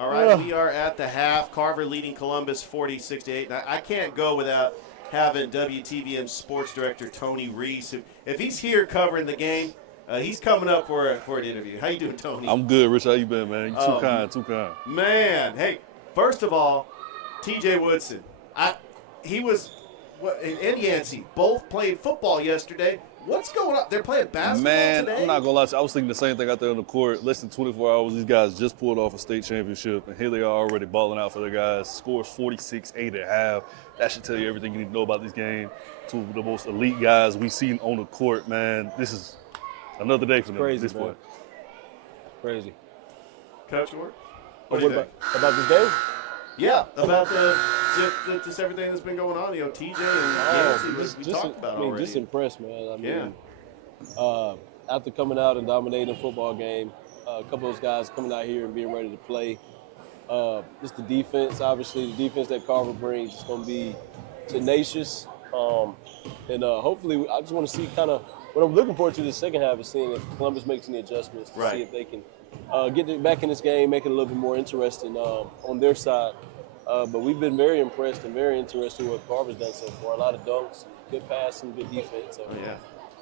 All right, we are at the half. Carver leading Columbus 46-8. Now, I can't go without having WTVM sports director Tony Reese. If he's here covering the game, he's coming up for an interview. How you doing, Tony? I'm good, Rich. How you been, man? You too kind. Man, hey, first of all, T.J. Woodson. He was and Yancey both played football yesterday. What's going on? They're playing basketball today? I'm not going to lie to you. I was thinking the same thing out there on the court. Less than 24 hours, these guys just pulled off a state championship, and here they are already balling out for their guys. Scores 46-8 at half. That should tell you everything you need to know about this game. Two of the most elite guys we've seen on the court, man. This is another day for them at this point. Crazy. Coach Ward? What about this game? Yeah, about just everything that's been going on. You know, TJ and Yancey, we talked about already. Just impressed, man. After coming out and dominating a football game, a couple of those guys coming out here and being ready to play. Just the defense, obviously, the defense that Carver brings is going to be tenacious. And hopefully, I just want to see kind of what I'm looking forward to the second half is seeing if Columbus makes any adjustments to see if they can get it back in this game, make it a little bit more interesting on their side. But we've been very impressed and very interested in what Carver's done so far. A lot of dunks, good passing, good defense. So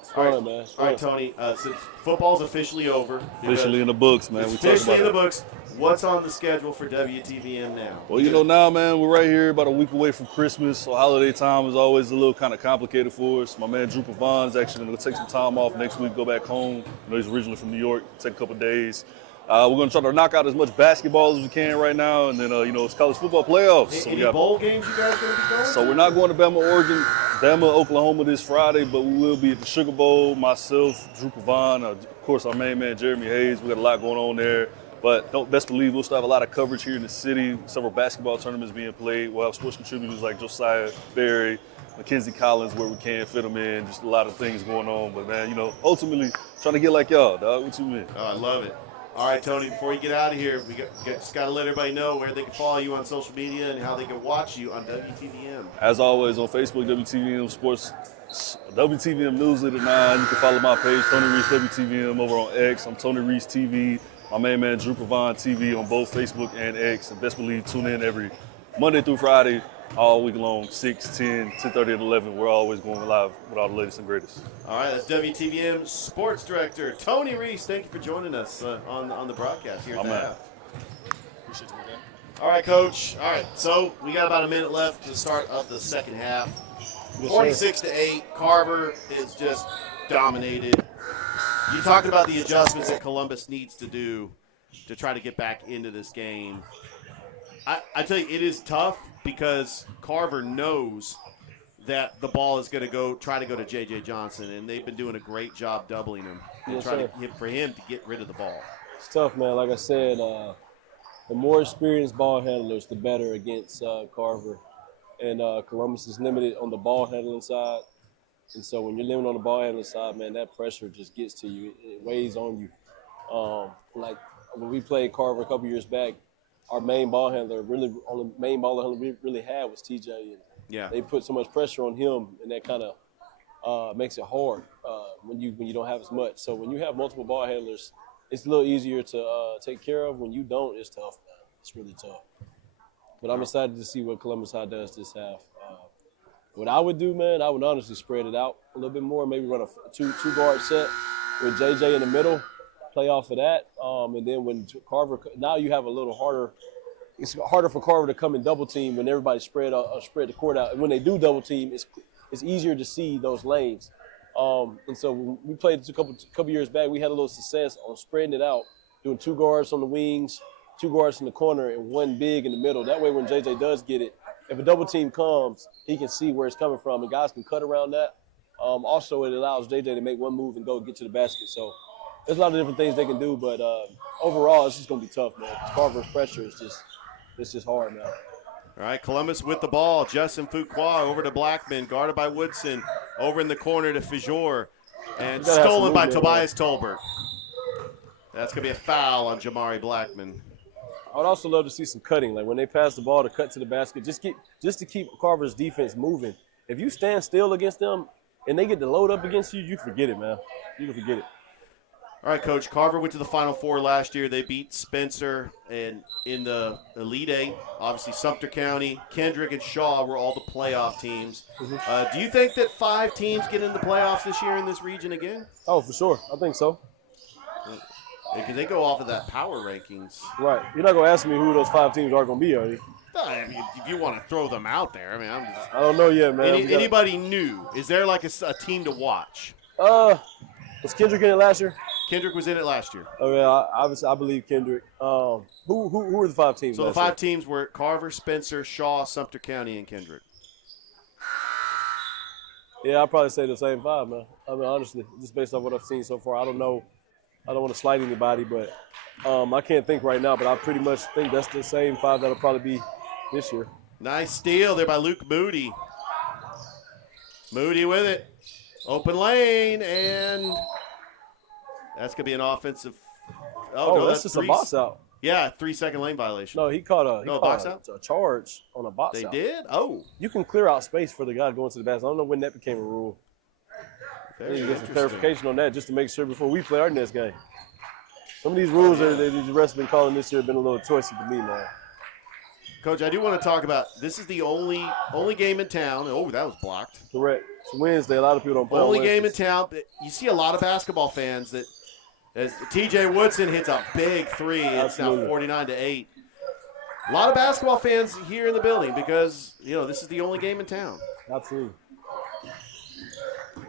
it's fun, man. It's fun. All right, Tony, since football's officially over. Officially in the books, man. Officially in the books. What's on the schedule for WTVM now? Well, you know, now, man, we're right here about a week away from Christmas, so holiday time is always a little kind of complicated for us. My man Drew Pavon is actually going to take some time off next week, go back home. You know, he's originally from New York, take a couple of days. We're going to try to knock out as much basketball as we can right now, and then, you know, it's college football playoffs. So Any bowl games you guys going to be going to? So we're not going to Bama, Oklahoma this Friday, but we will be at the Sugar Bowl, myself, Drew Pavon, of course, our main man, Jeremy Hayes. We got a lot going on there. But best believe we'll still have a lot of coverage here in the city, several basketball tournaments being played. We'll have sports contributors like Josiah Berry, Mackenzie Collins, where we can fit them in, just a lot of things going on. But, man, you know, ultimately trying to get like y'all, dog. What you mean? Oh, I love it. All right, Tony, before you get out of here, just got to let everybody know where they can follow you on social media and how they can watch you on WTVM. As always, on Facebook, WTVM Sports, WTVM Newsletter 9. You can follow my page, Tony Reese WTVM, over on X. I'm Tony Reese TV. My main man, Drew Pavon TV, on both Facebook and X. And best believe, tune in every Monday through Friday, all week long, 6, 10, 10:30, and 11. We're always going live with all the latest and greatest. All right, that's WTVM Sports Director Tony Reese. Thank you for joining us on the broadcast here at the half. Appreciate you, man. All right, Coach. All right, so we got about a minute left to start of the second half. 46-8. Carver is just dominated. You talked about the adjustments that Columbus needs to do to try to get back into this game. I tell you, it is tough because Carver knows that the ball is going to try to go to J.J. Johnson, and they've been doing a great job doubling him and trying for him to get rid of the ball. It's tough, man. Like I said, the more experienced ball handlers, the better against Carver. And Columbus is limited on the ball handling side. And so when you're limited on the ball handling side, man, that pressure just gets to you. It weighs on you. Like when we played Carver a couple years back, our main ball handler really we really had was TJ. And they put so much pressure on him, and that kind of makes it hard when you don't have as much. So when you have multiple ball handlers, it's a little easier to take care of. When you don't, it's tough, man. It's really tough. But I'm excited to see what Columbus High does this half. What I would do, man, I would honestly spread it out a little bit more, maybe run a two-guard set with JJ in the middle, play off of that. And then when Carver, now you have a little harder, it's harder for Carver to come and double team when everybody spread the court out. And when they do double team, it's easier to see those lanes. And so when we played a couple years back, we had a little success on spreading it out, doing two guards on the wings, two guards in the corner, and one big in the middle. That way when JJ does get it, if a double team comes, he can see where it's coming from, and guys can cut around that. Also, it allows JJ to make one move and go get to the basket. So there's a lot of different things they can do, but overall, it's just going to be tough, man. Carver's pressure is just hard, man. All right, Columbus with the ball. Justin Fuqua over to Blackman, guarded by Woodson. Over in the corner to Fijor, and stolen by Tobias Tolbert. That's going to be a foul on Jamari Blackman. I would also love to see some cutting, like when they pass the ball to cut to the basket, just to keep Carver's defense moving. If you stand still against them and they get to load up against you, you forget it, man. You can forget it. All right, Coach. Carver went to the Final Four last year. They beat Spencer and in the Elite Eight. Obviously, Sumter County, Kendrick, and Shaw were all the playoff teams. Do you think that 5 teams get in the playoffs this year in this region again? Oh, for sure. I think so. Because they go off of that power rankings. Right. You're not going to ask me who those 5 teams are going to be, are you? I mean, if you want to throw them out there, I mean, I don't know yet, man. Anybody new? Is there like a team to watch? Was Kendrick in it last year? Kendrick was in it last year. Oh yeah, obviously I believe Kendrick. Who were the 5 teams? So the 5 teams were Carver, Spencer, Shaw, Sumter County, and Kendrick. Yeah, I'd probably say the same 5, man. I mean, honestly, just based on what I've seen so far, I don't know. I don't want to slight anybody, but I can't think right now. But I pretty much think that's the same 5 that'll probably be this year. Nice steal there by Luke Moody. Moody with it. Open lane, and that's going to be an offensive. Oh, no, that's just a box out. Yeah, 3-second lane violation. No, he caught a box out? A charge on a box out. They did? Oh. You can clear out space for the guy going to the basket. I don't know when that became a rule. I need to get some clarification on that just to make sure before we play our next game. Some of these rules that the refs have been calling this year have been a little choicy to me, man. Coach, I do want to talk about this is the only game in town. Oh, that was blocked. Correct. It's Wednesday. A lot of people don't play Only on game in Wednesdays. town. You see a lot of basketball fans that as T.J. Woodson hits a big 3, it's now 49-8. A lot of basketball fans here in the building because, this is the only game in town. Absolutely.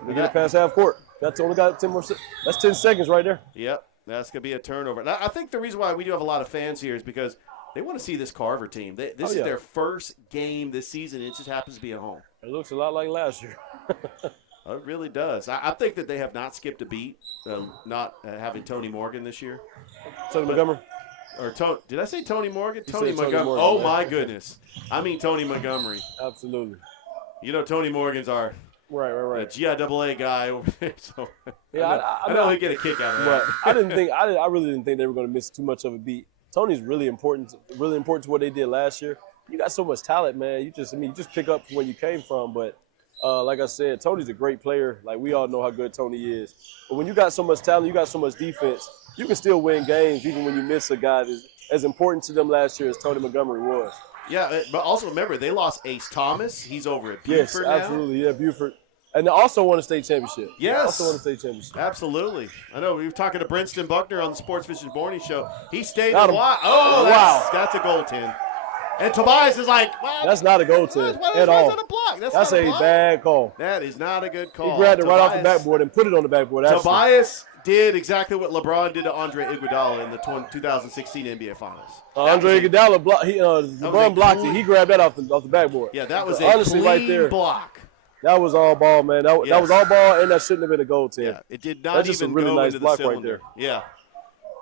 We get it past half court. That's only got 10 more. That's 10 seconds right there. Yep, that's going to be a turnover. And I think the reason why we do have a lot of fans here is because they want to see this Carver team. This is their first game this season. It just happens to be at home. It looks a lot like last year. It really does. I think that they have not skipped a beat, not having Tony Morgan this year. Tony Montgomery? Did I say Tony Morgan? You Tony said Tony Montgomery. Morgan, Oh, man. my goodness. I mean Tony Montgomery. Absolutely. Tony Morgan's our right. GIAA guy over there. So Yeah, I know he'd get a kick out of that. But I really didn't think they were going to miss too much of a beat. Tony's really important to what they did last year. You got so much talent, man. You just pick up when you came from. But like I said, Tony's a great player. Like, we all know how good Tony is. But when you got so much talent, you got so much defense, you can still win games even when you miss a guy that's as important to them last year as Tony Montgomery was. Yeah, but also remember, they lost Ace Thomas. He's over at Buford now. Yes, absolutely. Yeah, Buford. And they also won a state championship. Yes. Also won a state championship. Absolutely. I know. We were talking to Brinston Buckner on the Sports Vision Morning Show. He stayed Got a him. while. Oh, Wow. That's a goaltend. And Tobias is like, well, That's not a goaltend at all. That a block? That's not a block. bad call. That is not a good call. He grabbed it right off the Tobias- backboard and put it on the backboard. Actually. Tobias did exactly what LeBron did to Andre Iguodala in the 2016 NBA Finals. Andre Iguodala LeBron blocked it. He grabbed that off the backboard. Yeah, that was honestly a clean right there. block. That was all ball, man. That was all ball, and that shouldn't have been a goal, Yeah, it did not That's just even a really go nice into the block right cylinder. Yeah,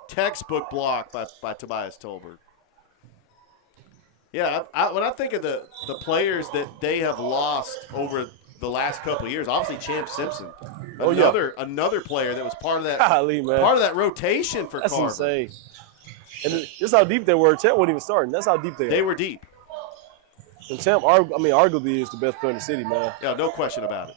textbook block by Tobias Tolbert. Yeah, when I think of the players that they have lost over the last couple of years, obviously Champ Simpson, another player that was part of that rotation for That's Carver. insane. And this is how deep they were. Champ wasn't even starting. That's how deep they They are. were deep. And Champ, arguably is the best player in the city, man. Yeah, no question about it.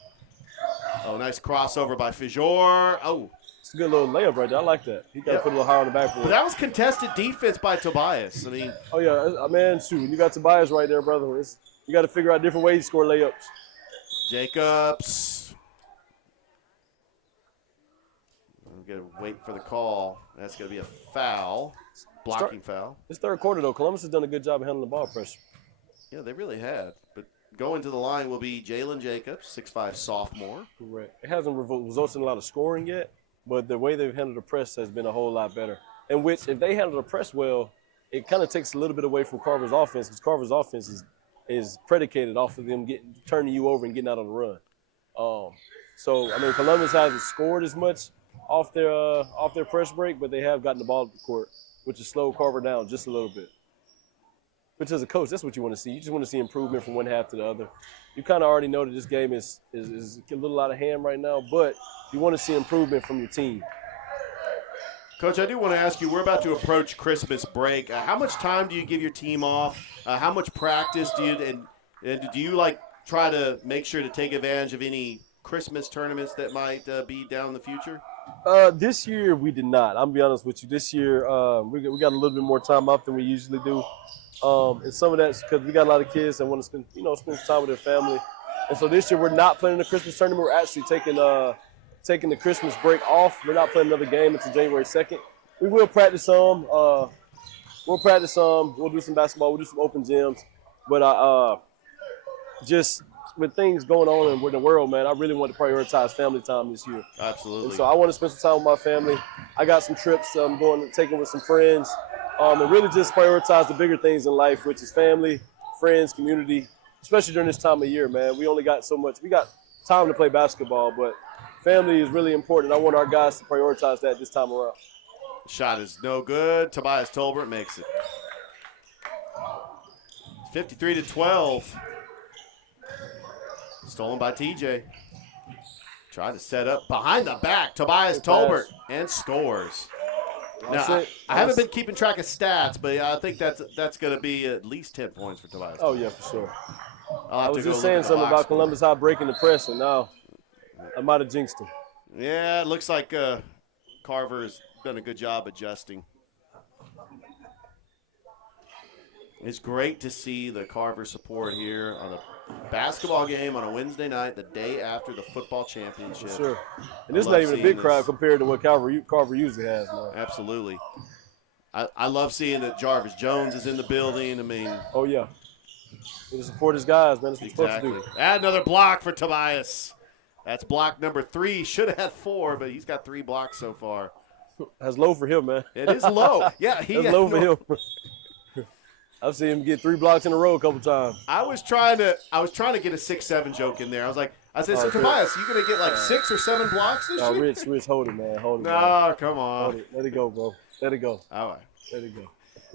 Oh, nice crossover by Fijor. Oh. It's a good little layup right there. I like that. He got to put a little higher on the backboard. But that was contested defense by Tobias. I mean. Oh, yeah. Man, shoot. You got Tobias right there, brother. You got to figure out different ways to score layups. Jacobs. I'm going to wait for the call. That's going to be a foul. Blocking foul. This third quarter, though, Columbus has done a good job of handling the ball pressure. Yeah, they really had. But going to the line will be Jalen Jacobs, 6'5", sophomore. Correct. It hasn't resulted in a lot of scoring yet, but the way they've handled the press has been a whole lot better. In which, if they handle the press well, it kind of takes a little bit away from Carver's offense, because Carver's offense is predicated off of them turning you over and getting out on the run. Columbus hasn't scored as much off their press break, but they have gotten the ball to the court, which has slowed Carver down just a little bit. Which, as a coach, that's what you want to see. You just want to see improvement from one half to the other. You kind of already know that this game is a little out of hand right now, but you want to see improvement from your team. Coach, I do want to ask you, we're about to approach Christmas break. How much time do you give your team off? How much practice do you and do you try to make sure to take advantage of any Christmas tournaments that might be down in the future? This year we did not. I'm gonna be honest with you. This year we got a little bit more time off than we usually do, and some of that's because we got a lot of kids that want to spend time with their family, and so this year we're not playing the Christmas tournament. We're actually taking the Christmas break off. We're not playing another game until January 2nd. We will practice some. We'll practice some. We'll do some basketball. We'll do some open gyms, but just with things going on in the world, man, I really want to prioritize family time this year. Absolutely. And so I want to spend some time with my family. I got some trips I'm taking with some friends, and really just prioritize the bigger things in life, which is family, friends, community, especially during this time of year, man. We only got so much. We got time to play basketball, but family is really important. I want our guys to prioritize that this time around. Shot is no good. Tobias Tolbert makes it. 53-12. Stolen by TJ. Trying to set up behind the back. Tobias Tolbert and scores. Now, I haven't been keeping track of stats, but I think that's going to be at least 10 points for Tobias. Oh, yeah, for sure. I was just saying something about Columbus High breaking the press, and now I might have jinxed him. Yeah, it looks like Carver has done a good job adjusting. It's great to see the Carver support here on a basketball game on a Wednesday night, the day after the football championship. Sure. And this is not even a big crowd compared to what Carver usually has, man. Absolutely. I love seeing that Jarvis Jones is in the building. I mean. Oh, yeah. To support his guys, man. That's what you're supposed to do. Add another block for Tobias. That's block number 3. Should have had 4, but he's got 3 blocks so far. That's low for him, man. It is low. Yeah, that's low for him. I've seen him get 3 blocks in a row a couple times. I was trying to get a 6-7 joke in there. I said, so Tobias, you gonna get like 6 or 7 blocks this year? Rich, hold it, man. Hold it. No, man. Come on. Hold it. Let it go, bro. Let it go. All right. Let it go.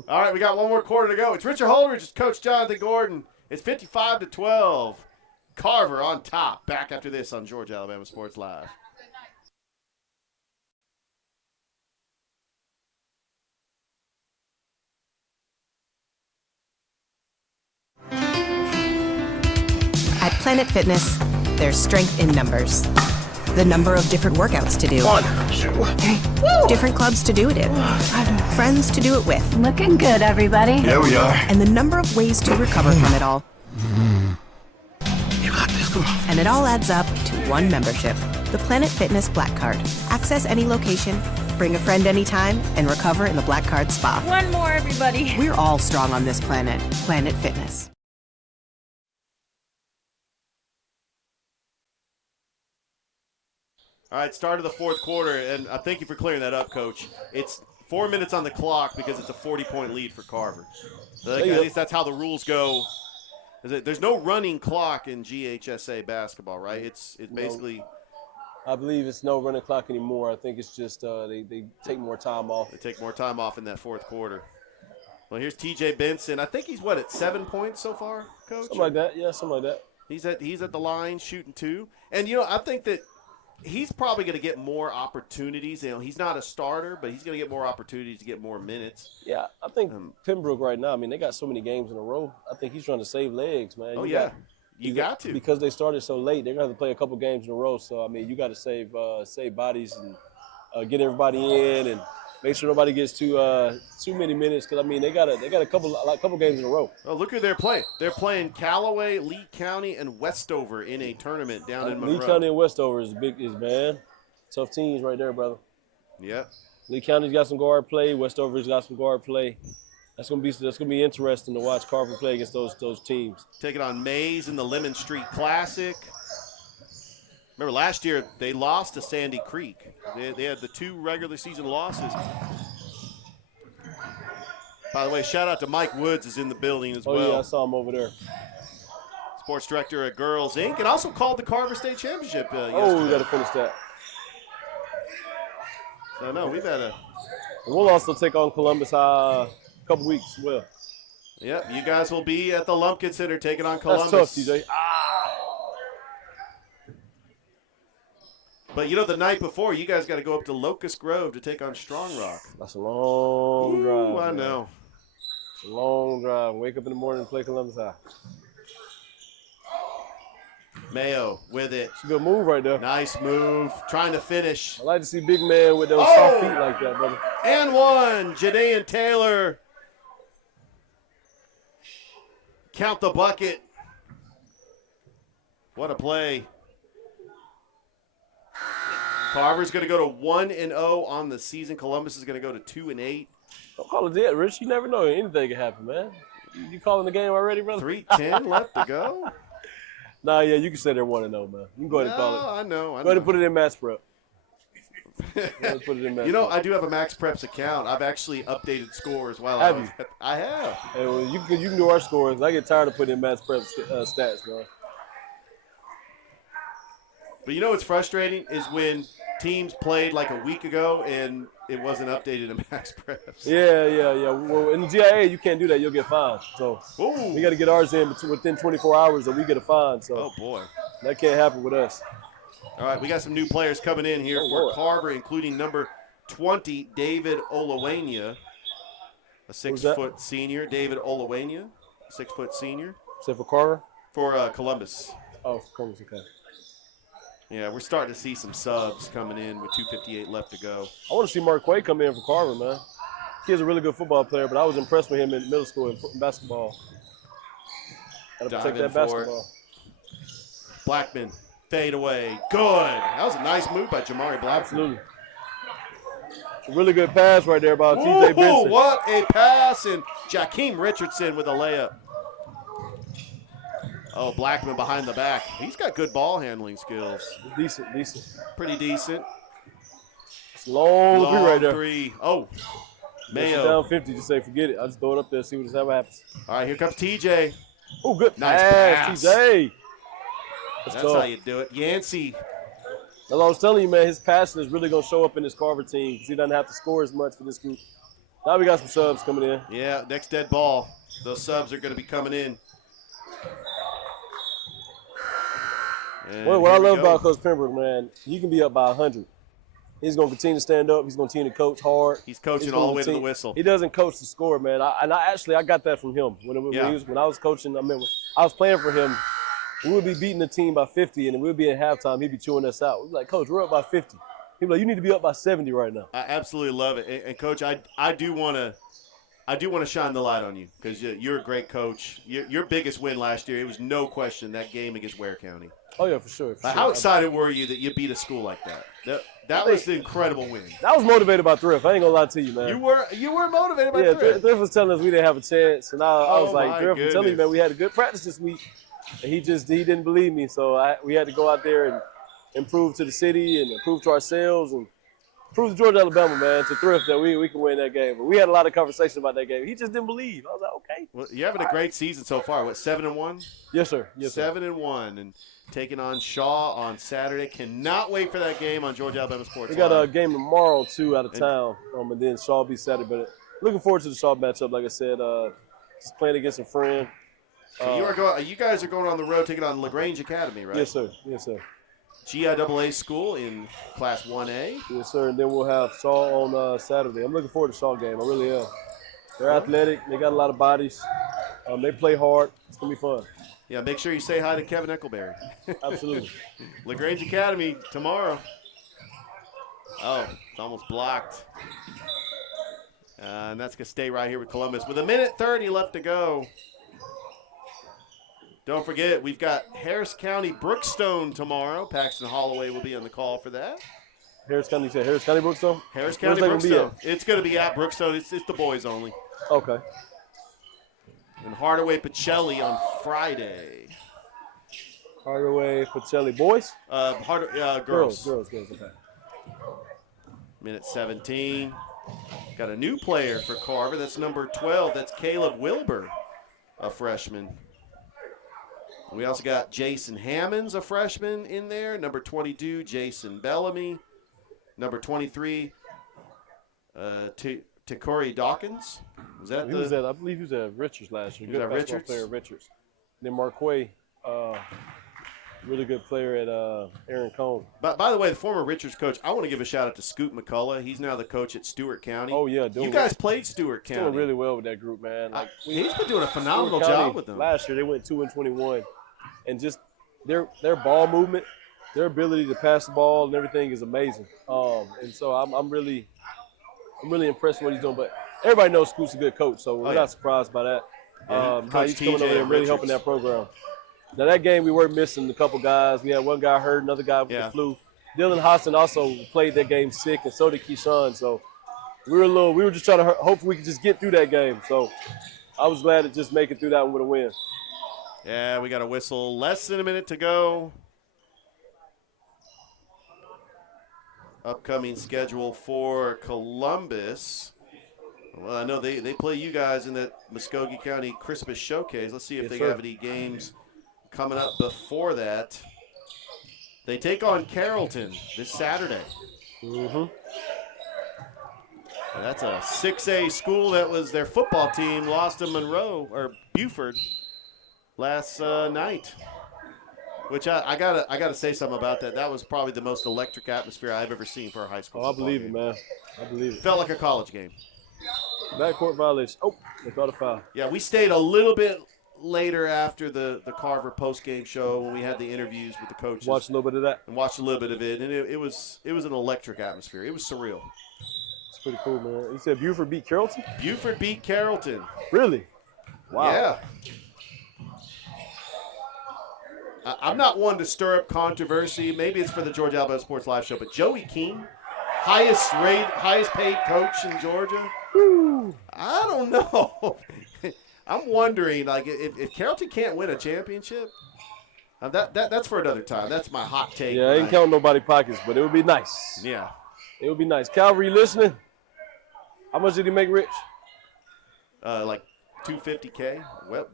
All right, we got one more quarter to go. It's Richard Holdridge, it's Coach Jonathan Gordon. It's 55-12. Carver on top. Back after this on Georgia Alabama Sports Live. At Planet Fitness, there's strength in numbers. The number of different workouts to do. 1, 2, 3. Different clubs to do it in. Friends to do it with. Looking good, everybody. Here we are. And the number of ways to recover from it all. You got this, come on. And it all adds up to one membership. The Planet Fitness Black Card. Access any location, bring a friend anytime, and recover in the Black Card Spa. One more, everybody. We're all strong on this planet. Planet Fitness. All right, start of the fourth quarter, and thank you for clearing that up, Coach. It's 4 minutes on the clock because it's a 40-point lead for Carver. At least that's how the rules go. There's no running clock in GHSA basketball, right? It's basically. I believe it's no running clock anymore. I think it's just they take more time off. They take more time off in that fourth quarter. Well, here's T.J. Benson. I think he's at 7 points so far, Coach. Something like that. Yeah, something like that. He's at the line shooting 2, and I think that. He's probably going to get more opportunities. He's not a starter, but he's going to get more opportunities to get more minutes. Yeah, I think Pembroke right now, they got so many games in a row. I think he's trying to save legs, man. You got to. Because they started so late, they're going to have to play a couple games in a row. So, you got to save bodies and get everybody in and make sure nobody gets too many minutes. Because, they got a couple games in a row. Oh, look who they're playing. They're playing Callaway, Lee County, and Westover in a tournament down in Monroe. Lee County and Westover is man. Tough teams right there, brother. Yep. Lee County's got some guard play. Westover's got some guard play. That's gonna be interesting to watch Carver play against those teams. Taking on Mays in the Lemon Street Classic. Remember last year they lost to Sandy Creek. They had the 2 regular season losses. By the way, shout out to Mike Woods is in the building as well. Oh yeah, I saw him over there. Sports director at Girls Inc. and also called the Carver State Championship yesterday. Oh, we got to finish that. So no, we've had we'll also take on Columbus a couple weeks as well. Yep, you guys will be at the Lumpkin Center taking on Columbus. That's tough, TJ. But the night before, you guys got to go up to Locust Grove to take on Strong Rock. That's a long drive. I know. It's a long drive. Wake up in the morning and play Columbus High. Mayo with it. It's a good move right there. Nice move. Trying to finish. I like to see big man with those soft feet like that, brother. And one. Janaean Taylor. Count the bucket. What a play. Carver's going to go to 1-0 on the season. Columbus is going to go to 2-8. Don't call it dead, Rich. You never know. Anything can happen, man. You calling the game already, brother? 3:10 left to go. Nah, yeah, you can say they're 1-0, man. You can go ahead and call it. I know. Go ahead and put it in max prep. Put it in max You know, prep. I do have a Max Preps account. I've actually updated scores while Have I was. you? I have. Hey, well, you can do our scores. I get tired of putting in max prep stats, man. But you know what's frustrating is when teams played like a week ago and it wasn't updated in Max Preps. Yeah. Well, in the GIA, you can't do that. You'll get fined. So we got to get ours in within 24 hours or we get a fine. So Oh, boy. that can't happen with us. All right, we got some new players coming in here for Lord. Carver, including number 20, David Olawenia, a 6-foot senior. David Olawenia, 6-foot senior. Except for Carver? For Columbus. Oh, for Columbus, okay. Yeah, we're starting to see some subs coming in with 2:58 left to go. I want to see Mark Quay come in for Carver, man. He's a really good football player, but I was impressed with him in middle school in basketball. Got to protect that basketball. Blackman, fade away. Good. That was a nice move by Jamari Blackman. Absolutely. It's a really good pass right there by T.J. Benson. What a pass, and Jakeem Richardson with a layup. Oh, Blackman behind the back. He's got good ball handling skills. Decent. Pretty decent. It's a long three right there. Three. Oh, Mayo. Down 50, just say forget it. I just throw it up there, see what happens. All right, here comes TJ. Oh, good Nice pass, TJ. That's how you do it. Yancey. That's what I was telling you, man. His passing is really going to show up in this Carver team because he doesn't have to score as much for this group. Now we got some subs coming in. Yeah, next dead ball. Those subs are going to be coming in. What I love about Coach Pembroke, man, he can be up by 100. He's going to continue to stand up. He's going to continue to coach hard. He's coaching all the way to the whistle. He doesn't coach to score, man. I got that from him. When I was coaching, I remember I was playing for him. We would be beating the team by 50, and we'd be in halftime. He'd be chewing us out. We'd be like, Coach, we're up by 50. He'd be like, you need to be up by 70 right now. I absolutely love it. And Coach, I do want to shine the light on you because you're a great coach. Your biggest win last year, it was no question that game against Ware County. Oh, yeah, for sure. How excited were you that you beat a school like that? That was an incredible win. I was motivated by Thrift. I ain't going to lie to you, man. You were motivated by Thrift. Thrift was telling us we didn't have a chance. And I was like, Thrift, I'm telling you, man, we had a good practice this week. And he didn't believe me. So we had to go out there and improve to the city and improve to ourselves and prove to Georgia, Alabama, man, to Thrift that we can win that game. But we had a lot of conversation about that game. He just didn't believe. I was like, okay. Well, you're having a great season so far. What, 7-1? Yes, sir. 7-1, and taking on Shaw on Saturday. Cannot wait for that game on Georgia Alabama Sports. We got a game tomorrow too out of town, and then Shaw will be Saturday. But looking forward to the Shaw matchup. Like I said, just playing against a friend. So you guys are going on the road taking on LaGrange Academy, right? Yes, sir. Yes, sir. GIAA school in Class 1A. Yes, sir. And then we'll have Shaw on Saturday. I'm looking forward to the Shaw game. I really am. They're athletic. They got a lot of bodies. They play hard. It's going to be fun. Yeah, make sure you say hi to Kevin Eckelberry. Absolutely. LaGrange Academy tomorrow. Oh, it's almost blocked. And that's going to stay right here with Columbus. With 1:30 left to go. Don't forget, we've got Harris County Brookstone tomorrow. Paxton Holloway will be on the call for that. Harris County, you said Harris County Brookstone? Harris County Brookstone. It's going to be at Brookstone. It's the boys only. Okay. And Hardaway Pacelli on Friday. Hardaway Pacelli. Boys? Girls. Girls, okay. 17. Got a new player for Carver. That's number 12. That's Caleb Wilbur, a freshman. We also got Jason Hammonds, a freshman, in there. Number 22, Jason Bellamy. Number 23, Takori Dawkins. Was that I believe he was at Richards last year. Good basketball player, Richards. Then Marquay, really good player at Aaron Cone. By the way, the former Richards coach, I want to give a shout out to Scoot McCullough. He's now the coach at Stewart County. Oh, yeah. You guys played Stewart County. Doing really well with that group, man. He's been doing a phenomenal job with them. Last year, they went 2-21. And just their ball movement, their ability to pass the ball and everything is amazing. And so I'm really impressed with what he's doing. But everybody knows Scoot's a good coach, so we're not surprised by that. Yeah, How he's coming over there and really Richards. helping that program. Now that game we were missing a couple guys. We had one guy hurt, another guy with the flu. Dylan Hodson also played that game sick, and so did Keyshawn. So we were just trying to hopefully we could just get through that game. So I was glad to just make it through that one with a win. Yeah, we got a whistle. Less than a minute to go. Upcoming schedule for Columbus. Well, I know they play you guys in that Muskogee County Christmas Showcase. Let's see if they have any games coming up before that. They take on Carrollton this Saturday. Mm-hmm. That's a 6A school that was their football team lost to Monroe or Buford last night. Which I gotta say something about that. That was probably the most electric atmosphere I've ever seen for a high school. Oh, I believe it, man. I believe it. Felt like a college game. Backcourt violation. Oh, they caught a foul. Yeah, we stayed a little bit later after the Carver post-game show when we had the interviews with the coaches. Watched a little bit of that. And watched a little bit of it, and it was an electric atmosphere. It was surreal. It's pretty cool, man. You said Buford beat Carrollton? Buford beat Carrollton. Really? Wow. Yeah. I'm not one to stir up controversy. Maybe it's for the Georgia Alabama Sports Live show, but Joey King, highest paid coach in Georgia. I don't know. I'm wondering, like, if Carrollton can't win a championship, that's for another time. That's my hot take. Yeah, I ain't counting nobody's pockets, but it would be nice. Yeah. It would be nice. Carver, you listening? How much did he make Rich? Like $250K,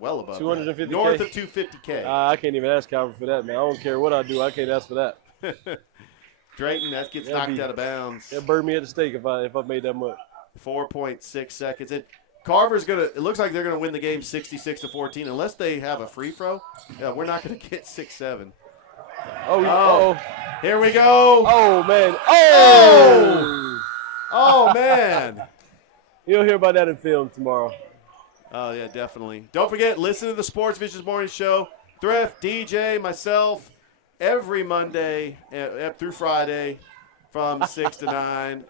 well above. $250K? North of $250K. I can't even ask Carver for that, man. I don't care what I do. I can't ask for that. Drayton, that gets knocked out of bounds. That burned me at the stake if I made that much. 4.6 seconds. And Carver's it looks like they're gonna win the game 66-14 unless they have a free throw. Yeah, we're not gonna get 6-7. Oh, here we go. Oh man. Oh man. You'll hear about that in film tomorrow. Oh yeah, definitely. Don't forget, listen to the Sports Visions Morning Show. Thrift, DJ, myself, every Monday through Friday from 6 to 9.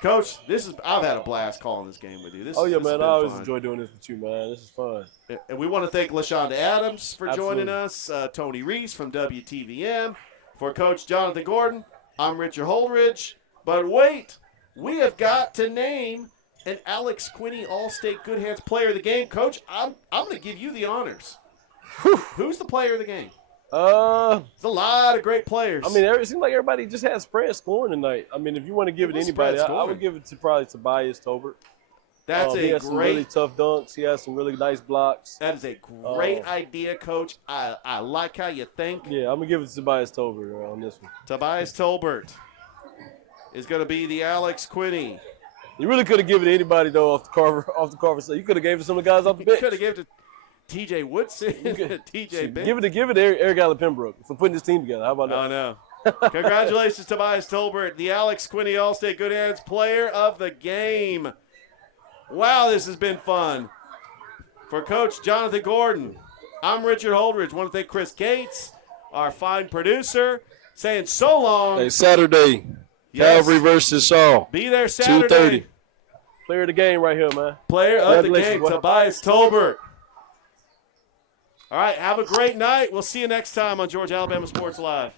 Coach, I've had a blast calling this game with you. This man, has I always fun. enjoy doing this with you, man. This is fun. And we want to thank LaShonda Adams for joining Absolutely. us, Tony Reese from WTVM. For Coach Jonathan Gordon, I'm Richard Holdridge. But wait, we have got to name an Alex Quinney All-State Good Hands Player of the Game. Coach, I'm going to give you the honors. Who's the player of the game? There's a lot of great players. I mean, it seems like everybody just had spread scoring tonight. I mean, if you want to give it to anybody, I would give it to probably Tobias Tolbert. That's he has some really tough dunks. He has some really nice blocks. That is a great idea, Coach. I like how you think. Yeah, I'm going to give it to Tobias Tolbert on this one. Tobias Tolbert is going to be the Alex Quinney. You really could have given it to anybody, though, off the Carver side. You could have gave it to some of the guys off the bench. You could have given it to T.J. Woodson, T.J. Bench. Give it to Eric Allen Pembroke for putting this team together. How about that? Oh, no. Congratulations, Tobias Tolbert, the Alex Quinney All-State Good Hands Player of the Game. Wow, this has been fun. For Coach Jonathan Gordon, I'm Richard Holdridge. Want to thank Chris Gates, our fine producer, saying so long. Hey, Saturday, Calvary versus Shaw. Be there Saturday. 2:30. Player of the game right here, man. Player of the game, Tobias Tolbert. All right, have a great night. We'll see you next time on Georgia Alabama Sports Live.